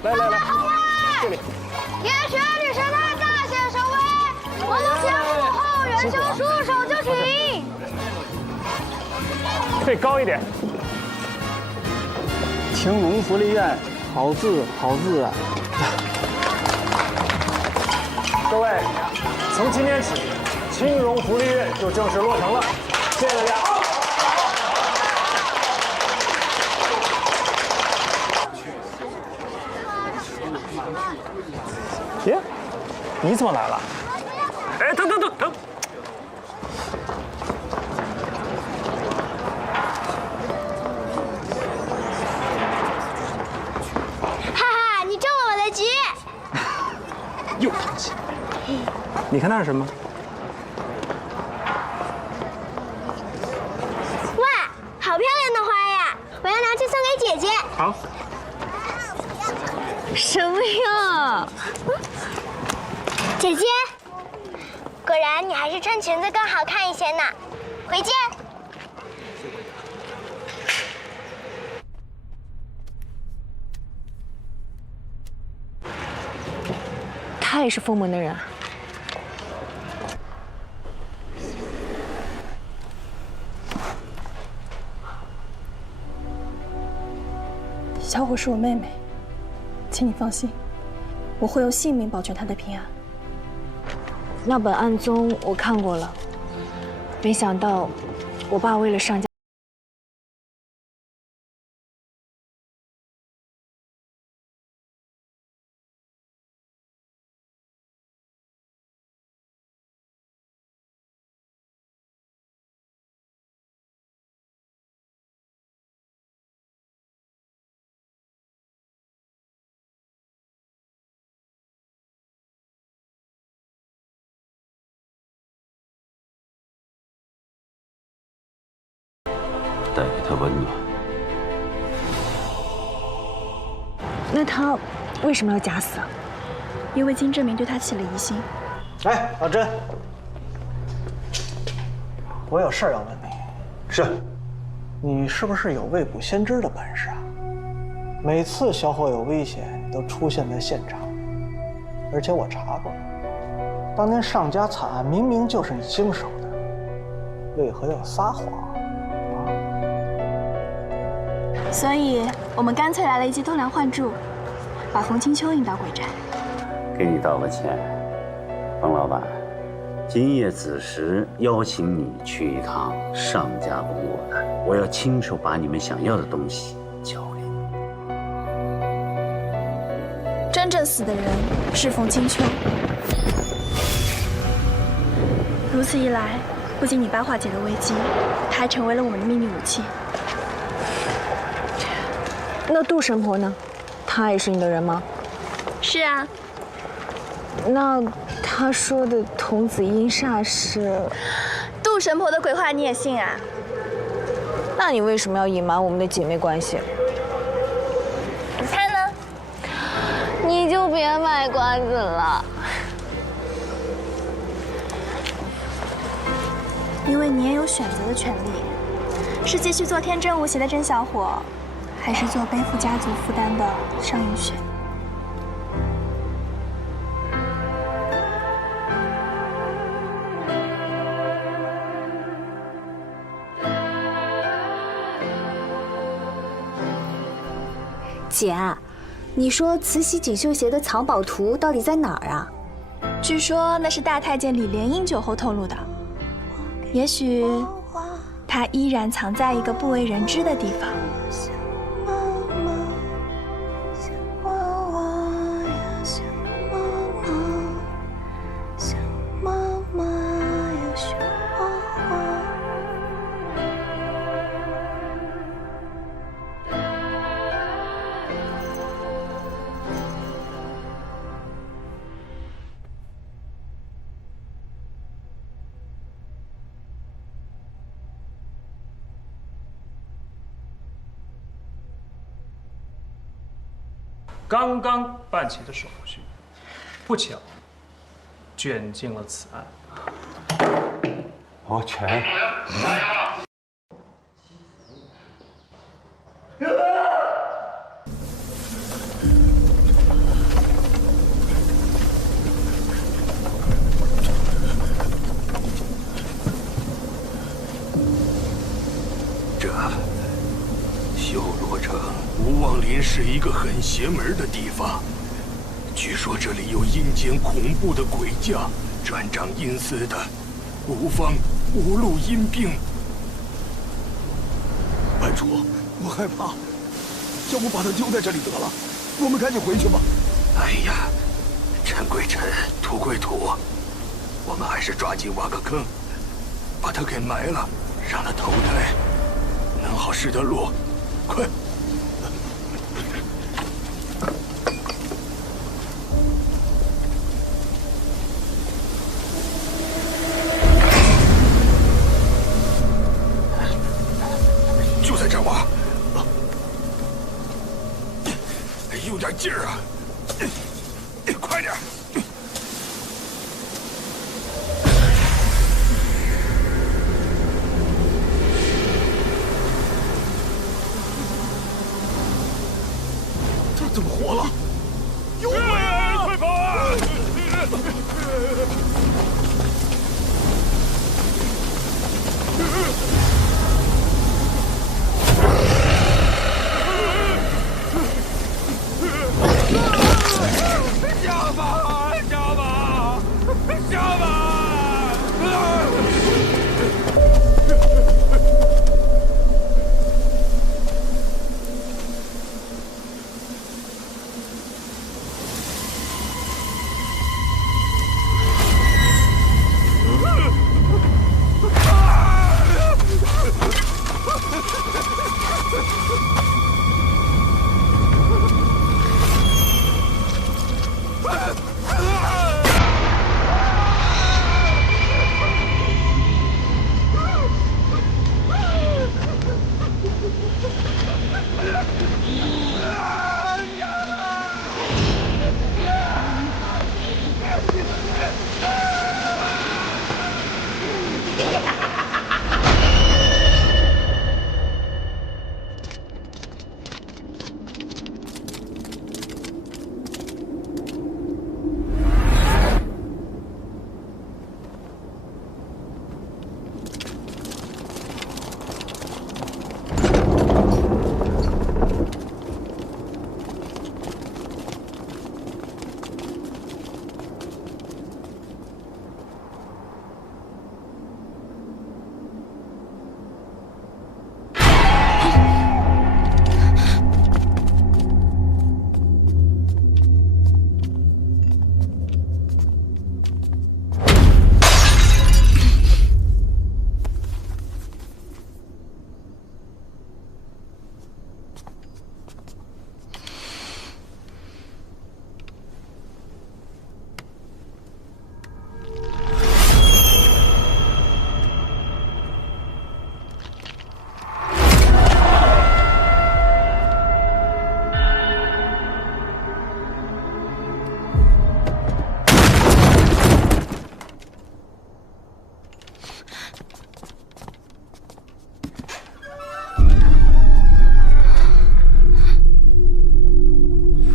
来，这里。铁血女神太大显神威，我们先护后，元宵出手就擒。对，高一点。青龙福利院，好字啊！各位，从今天起，青荣福利院就正式落成了，谢谢大家。耶，你怎么来了？哎，等！哈哈，你中了我的局！又淘气。你看那是什么？哇，好漂亮的花呀！我要拿去送给姐姐。好。什么呀？姐姐，果然你还是穿裙子更好看一些呢。回见。他也是封门的人啊。小火是我妹妹，请你放心，我会用性命保全她的平安。那本案宗我看过了，没想到我爸为了上家。 带给他温暖。那他为什么要假死啊？因为金正明对他起了疑心。哎，老甄，我有事儿要问你。是。你是不是有未卜先知的本事啊？每次小伙有危险，你都出现在现场，而且我查过，当年上家惨案明明就是你经手的，为何要撒谎？ 所以我们干脆来了一记偷梁换柱，把冯清秋引到鬼寨。给你道个歉，冯老板，今夜子时邀请你去一趟上家公馆，我要亲手把你们想要的东西交给你。真正死的人是冯清秋。如此一来，不仅你爸化解了危机，他还成为了我们的秘密武器。 那杜神婆呢？她也是你的人吗？是啊。那她说的童子阴煞是？杜神婆的鬼话你也信啊？那你为什么要隐瞒我们的姐妹关系？你猜呢？你就别卖关子了。因为你也有选择的权利，是继续做天真无邪的甄小伙。 还是做背负家族负担的尚雨雪。姐，你说慈禧锦绣鞋的藏宝图到底在哪儿啊？据说那是大太监李莲英酒后透露的，也许它依然藏在一个不为人知的地方。 刚刚办齐的手续，不巧卷进了此案。我全。这修罗城无望林是一个很邪门的地方，据说这里有阴间恐怖的鬼将，专掌阴司的无方无路阴兵。班主，我害怕，要不把他丢在这里得了，我们赶紧回去吧。哎呀，尘归尘，土归土，我们还是抓紧挖个坑，把他给埋了，让他投胎，能好识得路。快！就在这儿挖，用点劲儿啊！快点！他怎么活了？有鬼！快跑啊！下吧，下吧，下吧！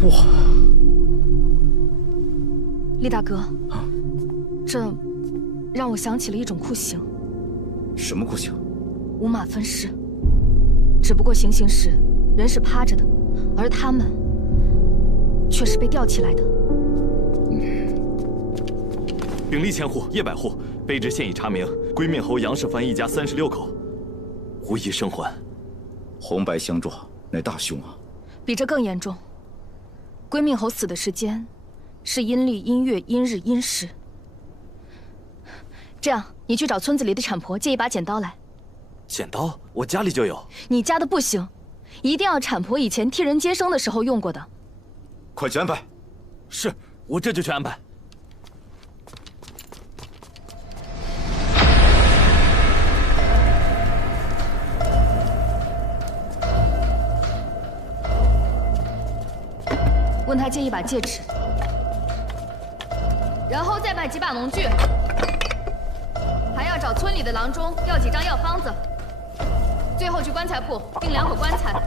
哇！厉大哥，这让我想起了一种酷刑。什么酷刑？五马分尸。只不过行刑时人是趴着的，而他们却是被吊起来的。秉吏千户，叶百户，卑职现已查明，归命侯杨世蕃一家36口，无一生还。红白相撞，乃大凶啊！比这更严重。归命侯死的时间是阴历、阴月、阴日、阴时。这样，你去找村子里的产婆借一把剪刀来。剪刀，我家里就有。你家的不行，一定要产婆以前替人接生的时候用过的。快去安排。是，我这就去安排。问他借一把戒尺，然后再买几把农具，还要找村里的郎中要几张药方子，最后去棺材铺订2口棺材。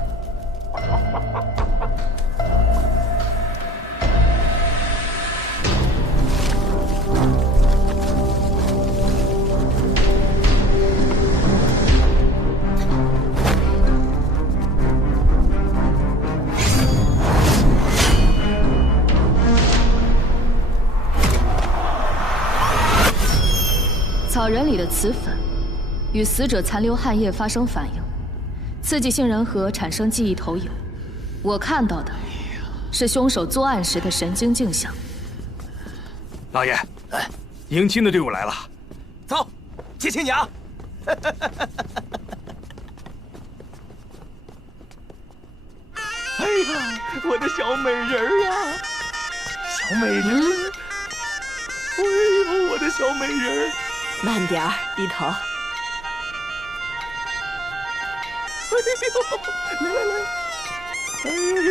草人里的雌粉与死者残留汗液发生反应，刺激杏仁核产生记忆投影。我看到的是凶手作案时的神经镜像。老爷，迎亲的队伍来了，走，接亲娘。哎呀，我的小美人儿啊，小美人儿！哎呦，我的小美人儿！慢点儿，低头。哎呦，来来来，哎呀！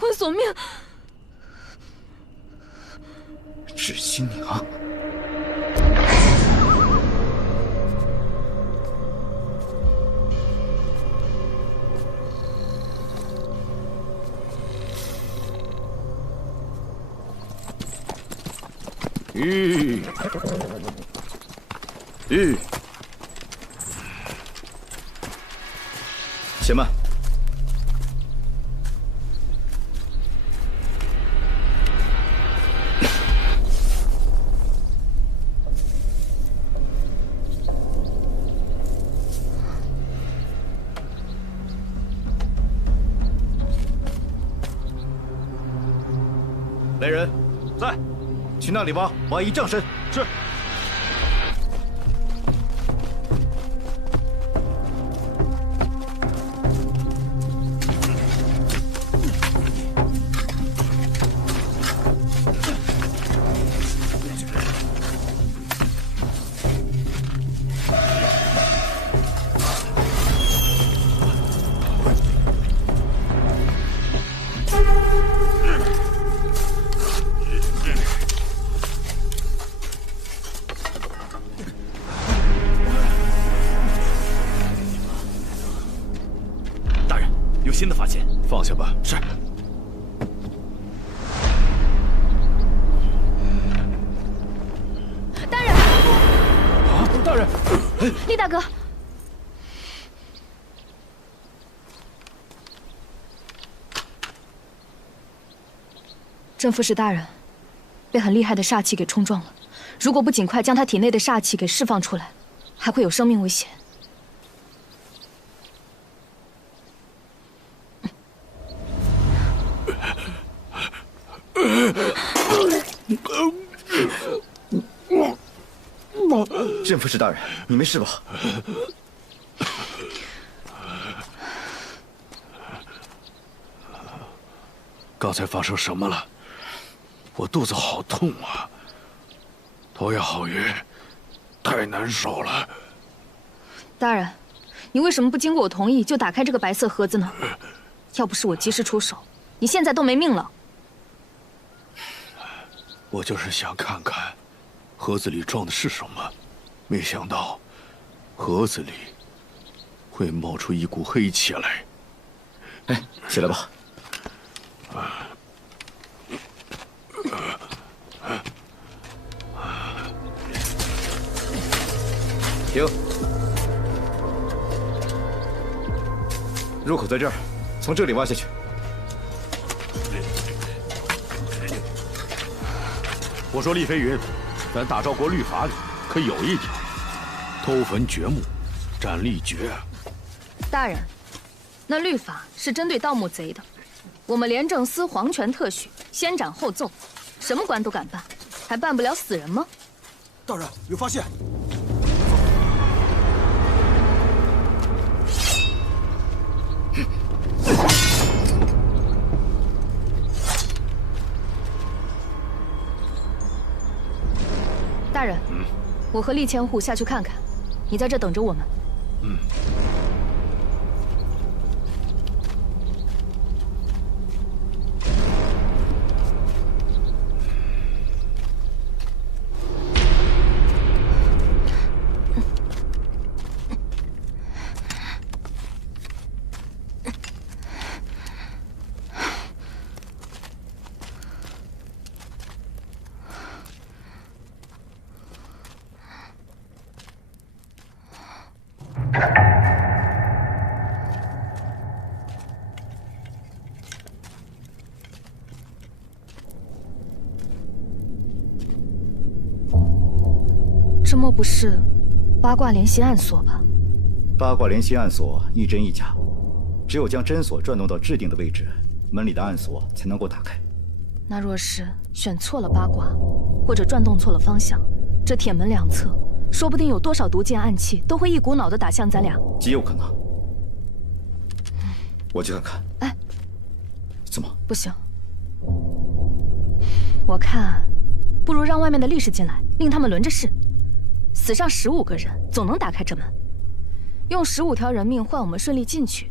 魂索命。致新娘。且慢。来人，在，去那里挖1丈深。是。新的发现，放下吧。是。大人！啊，大人！厉大哥，正副使大人被很厉害的煞气给冲撞了，如果不尽快将他体内的煞气给释放出来，还会有生命危险。镇副使大人，你没事吧？刚才发生什么了？我肚子好痛啊，头也好晕，太难受了。大人，你为什么不经过我同意就打开这个白色盒子呢？要不是我及时出手，你现在都没命了。我就是想看看盒子里装的是什么，没想到盒子里会冒出一股黑气来。哎，起来吧。停。入口在这儿，从这里挖下去。我说厉飞云，咱大赵国律法里可有一条，偷坟掘墓，斩立决。大人，那律法是针对盗墓贼的，我们廉政司皇权特许，先斩后奏，什么官都敢办，还办不了死人吗？大人，有发现！大人，我和厉千户下去看看，你在这等着我们。这莫不是八卦联系暗锁吧？八卦联系暗锁一真一假，只有将真锁转动到制定的位置，门里的暗锁才能够打开。那若是选错了八卦，或者转动错了方向，这铁门两侧说不定有多少毒箭暗器都会一股脑的打向咱俩。极有可能。我去看看。哎，怎么？不行，我看不如让外面的力士进来，令他们轮着试。死上15个人，总能打开这门。用15条人命换我们顺利进去，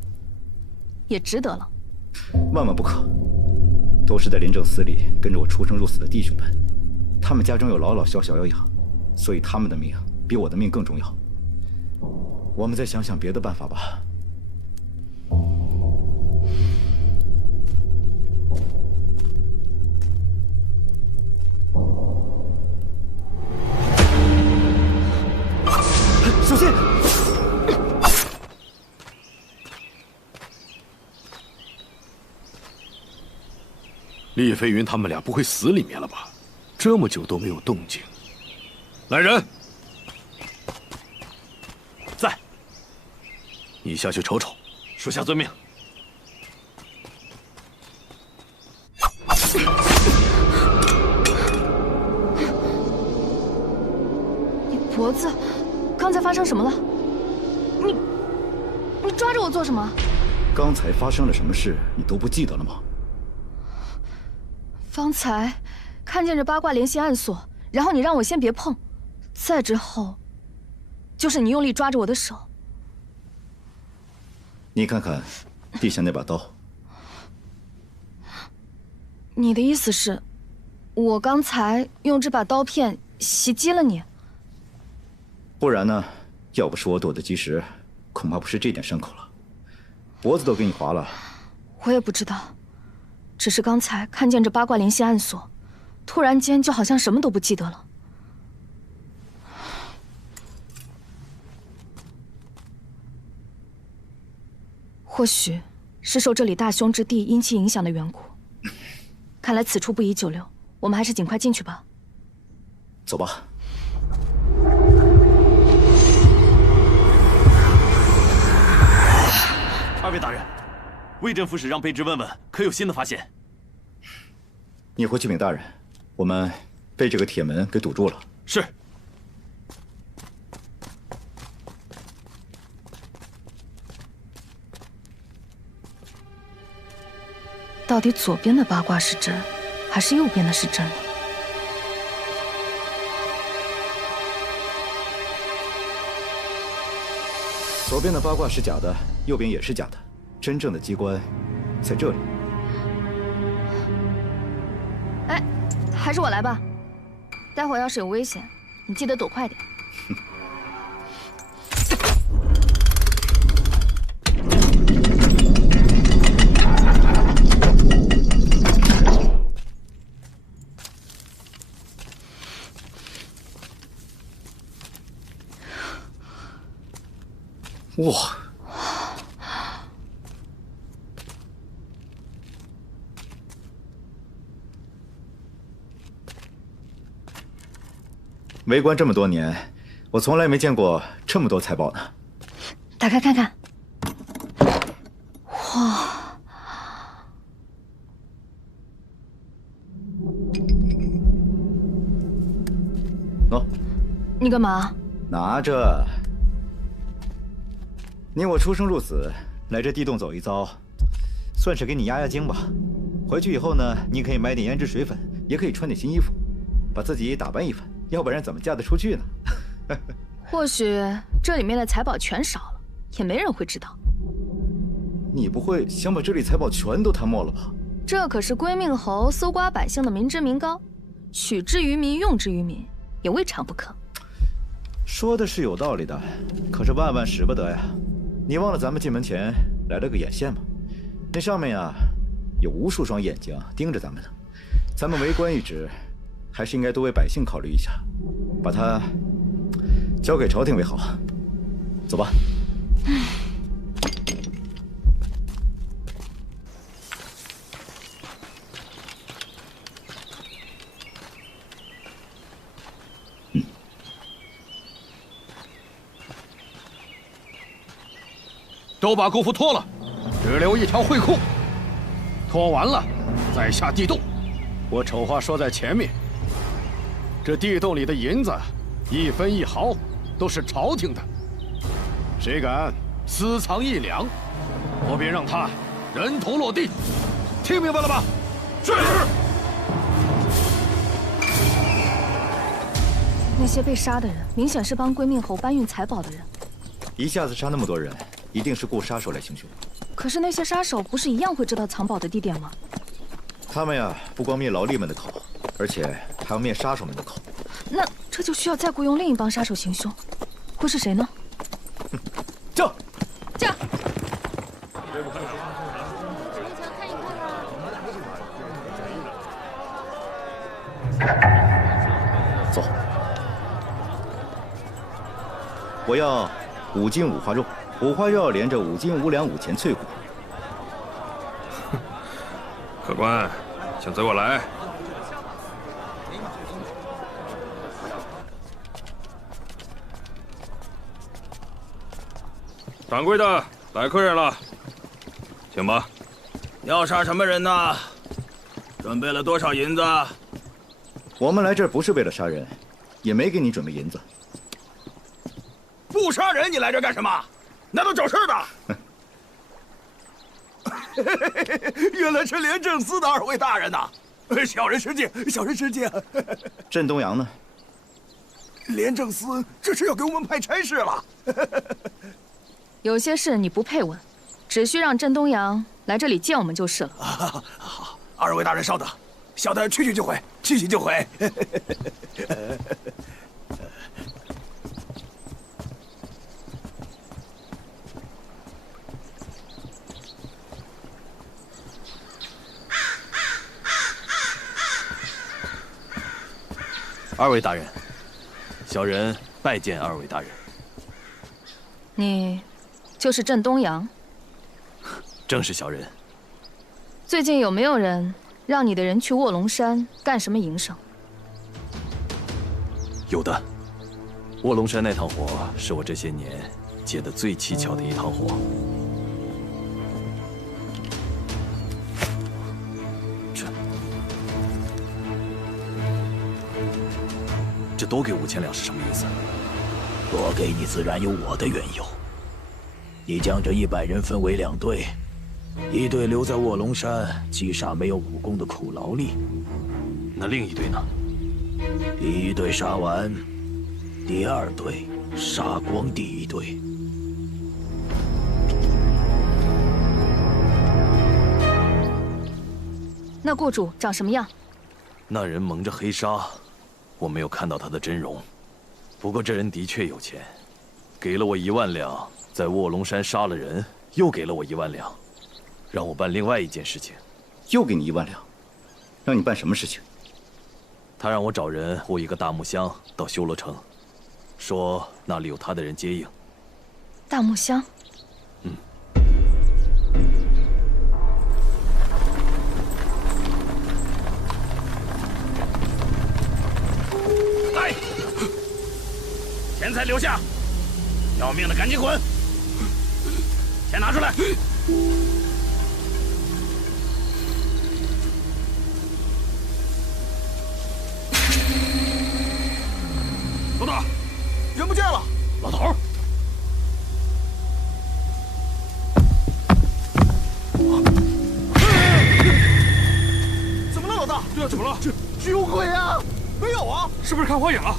也值得了。万万不可！都是在廉政司里跟着我出生入死的弟兄们，他们家中有老老小小要养，所以他们的命比我的命更重要。我们再想想别的办法吧。小心！厉飞云他们俩不会死里面了吧？这么久都没有动静。来人，在。你下去瞅瞅。属下遵命。你脖子，刚才发生什么了？你抓着我做什么？刚才发生了什么事，你都不记得了吗？方才看见这八卦联系暗锁，然后你让我先别碰，再之后，就是你用力抓着我的手。你看看地下那把刀。你的意思是，我刚才用这把刀片袭击了你？不然呢？要不是我躲得及时，恐怕不是这点伤口了，脖子都给你划了。我也不知道。只是刚才看见这八卦联系暗锁，突然间就好像什么都不记得了。或许是受这里大凶之地阴气影响的缘故。看来此处不宜久留，我们还是尽快进去吧。走吧。二位大人，魏镇副使让卑职问问，可有新的发现？你回去禀大人，我们被这个铁门给堵住了。是。到底左边的八卦是真，还是右边的是真呢？左边的八卦是假的，右边也是假的，真正的机关在这里。哎，还是我来吧。待会儿要是有危险，你记得躲快点。哇！为官这么多年，我从来没见过这么多财宝呢。打开看看。哇！喏，你干嘛？拿着。你我出生入死，来这地洞走一遭，算是给你压压惊吧。回去以后呢，你可以买点胭脂水粉，也可以穿点新衣服，把自己打扮一番，要不然怎么嫁得出去呢？或许这里面的财宝全少了，也没人会知道。你不会想把这里财宝全都贪没了吧？这可是归命侯搜刮百姓的民脂民膏，取之于民，用之于民，也未尝不可。说的是有道理的，可是万万使不得呀。你忘了咱们进门前来了个眼线吗？那上面呀，有无数双眼睛盯着咱们呢。咱们为官一职，还是应该多为百姓考虑一下，把它交给朝廷为好。走吧。都把功夫脱了，只留一条会裤。脱完了，再下地洞。我丑话说在前面，这地洞里的银子，一分一毫都是朝廷的。谁敢私藏1两，我便让他人头落地。听明白了吧？是。那些被杀的人，明显是帮归命侯搬运财宝的人。一下子杀那么多人，一定是雇杀手来行凶。可是那些杀手不是一样会知道藏宝的地点吗？他们呀，不光灭劳力们的口，而且还要灭杀手们的口。那这就需要再雇佣另一帮杀手行凶，会是谁呢？叫！叫！走。我要5斤五花肉，五花肉连着5斤5两5钱脆骨。客官，请随我来。掌柜的，来客人了，请吧。要杀什么人呢？准备了多少银子？我们来这儿不是为了杀人，也没给你准备银子。不杀人，你来这干什么？难道找事的？原来是廉政司的2位大人呐！小人失敬，小人失敬。镇东阳呢？廉政司这是要给我们派差事了。有些事你不配问，只需让镇东阳来这里见我们就是了。好，2位大人稍等，小的去就回，去就回。2位大人，小人拜见2位大人。你就是镇东阳？正是小人。最近有没有人让你的人去卧龙山干什么营生？有的。卧龙山那趟活是我这些年接的最蹊跷的一趟活。这多给5000两是什么意思？多给你自然有我的缘由。你将这100人分为2队，一队留在卧龙山击杀没有武功的苦劳力，那另一队呢？第1队杀完，第2队杀光第1队。那雇主长什么样？那人蒙着黑纱，我没有看到他的真容。不过这人的确有钱，给了我1万两，在卧龙山杀了人，又给了我1万两，让我办另外一件事情。又给你1万两，让你办什么事情？他让我找人握一个大木箱到修罗城，说那里有他的人接应。大木箱？嗯。来，钱财留下，要命的赶紧滚！钱拿出来。老大，人不见了。老头，怎么了，老大？对啊，怎么了？这有鬼啊！没有啊，是不是看花眼了？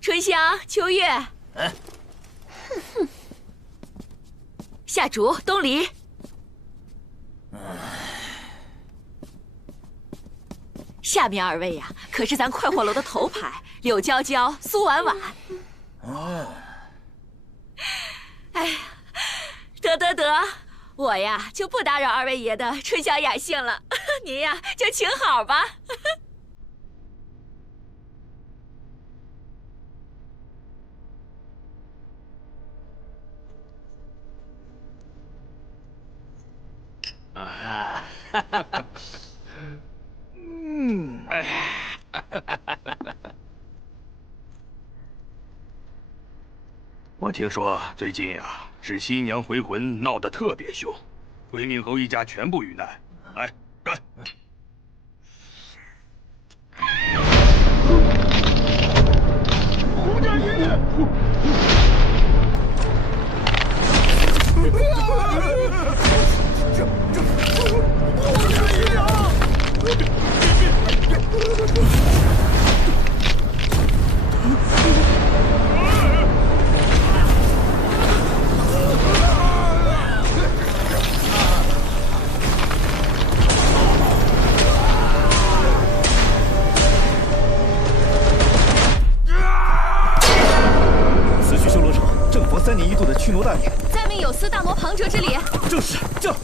春香、秋月，夏竹、东篱。下面2位呀，可是咱快活楼的头牌柳娇娇、苏婉婉。哎呀，得，我呀就不打扰2位爷的春宵雅兴了，您呀就请好吧。我听说最近啊，是新娘回魂闹得特别凶，回宁侯一家全部遇难。来，干！胡家爷！此去修罗城，正逢3年1度的驱魔大典，再命有司大魔庞哲之礼。正是，正。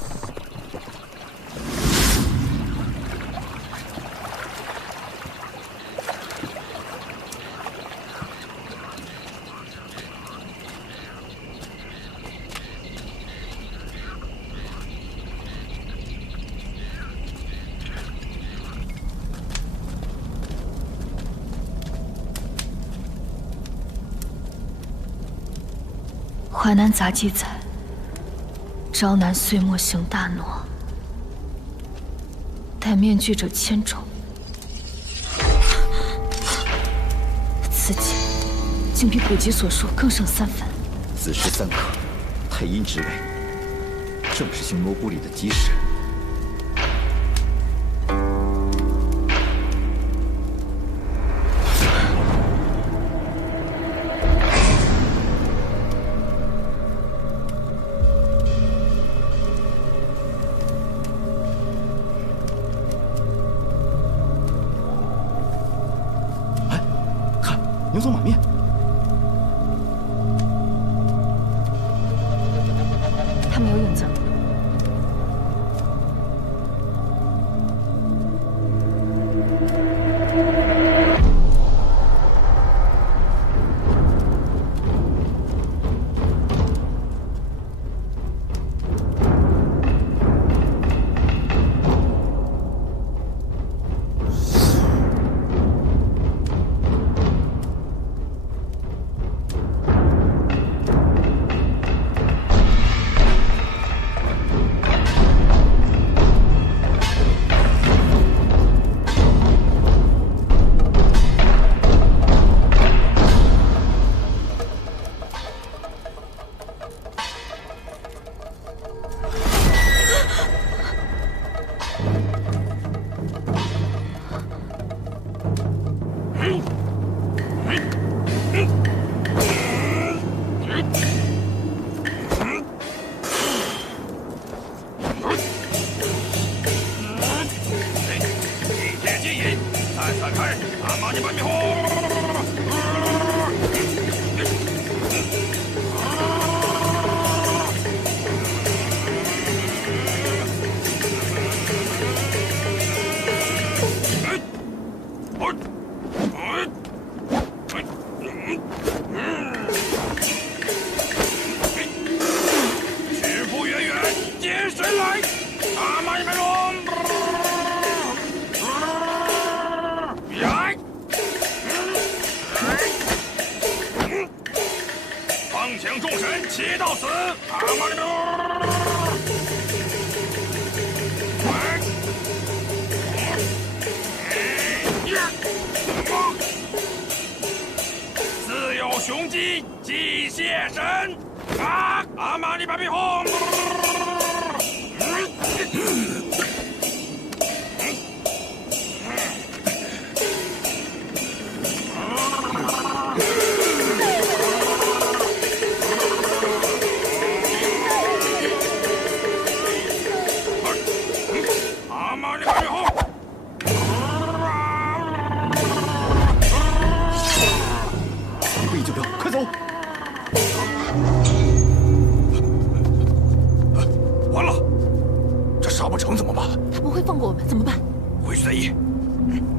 淮南杂记载，朝南岁末行大挪，戴面具者千种。此景竟比古籍所述更胜3分。子时3刻，太阴之位，正是巡逻谷里的吉时。牛头马面，他们有影子。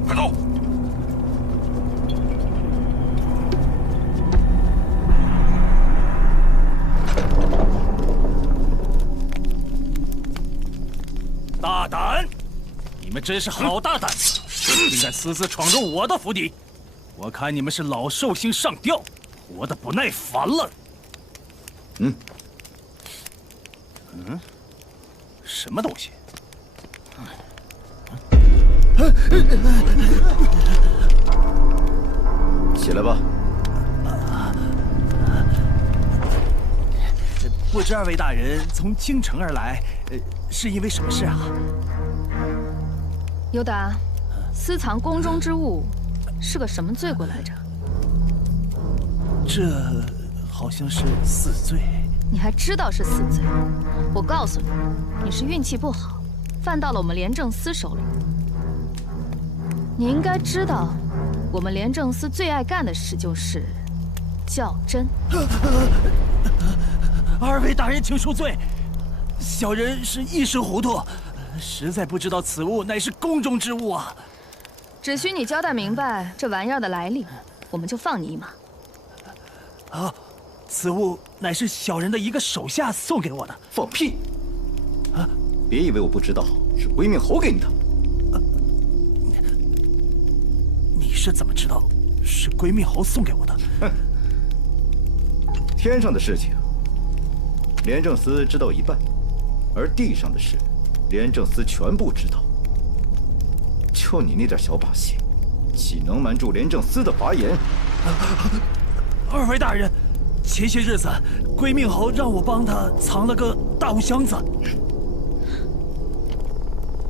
快走！大胆！你们真是好大胆，竟敢私自闯入我的府邸！我看你们是老寿星上吊，活得不耐烦了。什么东西？起来吧。不知二位大人从京城而来，是因为什么事啊？尤达，私藏宫中之物是个什么罪过来着？这好像是死罪。你还知道是死罪？我告诉你，你是运气不好，犯到了我们廉政司手里。你应该知道，我们廉政司最爱干的事就是较真。二位大人，请恕罪，小人是一时糊涂，实在不知道此物乃是宫中之物啊。只需你交代明白这玩意儿的来历，我们就放你一马。啊，此物乃是小人的一个手下送给我的。放屁！啊，别以为我不知道，是归命侯给你的。你是怎么知道是归命侯送给我的？天上的事情，廉政司知道一半，而地上的事，廉政司全部知道。就你那点小把戏，岂能瞒住廉政司的法眼？二位大人，前些日子归命侯让我帮他藏了个大木箱子。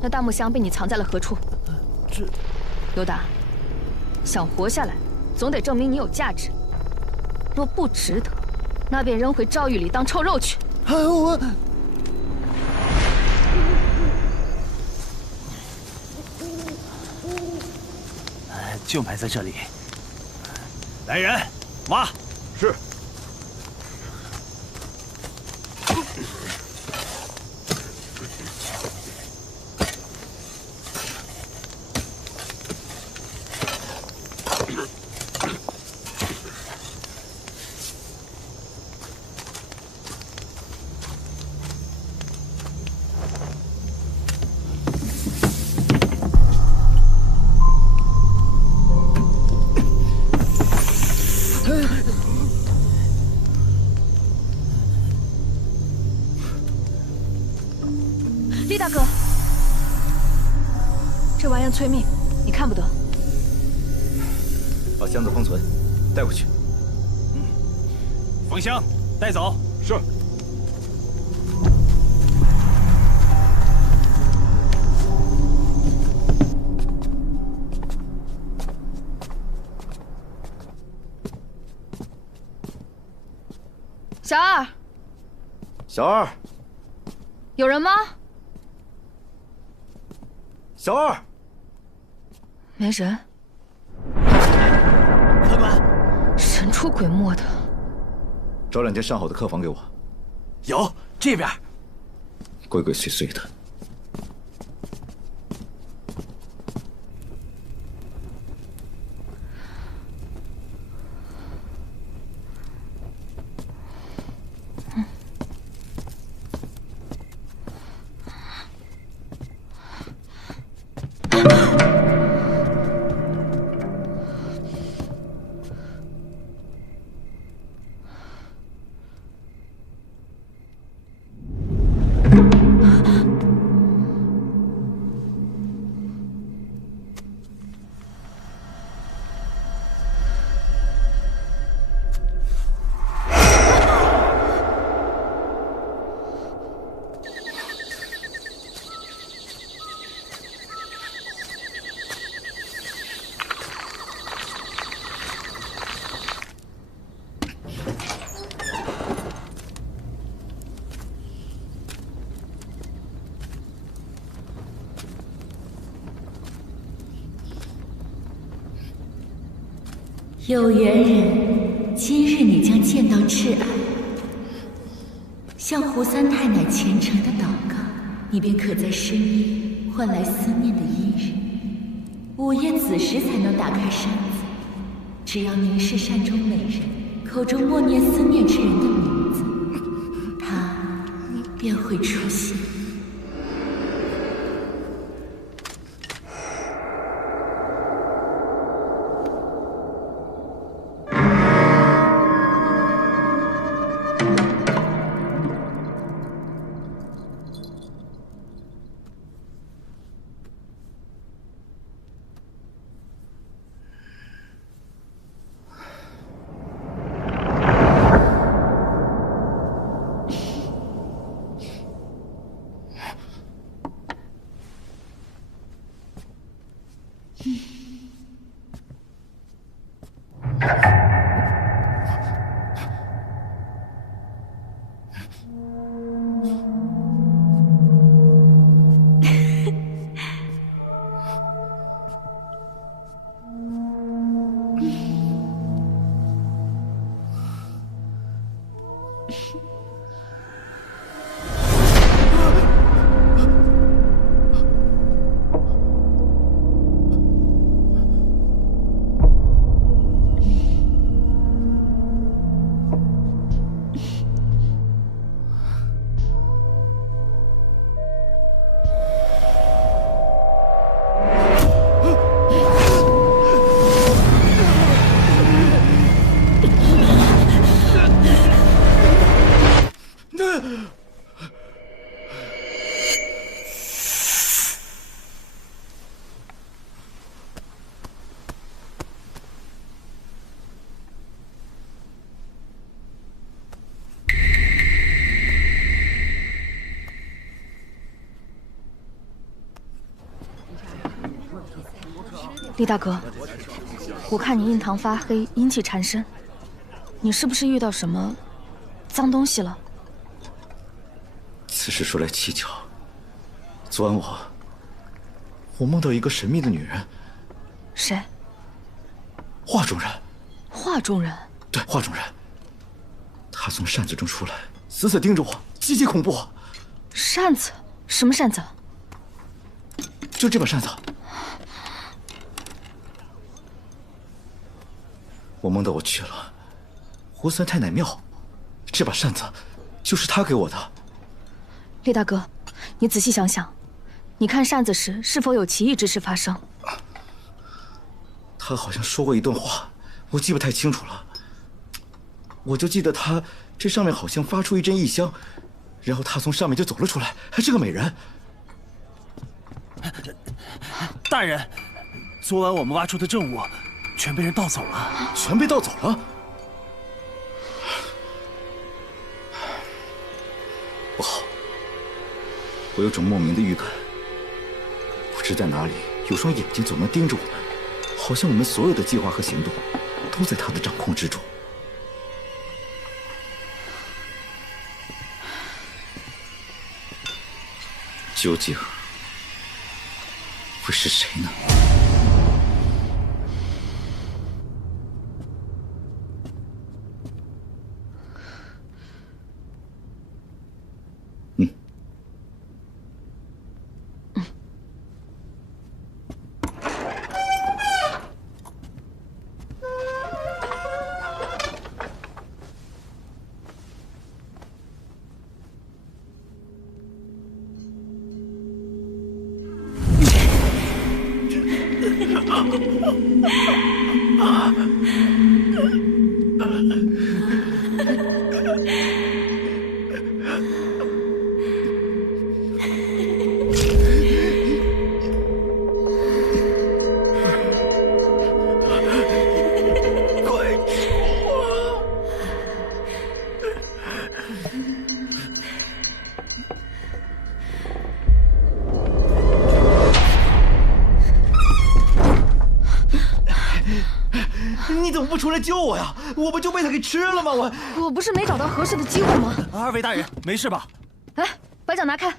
那大木箱被你藏在了何处？这，尤达，想活下来，总得证明你有价值。若不值得，那便扔回诏狱里当臭肉去。我。就埋在这里。来人，挖！是。厉大哥，这玩意催命，你看不得。把箱子封存，带回去。封箱，带走。是。小二，小二，有人吗？小二，没人。客官，神出鬼没的。找2间上好的客房给我。有，这边。鬼鬼祟祟的。有缘人，今日你将见到挚爱。向胡三太奶虔诚的祷告，你便可在深夜换来思念的伊人。午夜子时才能打开扇子。只要凝视扇中美人，口中默念思念之人的名字，他便会出现。李大哥，我看你印堂发黑，阴气缠身，你是不是遇到什么脏东西了？此事说来蹊跷，昨晚我梦到一个神秘的女人。谁？画中人。画中人？对，画中人。她从扇子中出来，死死盯着我，极其恐怖。扇子？什么扇子？就这把扇子。我梦到我去了胡三太奶庙，这把扇子就是他给我的。厉大哥，你仔细想想，你看扇子时是否有奇异之事发生？他好像说过一段话，我记不太清楚了。我就记得他这上面好像发出一阵异香，然后他从上面就走了出来，还是个美人。大人，昨晚我们挖出的证物全被人盗走了。全被盗走了？不好，我有种莫名的预感，不知在哪里有双眼睛总能盯着我们，好像我们所有的计划和行动都在他的掌控之中。究竟会是谁呢？你怎么不出来救我呀？我不就被他给吃了吗？我不是没找到合适的机会吗？二位大人，没事吧？来，把脚拿开。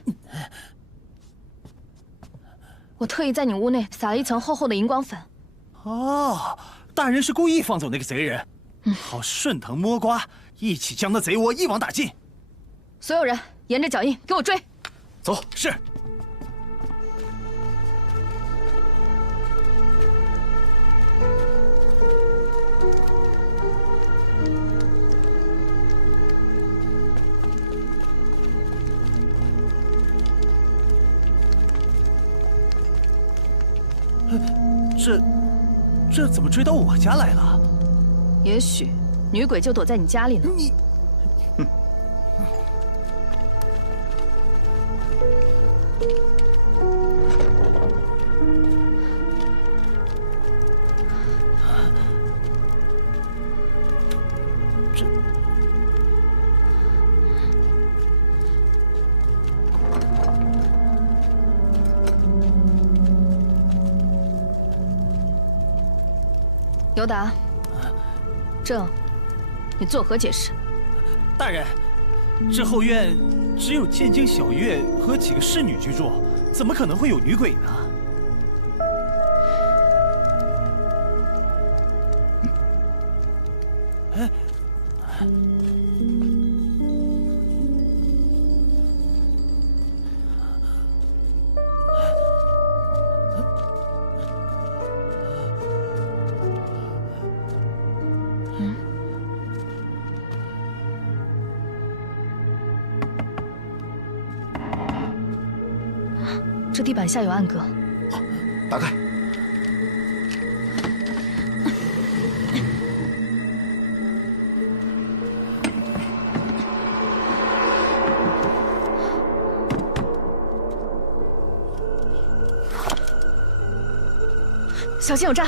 我特意在你屋内撒了一层厚厚的荧光粉。哦，大人是故意放走那个贼人，好顺藤摸瓜，一起将那贼窝一网打尽。所有人沿着脚印给我追。走，是。这怎么追到我家来了？也许女鬼就躲在你家里呢。你，尤达，这你作何解释？大人，这后院只有剑京小月和几个侍女居住，怎么可能会有女鬼呢？哎，这地板下有暗格。好，打开。小心有诈！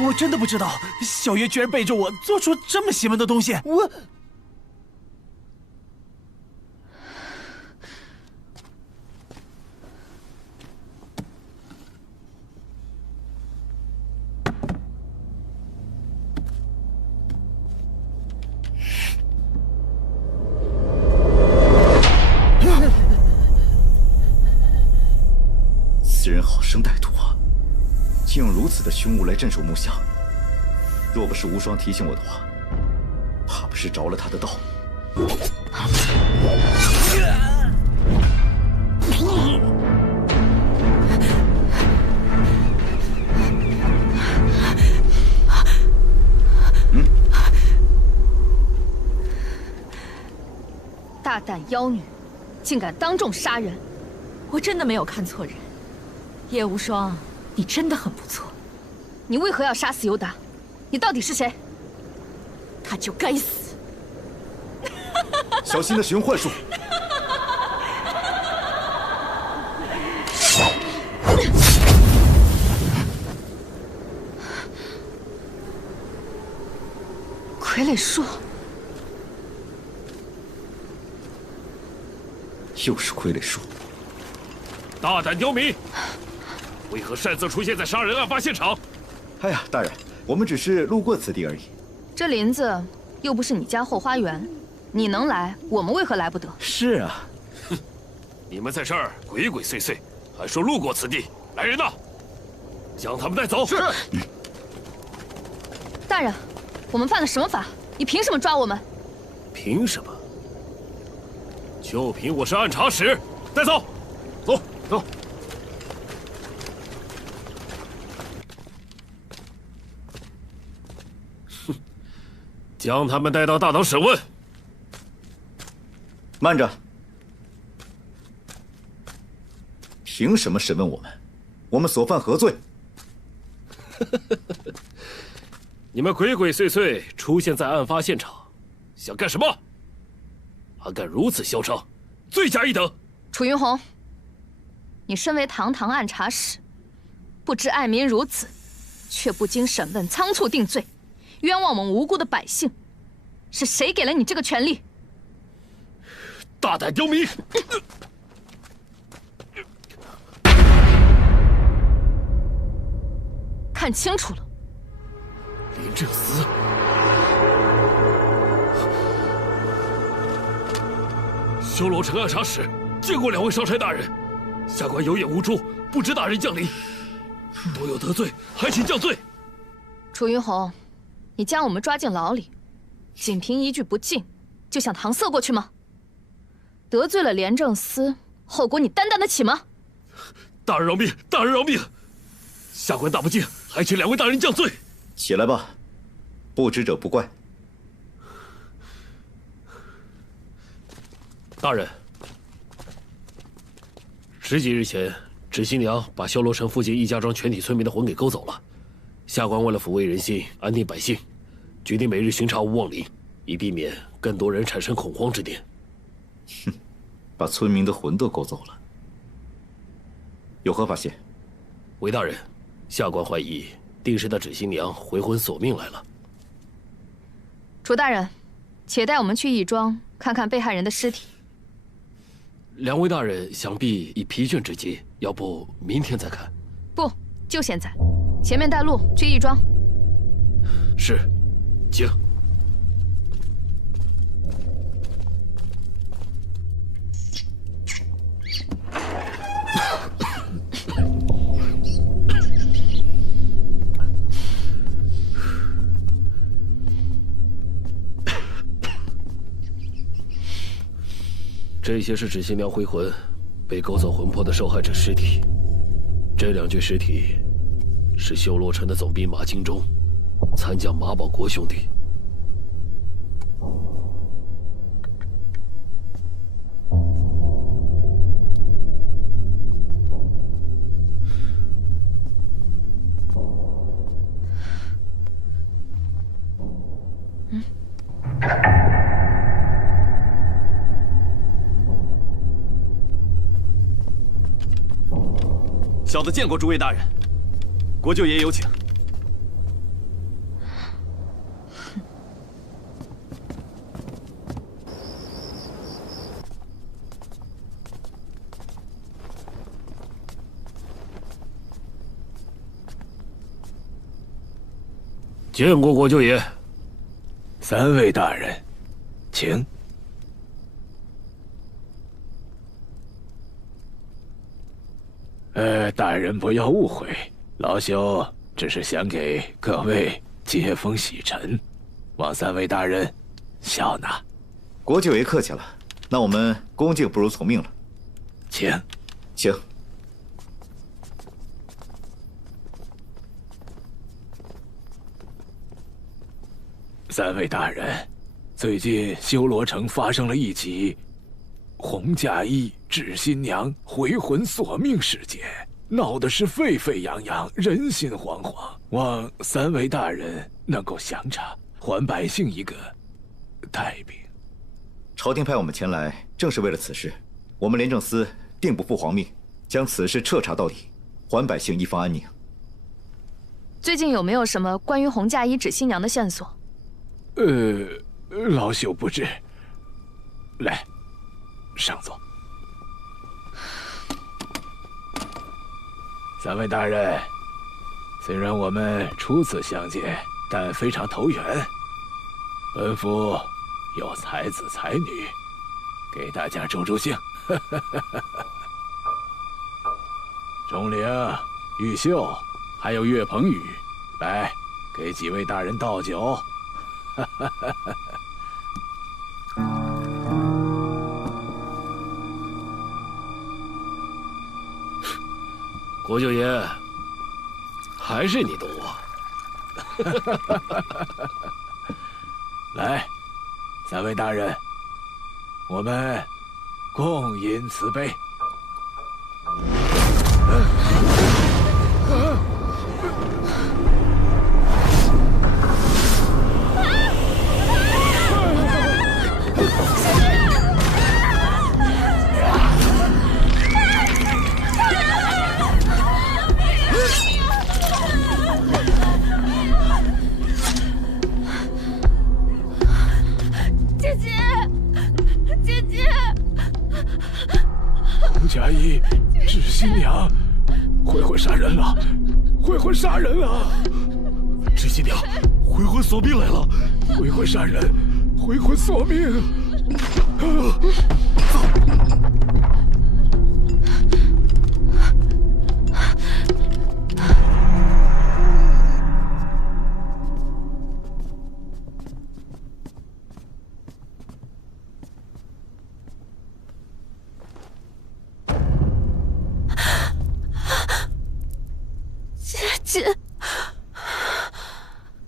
我真的不知道，小月居然背着我做出这么邪门的东西。我，此人好生歹毒啊！竟用如此的凶物来镇守木下，若不是无双提醒我的话，怕不是着了他的道。大胆妖女，竟敢当众杀人！我真的没有看错人，叶无双。你真的很不错，你为何要杀死尤达？你到底是谁？他就该死！小心那使用幻术！傀儡术，又是傀儡术！大胆刁民！为何擅自出现在杀人案发现场？哎呀，大人，我们只是路过此地而已。这林子又不是你家后花园，你能来，我们为何来不得？是啊，哼，你们在这儿鬼鬼祟祟，还说路过此地，来人呐，将他们带走。是。大人，我们犯了什么法？你凭什么抓我们？凭什么？就凭我是按察使，带走，走走。将他们带到大堂审问。慢着，凭什么审问我们？我们所犯何罪？你们鬼鬼祟祟出现在案发现场，想干什么？还敢如此嚣张，罪加一等。楚云红，你身为堂堂按察使，不知爱民如此，却不经审问仓促定罪。冤枉我们无辜的百姓，是谁给了你这个权利？大胆刁民！看清楚了，林正思，修罗城按察使见过2位上差大人，下官有眼无珠，不知大人降临，多有得罪，还请降罪。楚云红，你将我们抓进牢里，仅凭一句不敬，就想搪塞过去吗？得罪了廉政司，后果你担当得起吗？大人饶命！大人饶命！下官大不敬，还请两位大人降罪。起来吧，不知者不怪。大人，10几日前，纸新娘把修罗城附近易家庄全体村民的魂给勾走了。下官为了抚慰人心、安定百姓，决定每日巡查无妄灵，以避免更多人产生恐慌之念。哼，把村民的魂都勾走了，有何发现？韦大人，下官怀疑定是那纸新娘回魂索命来了。楚大人，且带我们去义庄看看被害人的尸体。两位大人想必已疲倦之极，要不明天再看？不，就现在。前面带路去义庄。是，请。这些是纸新娘回魂被勾走魂魄的受害者尸体，这2具尸体是修罗城的总兵马金忠、参将马保国兄弟。小的见过诸位大人，国舅爷有请。见过国舅爷。3位大人，请。大人不要误会，老朽只是想给各位接风洗尘，望3位大人笑纳。国舅爷客气了，那我们恭敬不如从命了。请，请。3位大人，最近修罗城发生了一起红嫁衣纸新娘回魂索命事件，闹得是沸沸扬扬，人心惶惶。望3位大人能够详查，还百姓一个太平。朝廷派我们前来，正是为了此事。我们廉政司定不负皇命，将此事彻查到底，还百姓一方安宁。最近有没有什么关于红嫁衣纸新娘的线索？老朽不知。来，上座。3位大人，虽然我们初次相见，但非常投缘。本府有才子才女，给大家助助兴。钟灵、玉秀，还有岳鹏宇，来，给几位大人倒酒。国舅爷，还是你懂我。来，3位大人，我们共饮此杯。贾谊，纸新娘，回魂杀人了，回魂杀人了！纸新娘，回魂索命来了，回魂杀人，回魂索命！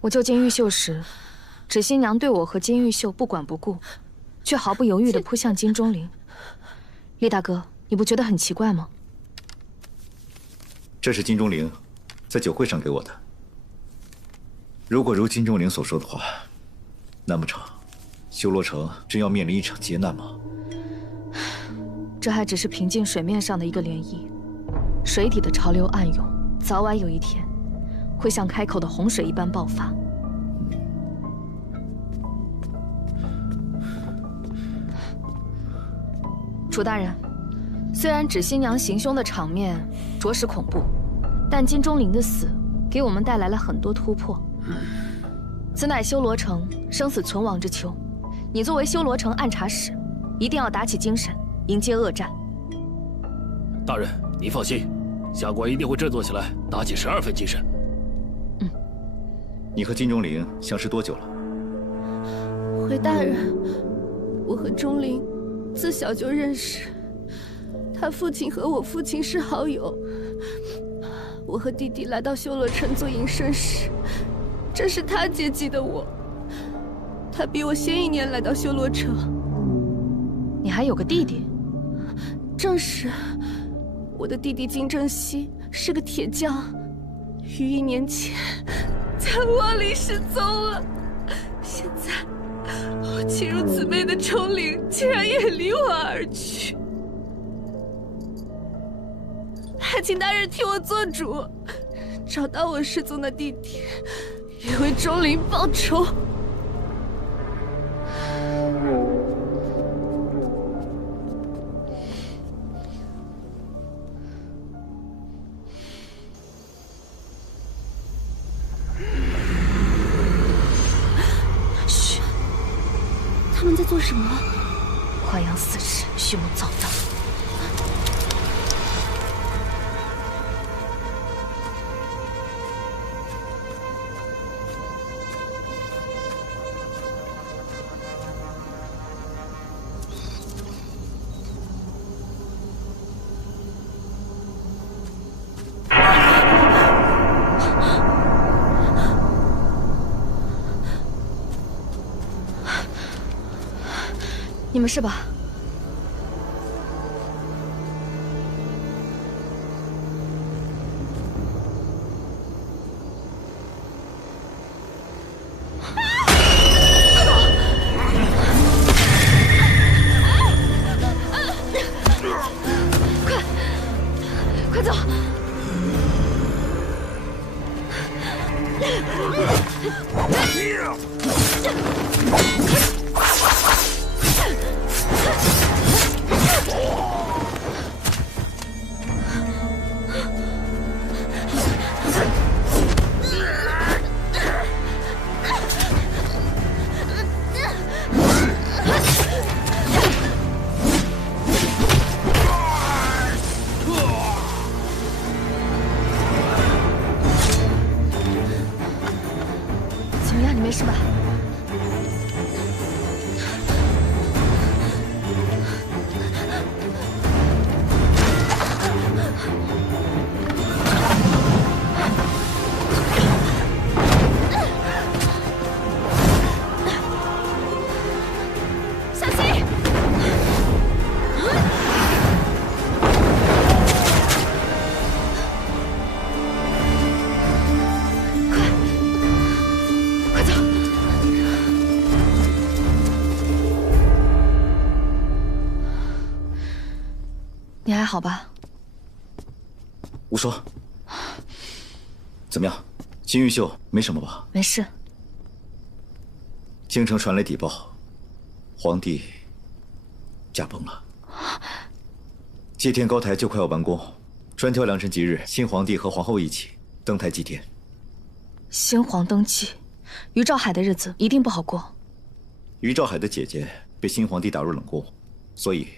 我救金玉秀时，芷新娘对我和金玉秀不管不顾，却毫不犹豫地扑向金钟灵。厉大哥，你不觉得很奇怪吗？这是金钟灵在酒会上给我的。如果如金钟灵所说的话，难不成修罗城真要面临一场劫难吗？这还只是平静水面上的一个涟漪，水底的潮流暗涌，早晚有一天会像开口的洪水一般爆发。楚大人，虽然芷新娘行凶的场面着实恐怖，但金钟灵的死给我们带来了很多突破。此乃修罗城生死存亡之秋，你作为修罗城暗察使，一定要打起精神，迎接恶战。大人，你放心，下官一定会振作起来，打起12分精神。你和金钟灵相识多久了？回大人，我和钟灵自小就认识，他父亲和我父亲是好友。我和弟弟来到修罗城做营生时，正是他接济的我。他比我先1年来到修罗城。你还有个弟弟？正是，我的弟弟金正熙是个铁匠，于1年前在窝里失踪了。现在我亲如姊妹的钟灵竟然也离我而去，还请大人替我做主，找到我失踪的弟弟，也为钟灵报仇。嘘，他们在做什么？花阳4世，蓄谋造反。你们是吧？快走！怎么样？你没事吧？小心！快走！你还好吧？无双，怎么样？金玉秀没什么吧？没事。京城传来邸报，皇帝驾崩了。祭天高台就快要完工，专挑良辰吉日，新皇帝和皇后一起登台祭天。新皇登基，于兆海的日子一定不好过。于兆海的姐姐被新皇帝打入冷宫，所以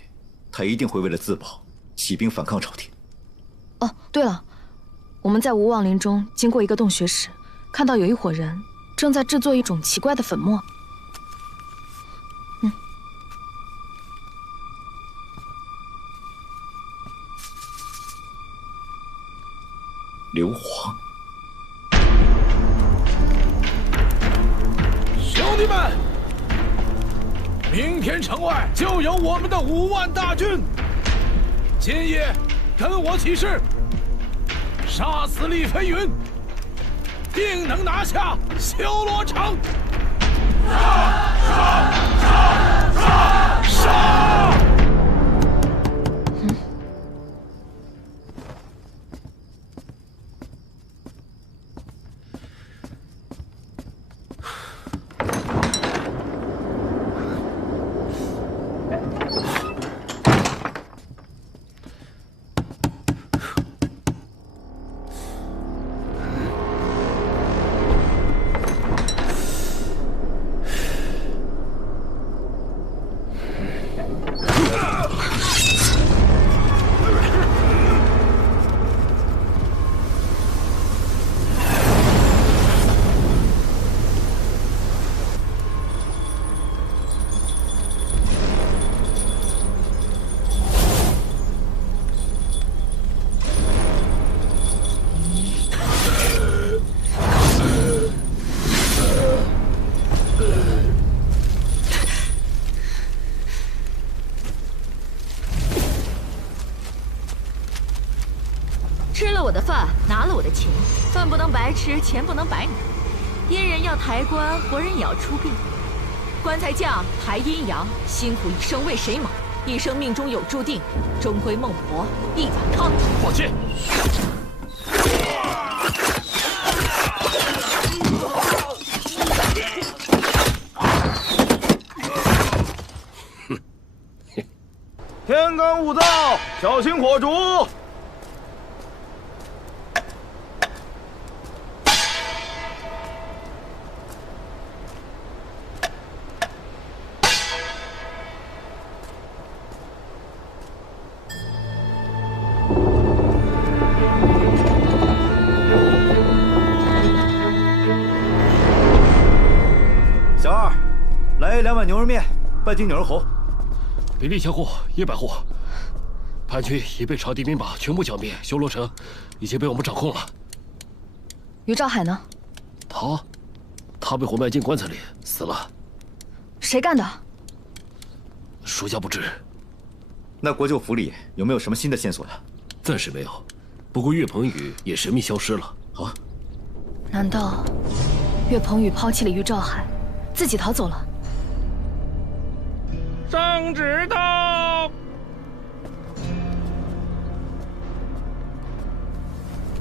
他一定会为了自保，起兵反抗朝廷。哦，对了，我们在无望林中经过一个洞穴时，看到有一伙人正在制作一种奇怪的粉末。硫磺。天城外就有我们的5万大军。今夜跟我起誓，杀死厉飞云，定能拿下修罗城。杀！吃了我的饭，拿了我的钱，饭不能白吃，钱不能白拿。阉人要抬棺，活人也要出殡。棺材匠抬阴阳，辛苦一生为谁忙？一生命中有注定，终归孟婆一碗汤。放弃！天干物燥，小心火烛。小二，来2碗牛肉面，半斤牛肉喉。比例相护，100户。叛军已被朝敌兵马全部剿灭，修罗城已经被我们掌控了。于兆海呢？他被活埋进棺材里死了。谁干的？属下不知。那国舅府里有没有什么新的线索呀？暂时没有，不过岳鹏宇也神秘消失了。啊？难道岳鹏宇抛弃了于兆海，自己逃走了？圣旨到！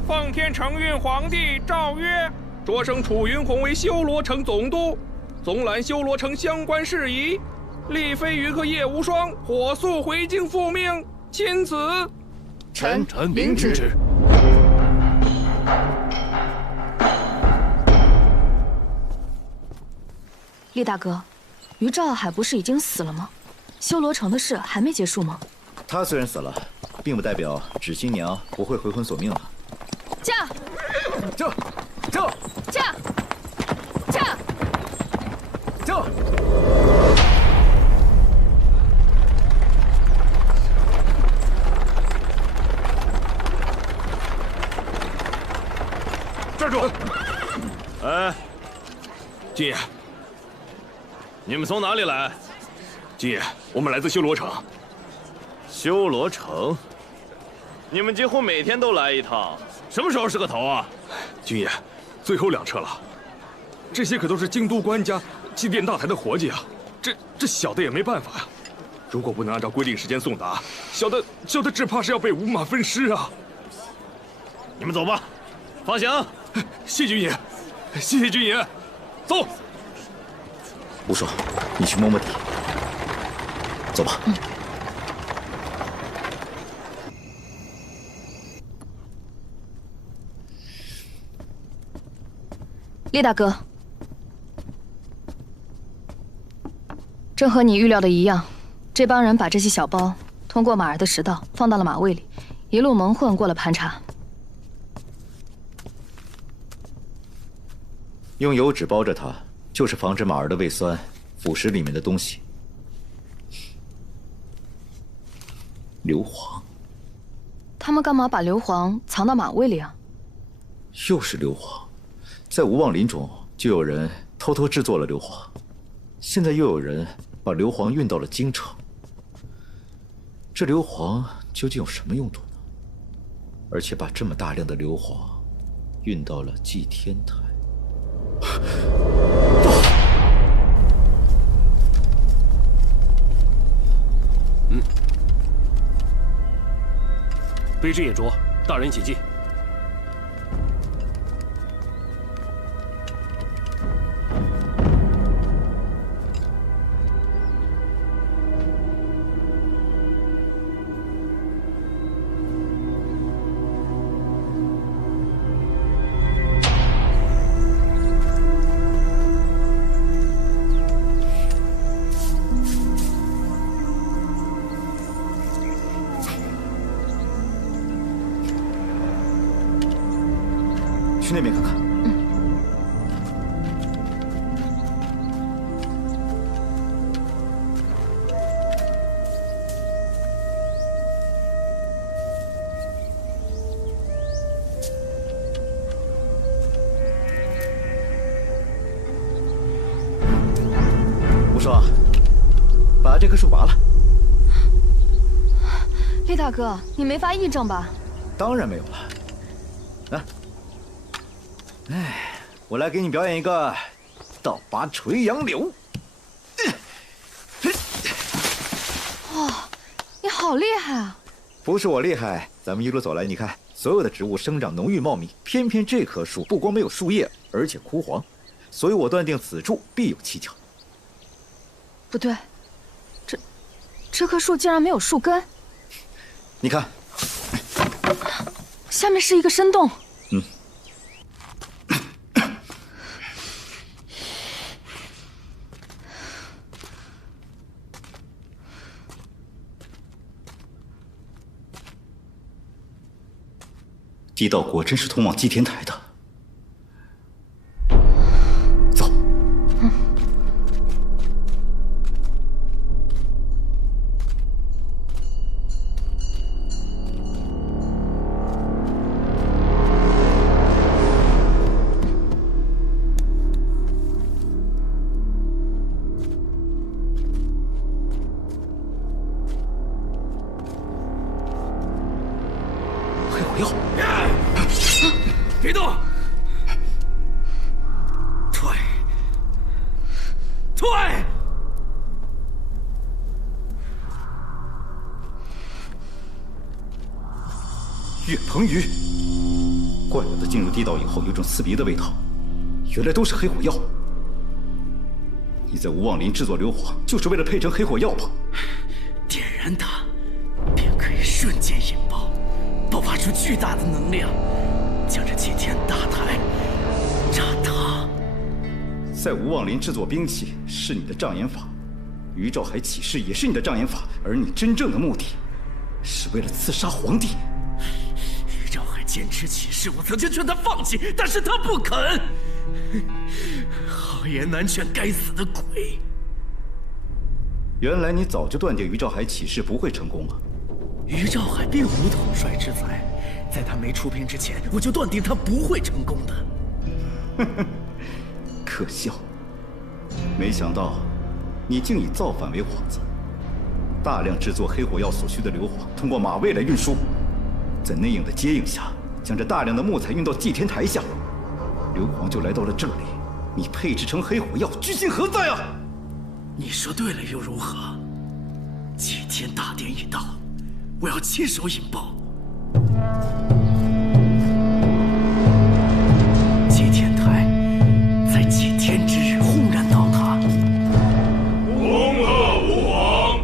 奉天承运皇帝诏曰：擢升楚云宏为修罗城总督，总揽修罗城相关事宜。厉飞云和叶无双火速回京复命，钦此。臣明旨。厉大哥，于兆海不是已经死了吗？修罗城的事还没结束吗？他虽然死了，并不代表芷新娘不会回魂索命了。驾！驾！站住！哎，军爷，你们从哪里来？军爷，我们来自修罗城。修罗城？你们几乎每天都来一趟，什么时候是个头啊？军爷，最后2车了，这些可都是京都官家祭奠大台的活计啊！这小的也没办法呀。如果不能按照规定时间送达，小的只怕是要被五马分尸啊！你们走吧，放行。谢军爷，谢谢军爷，走。无双，你去摸摸底。走吧。厉大哥，正和你预料的一样，这帮人把这些小包通过马儿的食道放到了马胃里，一路蒙混过了盘查。用油纸包着它，就是防止马儿的胃酸腐蚀里面的东西。硫磺，他们干嘛把硫磺藏到马胃里啊？又是硫磺，在无望林中就有人偷偷制作了硫磺，现在又有人把硫磺运到了京城。这硫磺究竟有什么用途呢？而且把这么大量的硫磺运到了祭天台。卑职眼拙，大人请进。去那边看看。无双，把这棵树拔了。厉大哥，你没发癔症吧？当然没有了。来。哎，我来给你表演一个倒拔垂杨柳。哇，你好厉害啊！不是我厉害，咱们一路走来，你看，所有的植物生长浓郁茂密，偏偏这棵树不光没有树叶，而且枯黄，所以我断定此处必有蹊跷。不对，这棵树竟然没有树根。你看，下面是一个深洞。地道果真是通往祭天台的。走。黑火药。别动！退！退！岳鹏宇，怪不得进入地道以后有种刺鼻的味道，原来都是黑火药。你在无妄林制作硫磺，就是为了配成黑火药吧？点燃它，便可以瞬间引爆，爆发出巨大的能量。将这祭天大台炸塌。在无妄林制作兵器是你的障眼法，于兆海起事也是你的障眼法，而你真正的目的是为了刺杀皇帝。于兆海坚持起事，我曾经劝他放弃，但是他不肯。好言难劝，该死的鬼！原来你早就断定于兆海起事不会成功了。于兆海并无统帅之才。在他没出兵之前，我就断定他不会成功的。可笑！没想到你竟以造反为幌子，大量制作黑火药所需的硫磺通过马卫来运输，在内应的接应下，将这大量的木材运到祭天台下，硫磺就来到了这里。你配制成黑火药，居心何在啊？你说对了又如何？祭天大典已到，我要亲手引爆。祭天台在祭天之日轰然倒塌，洪恶无王，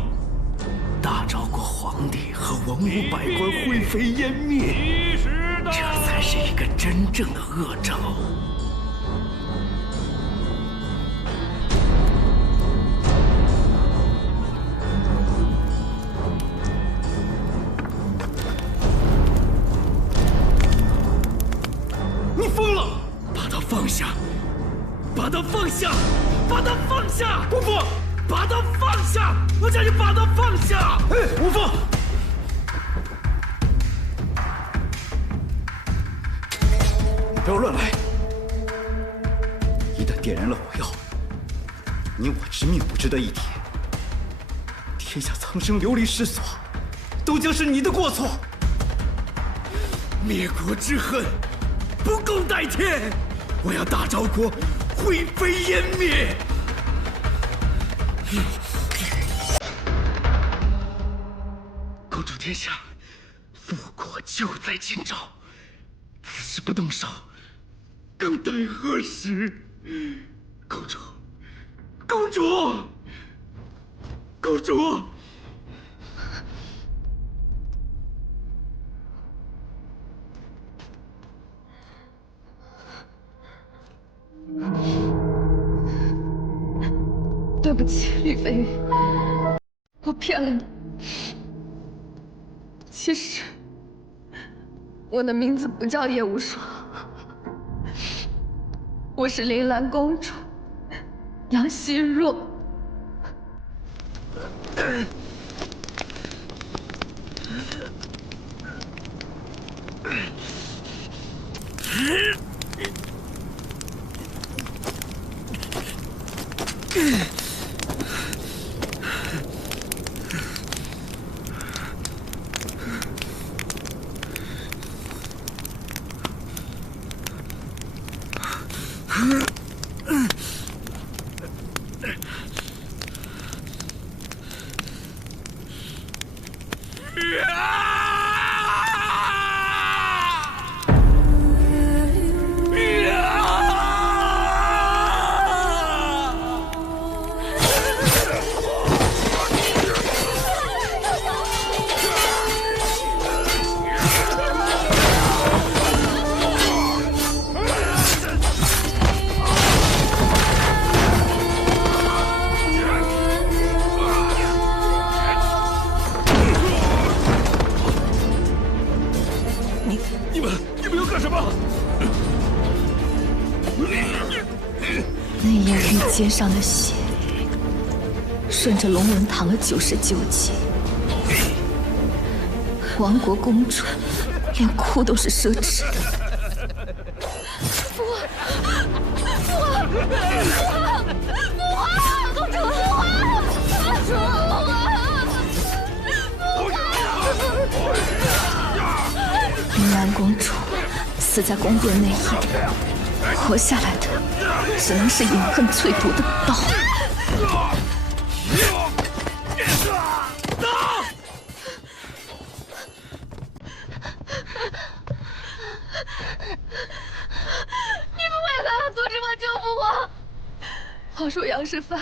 大赵国皇帝和文武百官灰飞烟灭，这才是一个真正的恶兆。你疯了！把他放下！把他放下！把他放下！无风，把他放下！我叫你把他放下！哎，无风，不要乱来！一旦点燃了火药，你我之命不值得一提。天下苍生流离失所，都将是你的过错。灭国之恨，不共戴天！我要大赵国灰飞烟灭！公主殿下，复国就在今朝，此时不动手，更待何时？公主，公主，公主！对不起，李飞宇，我骗了你。其实我的名字不叫叶无双，我是铃兰公主杨希若。你们要干什么？那叶玉肩上的血，顺着龙纹淌了99级。亡国公主连哭都是奢侈的。父皇，父皇，父皇，公主，父皇，公主，铃兰公主死在宫殿内夜，活下来的只能是饮恨淬毒的刀。你们为何要阻止我救父皇？皇叔杨世蕃、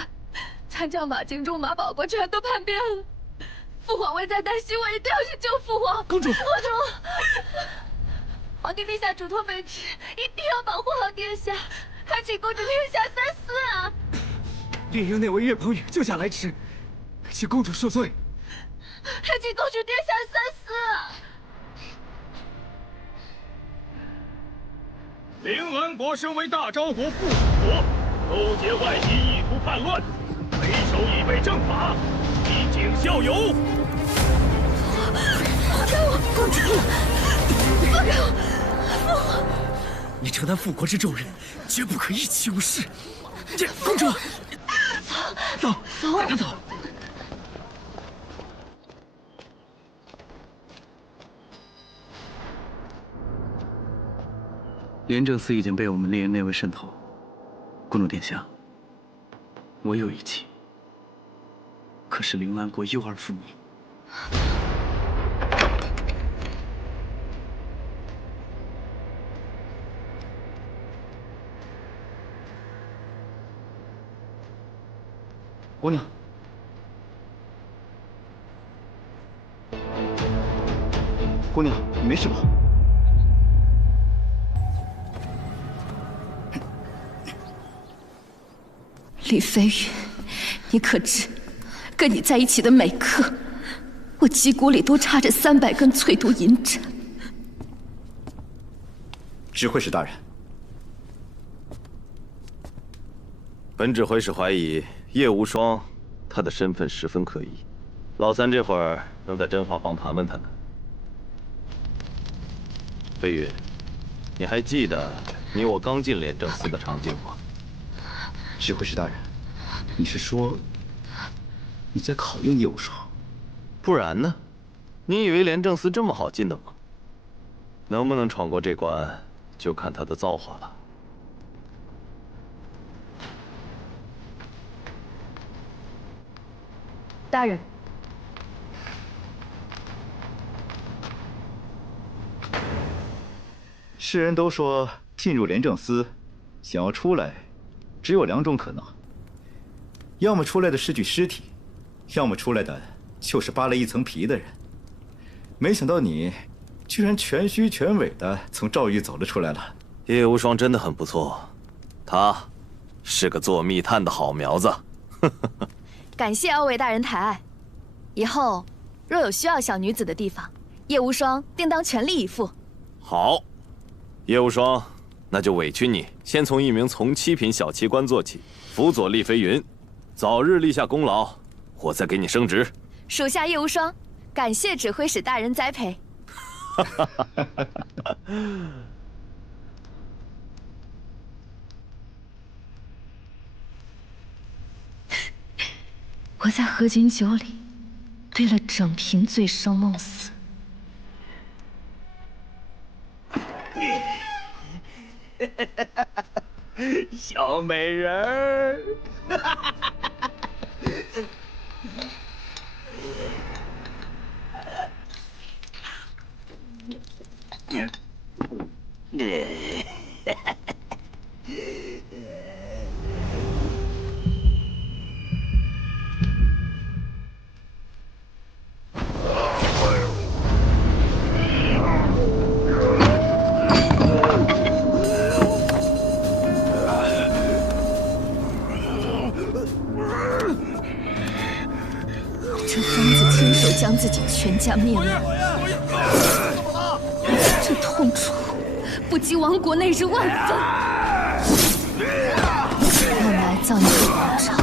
参将马京中、马保国全都叛变了。父皇危在旦夕，我一定要去救父皇。公主，公主，皇帝陛下嘱托卑职，一定要保护好殿下，还请公主殿下三思啊！猎鹰那位岳鹏宇救驾来迟，请公主恕罪。还请公主殿下三思啊！铃兰国身为大赵国附属国，勾结外敌，意图叛乱，为首以备正法，以儆效尤。放开我，公主！放开我，父皇！你承担复国之重任，绝不可一起无事。公主，走，带她走。廉政司已经被我们猎鹰内卫渗透，公主殿下，我有一计，可使铃兰国忧而复明。姑娘，姑娘，你没事吧？李飞宇，你可知，跟你在一起的每刻，我脊骨里都插着300根淬毒银针。指挥使大人，本指挥使怀疑叶无双，他的身份十分可疑。老三这会儿正在侦话房盘问他呢。飞宇，你还记得你我刚进廉政司的场景吗？指挥使大人，你是说你在考验叶无双？不然呢？你以为廉政司这么好进的吗？能不能闯过这关，就看他的造化了。大人，世人都说进入廉政司，想要出来，只有2种可能：要么出来的是具尸体，要么出来的就是扒了一层皮的人。没想到你居然全虚全伪的从赵狱走了出来了。叶无双真的很不错，他是个做密探的好苗子。感谢2位大人抬爱，以后若有需要小女子的地方，叶无双定当全力以赴。好，叶无双，那就委屈你先从一名从7品小旗官做起，辅佐厉飞云，早日立下功劳，我再给你升职。属下叶无双，感谢指挥使大人栽培。我在合卺酒里兑了整瓶醉生梦死。小美人儿。这疯子亲手将自己全家灭门，这痛楚不及亡国内日万分。要埋葬一个王朝，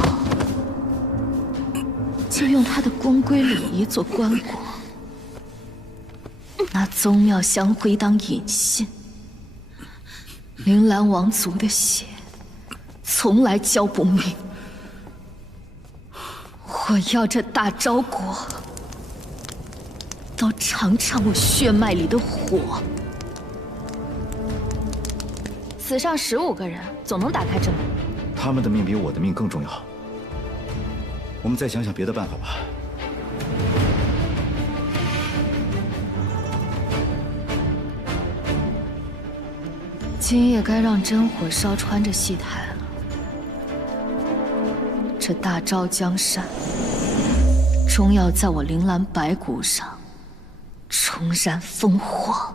就用他的光规礼仪做棺椁，拿宗庙香灰当引信。铃兰王族的血，从来浇不灭。我要这大昭国都尝尝我血脉里的火。死上15个人，总能打开这门。他们的命比我的命更重要。我们再想想别的办法吧。今夜该让真火烧穿这戏台了。这大昭江山，终要在我铃兰白骨上重燃烽火。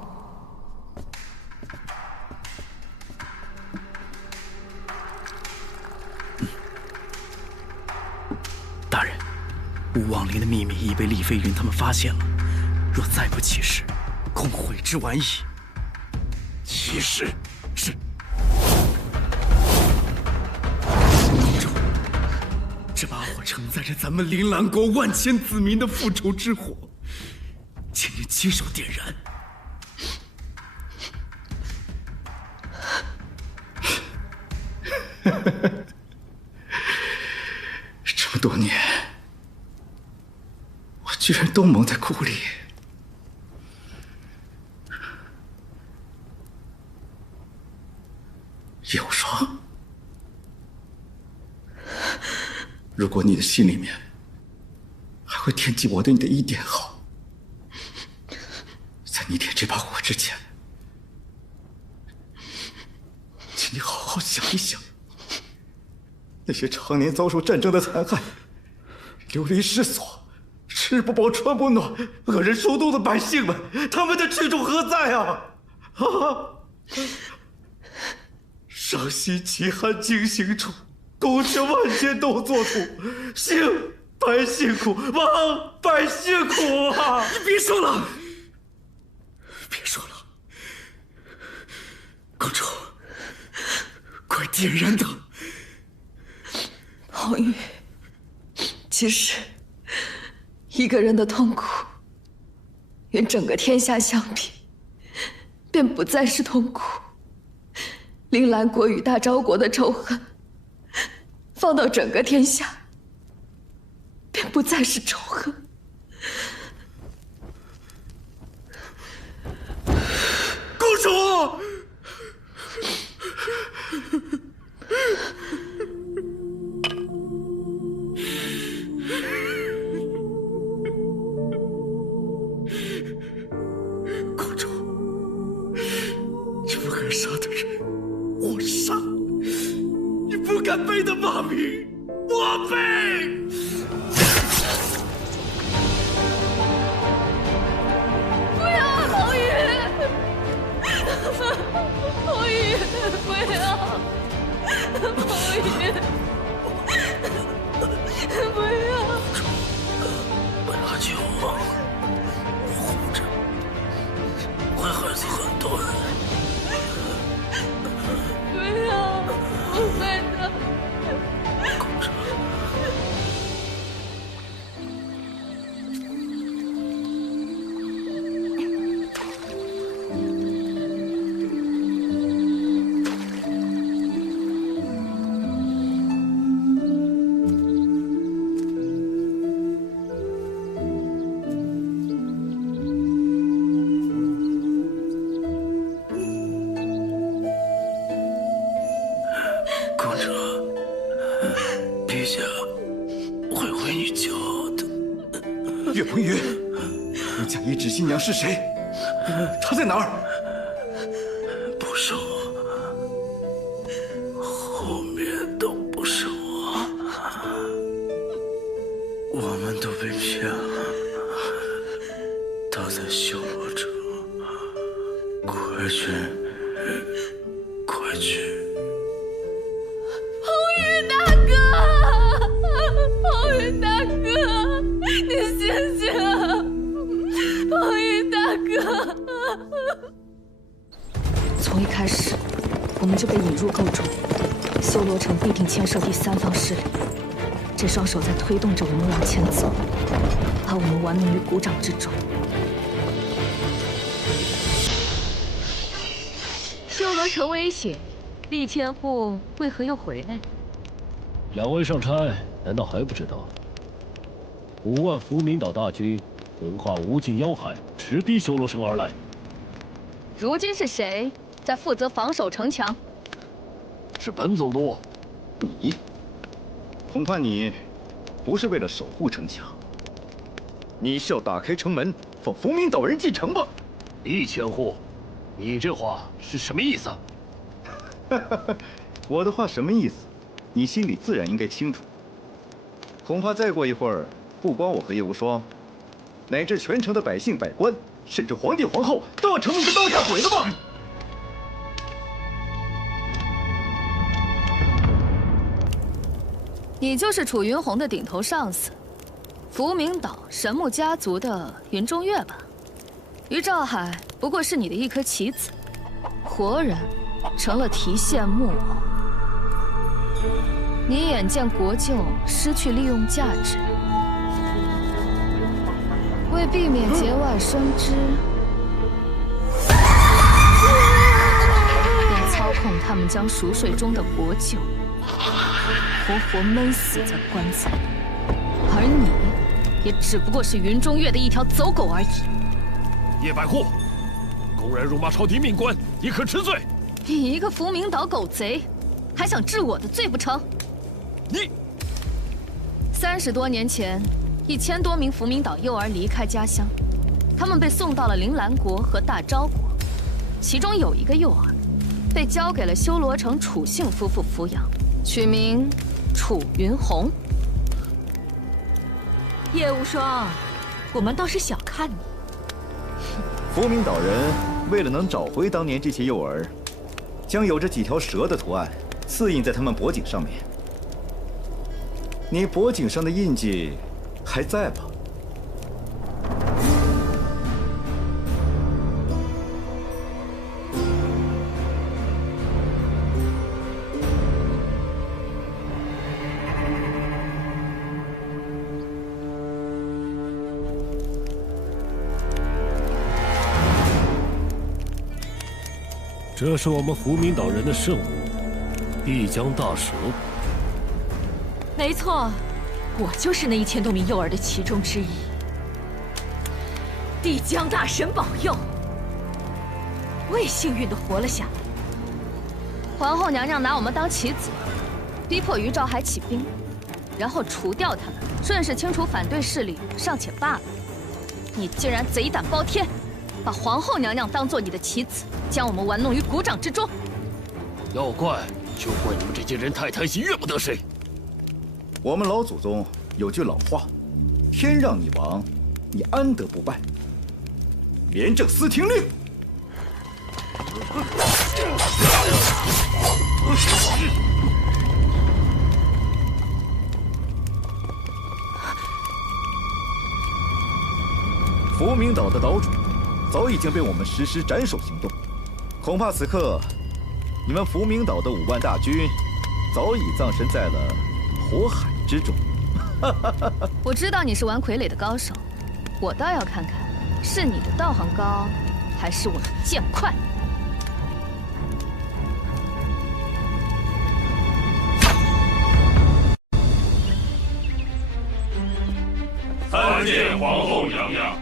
大人，吾忘灵的秘密已被厉飞云他们发现了，若再不起事，恐悔之晚矣。起事。是。这把火承载着咱们铃兰国万千子民的复仇之火，请您亲手点燃。这么多年，我居然都蒙在鼓里。叶无双。如果你的心里面还会惦记我对你的一点好，在你点这把火之前，请你好好想一想，那些常年遭受战争的残害、流离失所、吃不饱穿不暖、恶人殊斗的百姓们，他们的去处何在啊？上西奇汉经行处，功成万千都作土，兴百姓苦，亡百姓苦啊！你别说了，别说了，公主，快点燃它！红玉，其实一个人的痛苦，与整个天下相比，便不再是痛苦。铃兰国与大昭国的仇恨，放到整个天下，便不不再是仇恨。公主。 公主，你不该杀的人，我杀；你不该背的骂名，我背。不要，彭宇！彭宇，不要！彭宇，不要！不要救我！ 会害死很多人。不要，不会的。公主，陛下会为你骄傲的。岳鹏宇，你假意指新娘是谁？她在哪儿？不是我，后面都不是我，我们都被骗了。她在修罗城，快去，快去！ 彭宇大哥，你醒醒啊！彭宇大哥，从一开始，我们就被引入构筑，修罗城必定牵涉第三方势力，这双手在推动着我们往前走，把我们玩弄于股掌之中。修罗城危险，厉千户为何又回来？两位上差，难道还不知道？5万伏明岛大军横跨无尽妖海，直逼修罗城而来。如今是谁在负责防守城墙？是本总督。你，恐怕你不是为了守护城墙，你是要打开城门，放伏明岛人进城吧？厉千户，你这话是什么意思？我的话什么意思？你心里自然应该清楚。恐怕再过一会儿，不光我和叶无双，乃至全城的百姓百官，甚至皇帝皇后，都要成为一个刀下鬼了吧？你就是楚云红的顶头上司，伏明岛神木家族的云中月吧？于兆海不过是你的一颗棋子，活人成了提线木偶。你眼见国舅失去利用价值，为避免节外生枝，便操控他们将熟睡中的国舅活活闷死在棺材，而你也只不过是云中月的一条走狗而已。叶百户，公然辱骂朝廷命官，亦可治罪。你一个伏明岛狗贼，还想治我的罪不成？你30多年前，1000多名伏明岛幼儿离开家乡，他们被送到了铃兰国和大昭国，其中有一个幼儿被交给了修罗城楚姓夫妇抚养，取名楚云红。叶无双，我们倒是小看你。伏明岛人为了能找回当年这些幼儿，将有着几条蛇的图案刺印在他们脖颈上面。你脖颈上的印记还在吧？这是我们伏明岛人的圣物——碧江大蛇。没错，我就是那1000多名幼儿的其中之一。帝江大神保佑，我也幸运地活了下来。皇后娘娘拿我们当棋子，逼迫于兆海起兵，然后除掉他们，顺势清除反对势力，尚且罢了。你竟然贼胆包天，把皇后娘娘当做你的棋子，将我们玩弄于股掌之中。要怪就怪你们这些人太贪心，怨不得谁。我们老祖宗有句老话：天让你王，你安得不败？廉政司听令。福明岛的岛主早已经被我们实施斩首行动，恐怕此刻你们福明岛的5万大军早已葬身在了火海之中。我知道你是玩傀儡的高手，我倒要看看是你的道行高，还是我的剑快。参见皇后娘娘。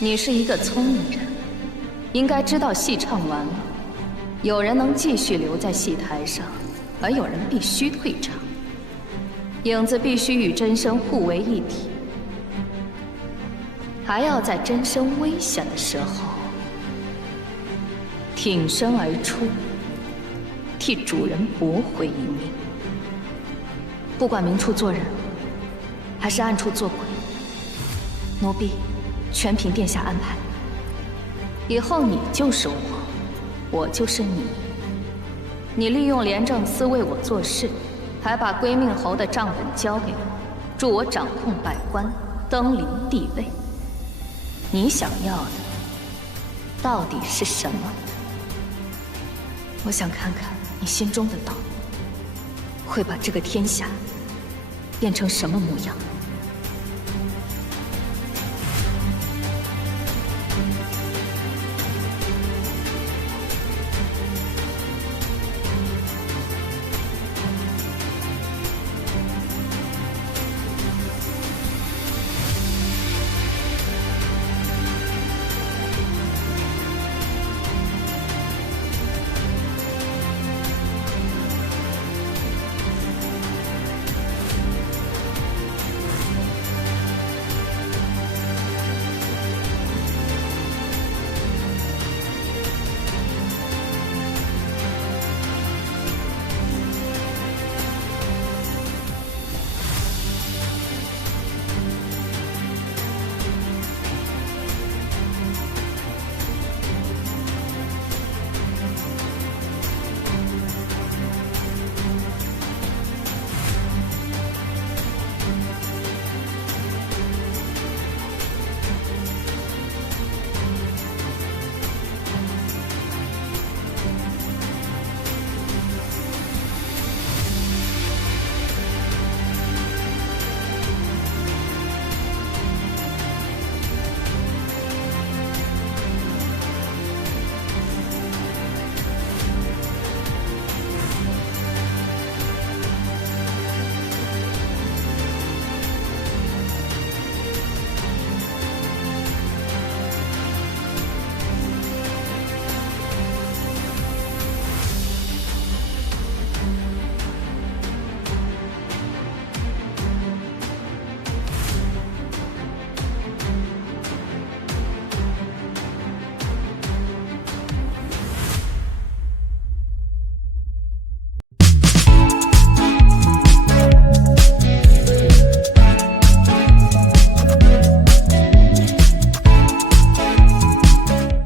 你是一个聪明人，应该知道戏唱完了，有人能继续留在戏台上，而有人必须退场。影子必须与真身互为一体，还要在真身危险的时候挺身而出，替主人驳回一命。不管明处做人，还是暗处做鬼，奴婢全凭殿下安排。以后你就是我，我就是你。你利用廉政司为我做事，还把归命侯的账本交给我，助我掌控百官，登临帝位。你想要的到底是什么？我想看看你心中的道，会把这个天下变成什么模样。